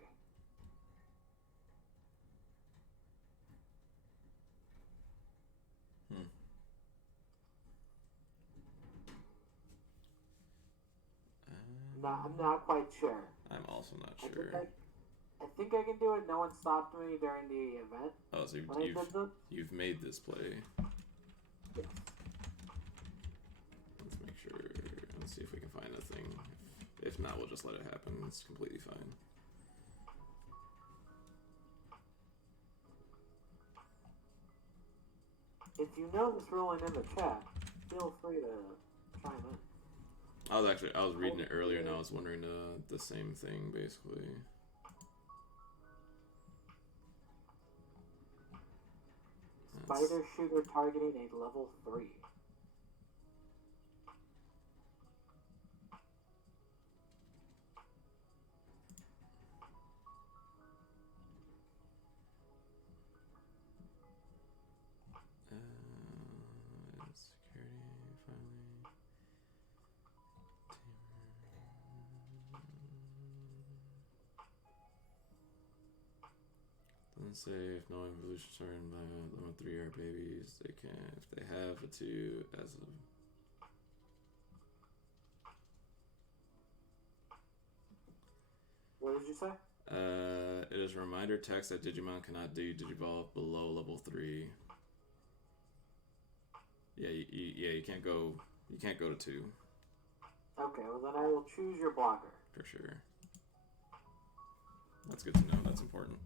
I'm not quite sure. I'm also not sure. I think I can do it. No one stopped me during the event. Oh, so you've made this play. Yes. Let's make sure. Let's see if we can find a thing. If not, we'll just let it happen. It's completely fine. If you know this ruling in the chat, feel free to chime in. I was reading it earlier and I was wondering the same thing basically. Spider shooter targeting a level 3. Security finally. Doesn't say if no evolution starting by level 3 are babies. They can if they have a 2 as of. What did you say? It is a reminder text that Digimon cannot do Digivolve below level 3. Yeah, you can't go. You can't go to 2. Okay, well then I will choose your blocker. For sure. That's good to know. That's important.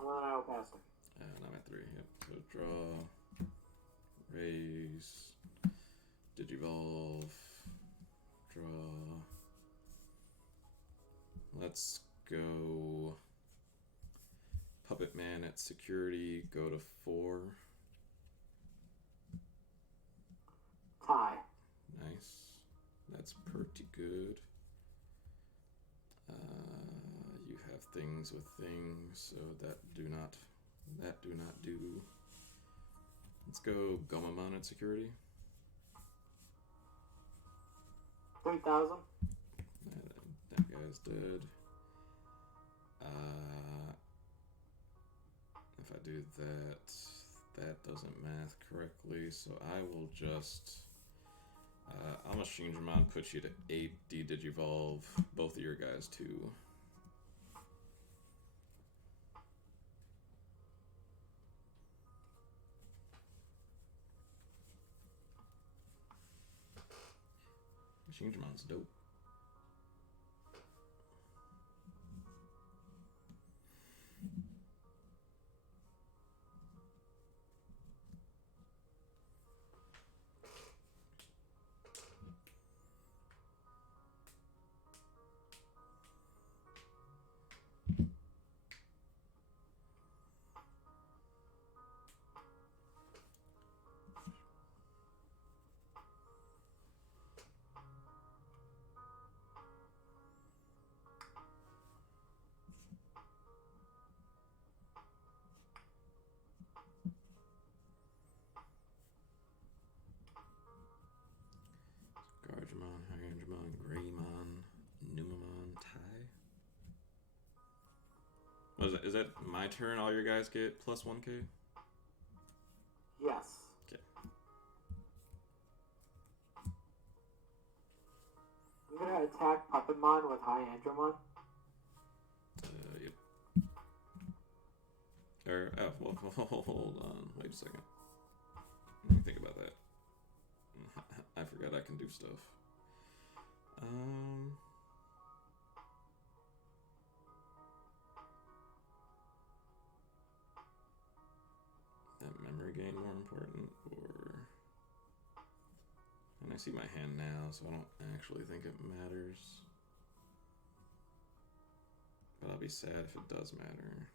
And then I will pass it. And I'm at 3. Yep. So draw, raise, Digivolve, draw. Let's go. Puppet Man at security. Go to 4. Tie. Nice. That's pretty good. You have things with things, so that do not do. Let's go Gomamon at security. 3,000. That guy's dead. If I do that, that doesn't math correctly, so I will just. I'll Machine Dramon put you to 8 D-Digivolve, both of your guys too. Machine Dramon's dope. Gargemon, Hyandramon, Greymon, Numamon, Tai. What is that? Is that my turn? All your guys get plus 1k? Yes. Okay. I'm gonna attack Puppetmon with High Andromon. Yep. Or, oh, well, hold on. Wait a second. Let me think about that. I forgot I can do stuff. That memory gain more important, or... And I see my hand now, so I don't actually think it matters. But I'll be sad if it does matter.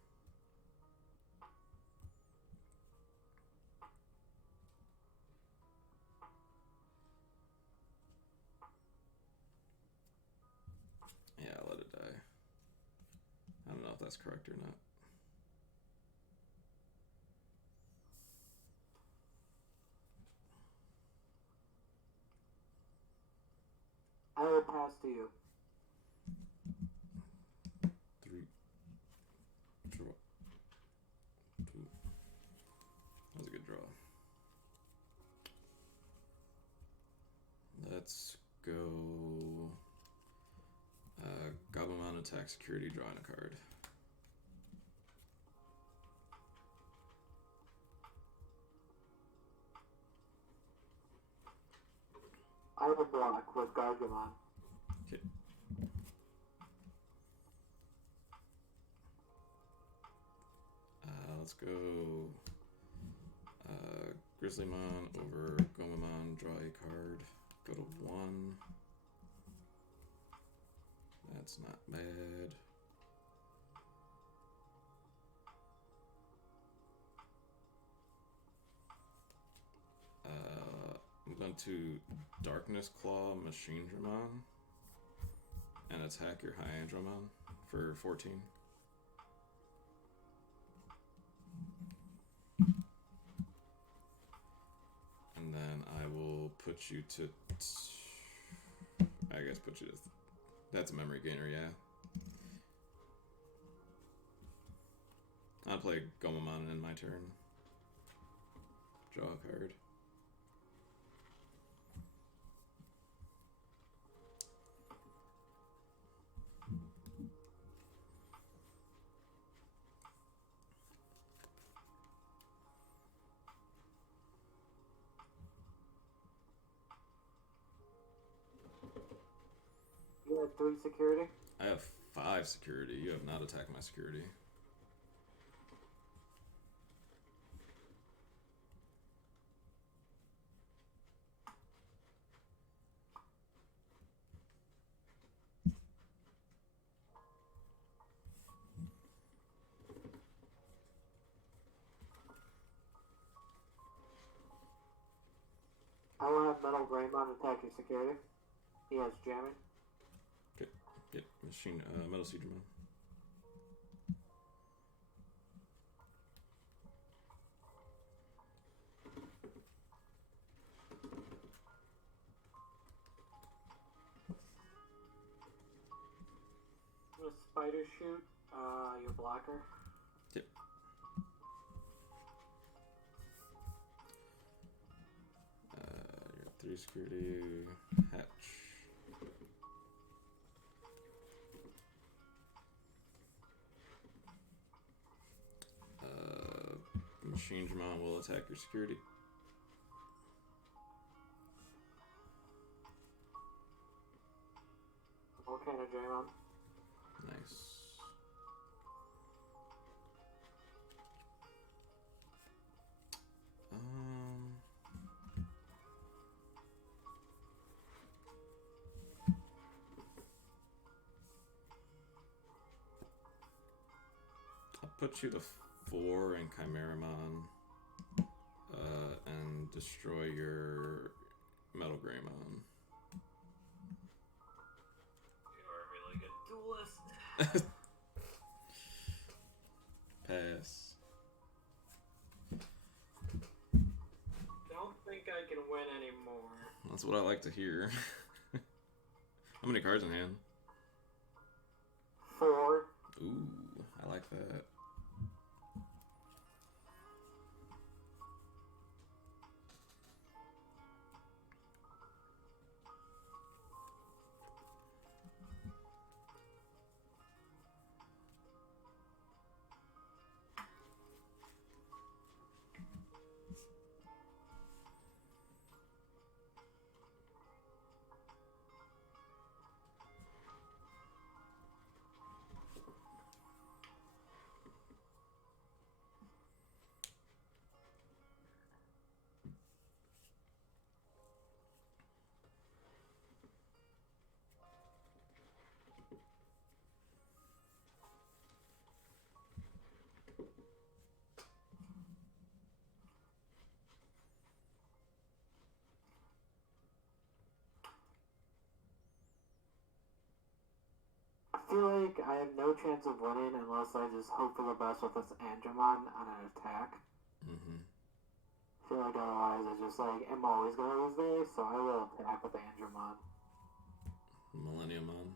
Yeah, I'll let it die. I don't know if that's correct or not. I will pass to you. 3. Draw. 2. That was a good draw. Let's go. Gabumon attack security, drawing a card. I will block with Gargemon. Okay. let's go. Grizzlymon over Gomamon, draw a card, go to 1. That's not bad. I'm going to Darkness Claw Machine Dramon and attack your Hyandramon for 14. And then I will put you to. I guess put you to. That's a memory gainer, yeah. I'll play Gomamon in my turn. Draw a card. You had 3 security? I have 5 security. You have not attacked my security. I will have Metal Greymon attack your security. He has jamming. Okay. Yep. Machine. Metal Seedramon. I'm gonna Spider Shoot your blocker. Yep. You're 3 security. Hatch. Machine Dramon will attack your security. Volcano Draymon. Nice. I'll put you to 4 in Chimeramon, and destroy your Metal Greymon. You are a really good duelist. Pass. Don't think I can win anymore. That's what I like to hear. How many cards in hand? 4. Ooh, I like that. I feel like I have no chance of winning unless I just hope for the best with this Andromon on an attack. Mm-hmm. I feel like otherwise it's just like, I'm always going to lose this, so I will attack with Andromon. Millenniumon.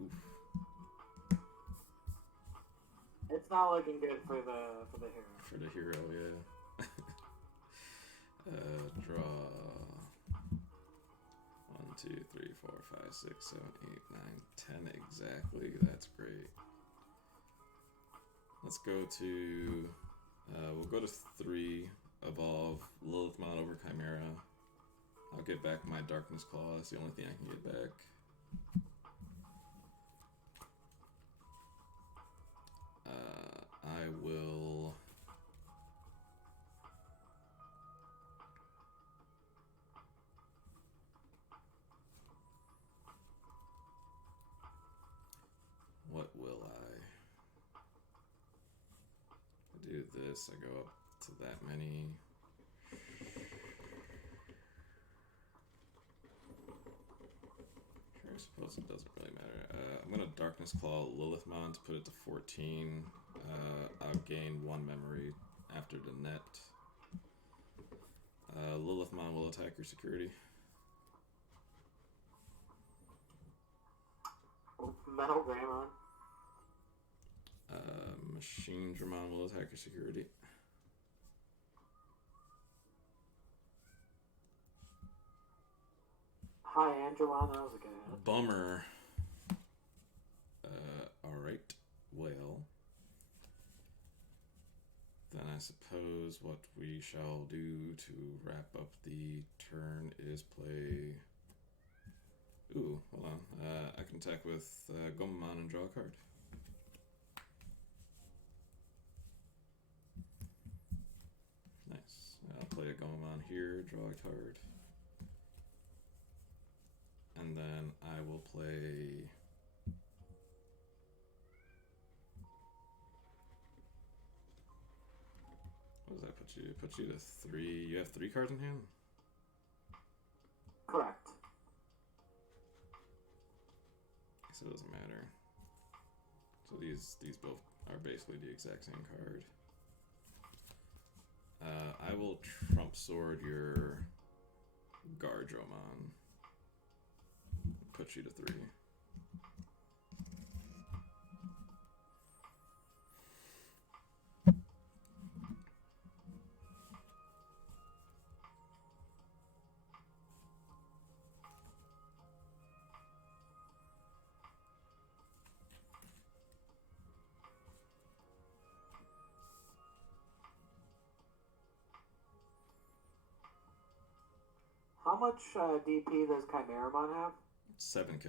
Oof. It's not looking good for the hero. For the hero, yeah. Draw 1, 2, 3, 4, 5, 6, 7, 8, 9, 10 exactly. That's great. Let's go to, we'll go to 3, evolve Lilithmon over Chimera. I'll get back my Darkness Claw, that's the only thing I can get back. I will... What will I do this? I go up to that many. Sure, I suppose it doesn't really matter. I'm gonna Darkness Claw Lilithmon to put it to 14. I'll gain 1 memory after the net. Lilithmon will attack your security. Metal Greymon. Machine Dramon will attack your security. Hi, Angelon. That was a good hit. Bummer. Alright. Well. Then I suppose what we shall do to wrap up the turn is play... Ooh, hold on. I can attack with Gomamon and draw a card. Nice. I'll play a Gomamon here, draw a card. And then I will play... What does that put you? Put you to 3. You have 3 cards in hand? Correct. So it doesn't matter. So these both are basically the exact same card. I will Trump Sword your Gardromon. Put you to 3. How much DP does Chimeramon have? 7k.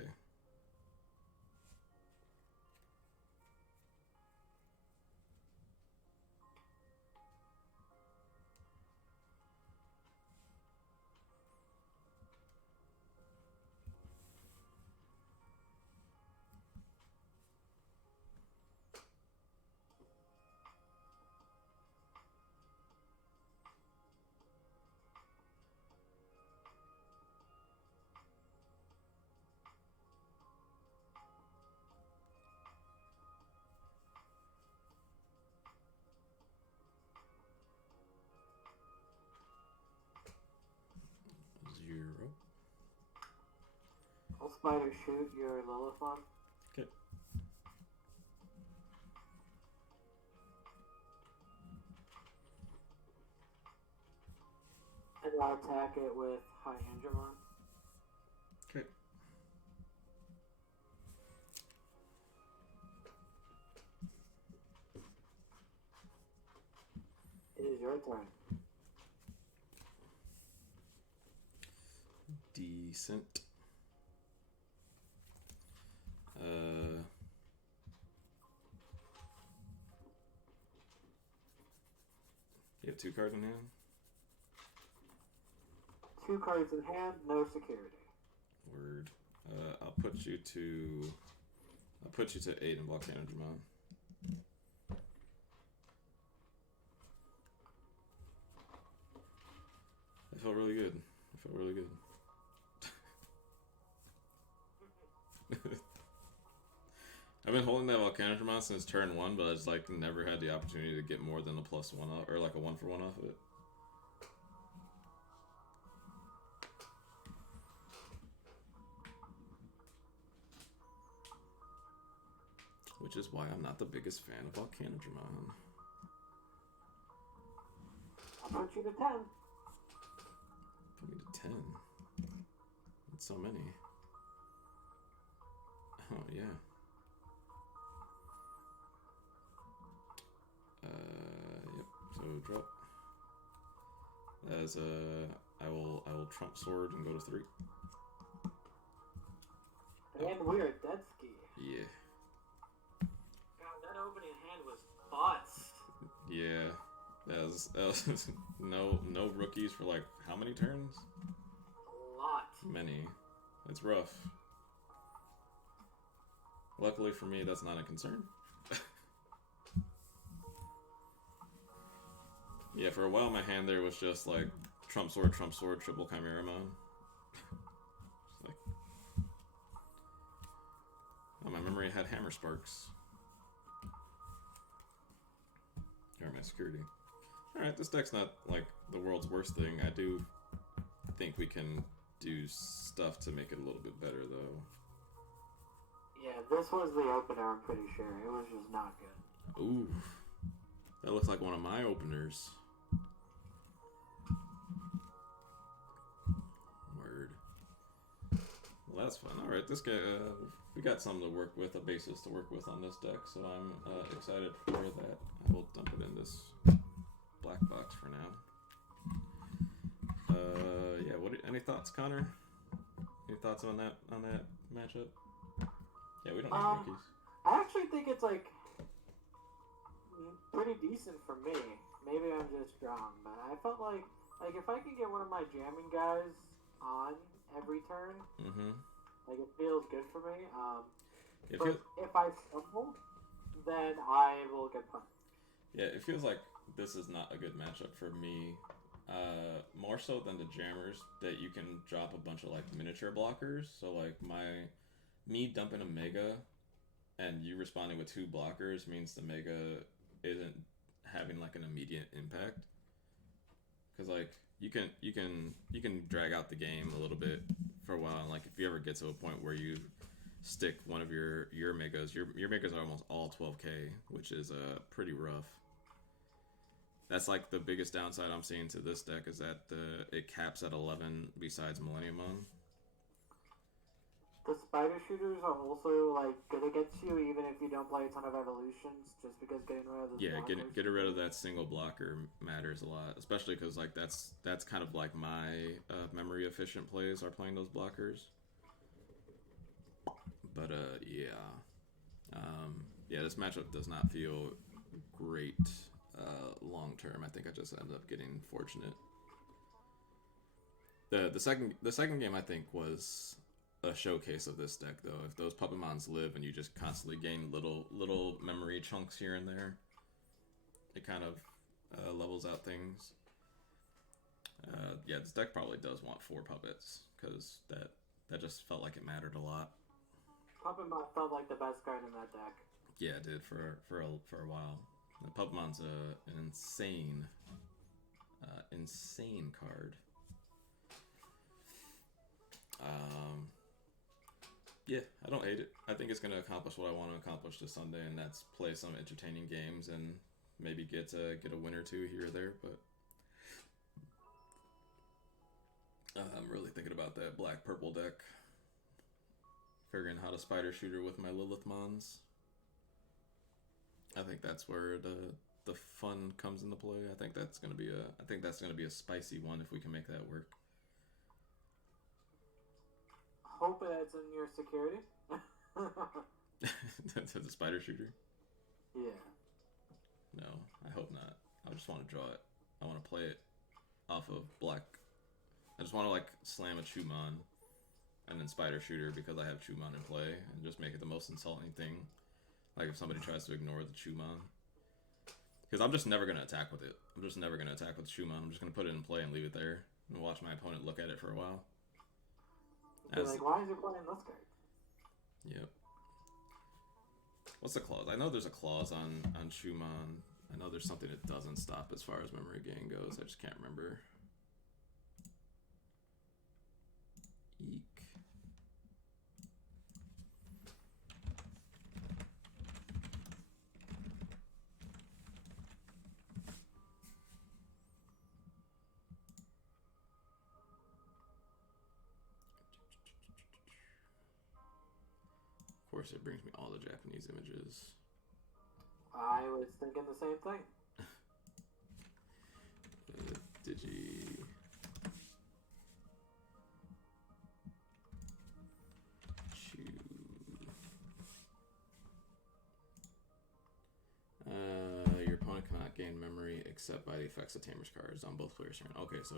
I'll Spider shoot your Lilithmon. Okay. And I'll attack it with High Angemon. Okay. It is your turn. Decent. You have 2 cards in hand? 2 cards in hand, no security. Word. I'll put you to 8 in Volcano Dramon. I felt really good. I've been holding that Volcano Dramon since turn 1, but I just like never had the opportunity to get more than a +1 off, or like a 1-for-1 off of it. Which is why I'm not the biggest fan of Volcano Dramon. I'll put you to 10. Put me to 10. That's so many. Oh yeah. Yep. So drop. As I will trump sword and go to 3. And we're dead ski. Yeah. God, that opening hand was butts. Yeah. That was no rookies for like how many turns? A lot. Many. It's rough. Luckily for me, that's not a concern. Yeah, for a while my hand there was just like trump sword, triple Chimeramon. Like, oh, my memory had hammer sparks. Or my security. Alright, this deck's not like the world's worst thing. I do think we can do stuff to make it a little bit better though. Yeah, this was the opener, I'm pretty sure. It was just not good. Ooh. That looks like one of my openers. Word. Well, that's fun. Alright, this guy, we got something to work with, a basis to work with on this deck, so I'm excited for that. I will dump it in this black box for now. Yeah, any thoughts, Connor? Any thoughts on that matchup? Yeah, we don't need rookies. I actually think it's like pretty decent for me. Maybe I'm just strong, but I felt like if I can get one of my jamming guys on every turn, like it feels good for me. But if I stumble, then I will get punished. Yeah, it feels like this is not a good matchup for me. More so than the jammers, that you can drop a bunch of like miniature blockers. So like me dumping a mega and you responding with 2 blockers means the mega isn't having like an immediate impact. Cause like you can drag out the game a little bit for a while. And like if you ever get to a point where you stick one of your megas, your megas are almost all 12k, which is pretty rough. That's like the biggest downside I'm seeing to this deck is that it caps at 11 besides Millenniumon. The spider shooters are also like good against you even if you don't play a ton of evolutions, just because getting rid of the getting rid of that single blocker matters a lot, especially because like that's kind of like my memory efficient plays are playing those blockers. But yeah, this matchup does not feel great long term. I think I just ended up getting fortunate. The second game I think was a showcase of this deck though. If those Puppetmons live and you just constantly gain little memory chunks here and there, it kind of levels out things. Yeah, this deck probably does want 4 puppets because that just felt like it mattered a lot. Puppetmon felt like the best card in that deck. Yeah, it did for a while. The Puppetmon's an insane card. Yeah, I don't hate it. I think it's going to accomplish what I want to accomplish this Sunday, and that's play some entertaining games and maybe get a win or 2 here or there. But I'm really thinking about that black-purple deck. Figuring how to spider shooter with my Lilithmons. I think that's where the fun comes into play. I think that's gonna be a spicy one if we can make that work. Hope that's in your security. To the spider shooter? Yeah. No, I hope not. I just want to draw it. I want to play it off of black. I just want to like slam a Chumon and then spider shooter because I have Chumon in play and just make it the most insulting thing. Like if somebody tries to ignore the Chumon. Because I'm just never going to attack with it. I'm just never going to attack with Chumon. I'm just going to put it in play and leave it there and watch my opponent look at it for a while. Like, why is he playing this card? Yep. What's the clause? I know there's a clause on Chumon. I know there's something it doesn't stop as far as memory gain goes. I just can't remember. Eek. Of course, it brings me all the Japanese images. I was thinking the same thing. Digi. Your opponent cannot gain memory except by the effects of Tamer's cards on both players' turn. Okay, so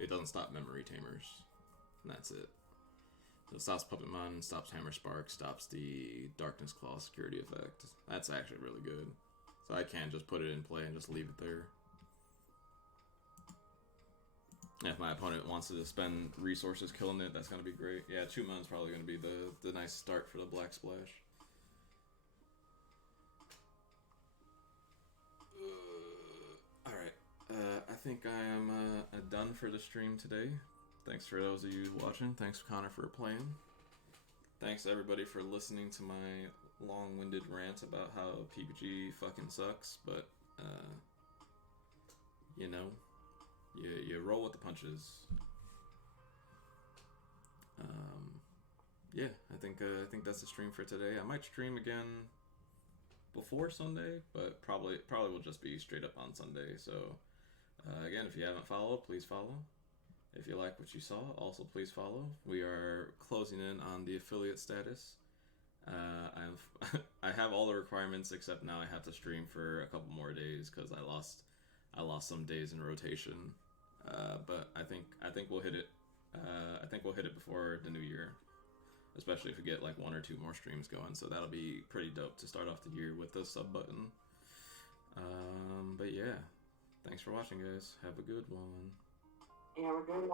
it doesn't stop memory Tamers. And that's it. So it stops Puppet Mon, stops Hammer Spark, stops the Darkness Claw security effect. That's actually really good. So I can just put it in play and just leave it there. And if my opponent wants to spend resources killing it, that's going to be great. Yeah, 2 months probably going to be the nice start for the Black Splash. Alright, I think I am done for the stream today. Thanks for those of you watching. Thanks, Connor, for playing. Thanks, everybody, for listening to my long-winded rant about how PPG fucking sucks, but, you know, you roll with the punches. Yeah, I think that's the stream for today. I might stream again before Sunday, but probably will just be straight up on Sunday. So again, if you haven't followed, please follow. If you like what you saw, also please follow. We are closing in on the affiliate status. I have all the requirements except now I have to stream for a couple more days because I lost some days in rotation. But I think we'll hit it. I think we'll hit it before the new year, especially if we get like 1 or 2 more streams going. So that'll be pretty dope to start off the year with the sub button. But yeah, thanks for watching, guys. Have a good one. Yeah, we're good.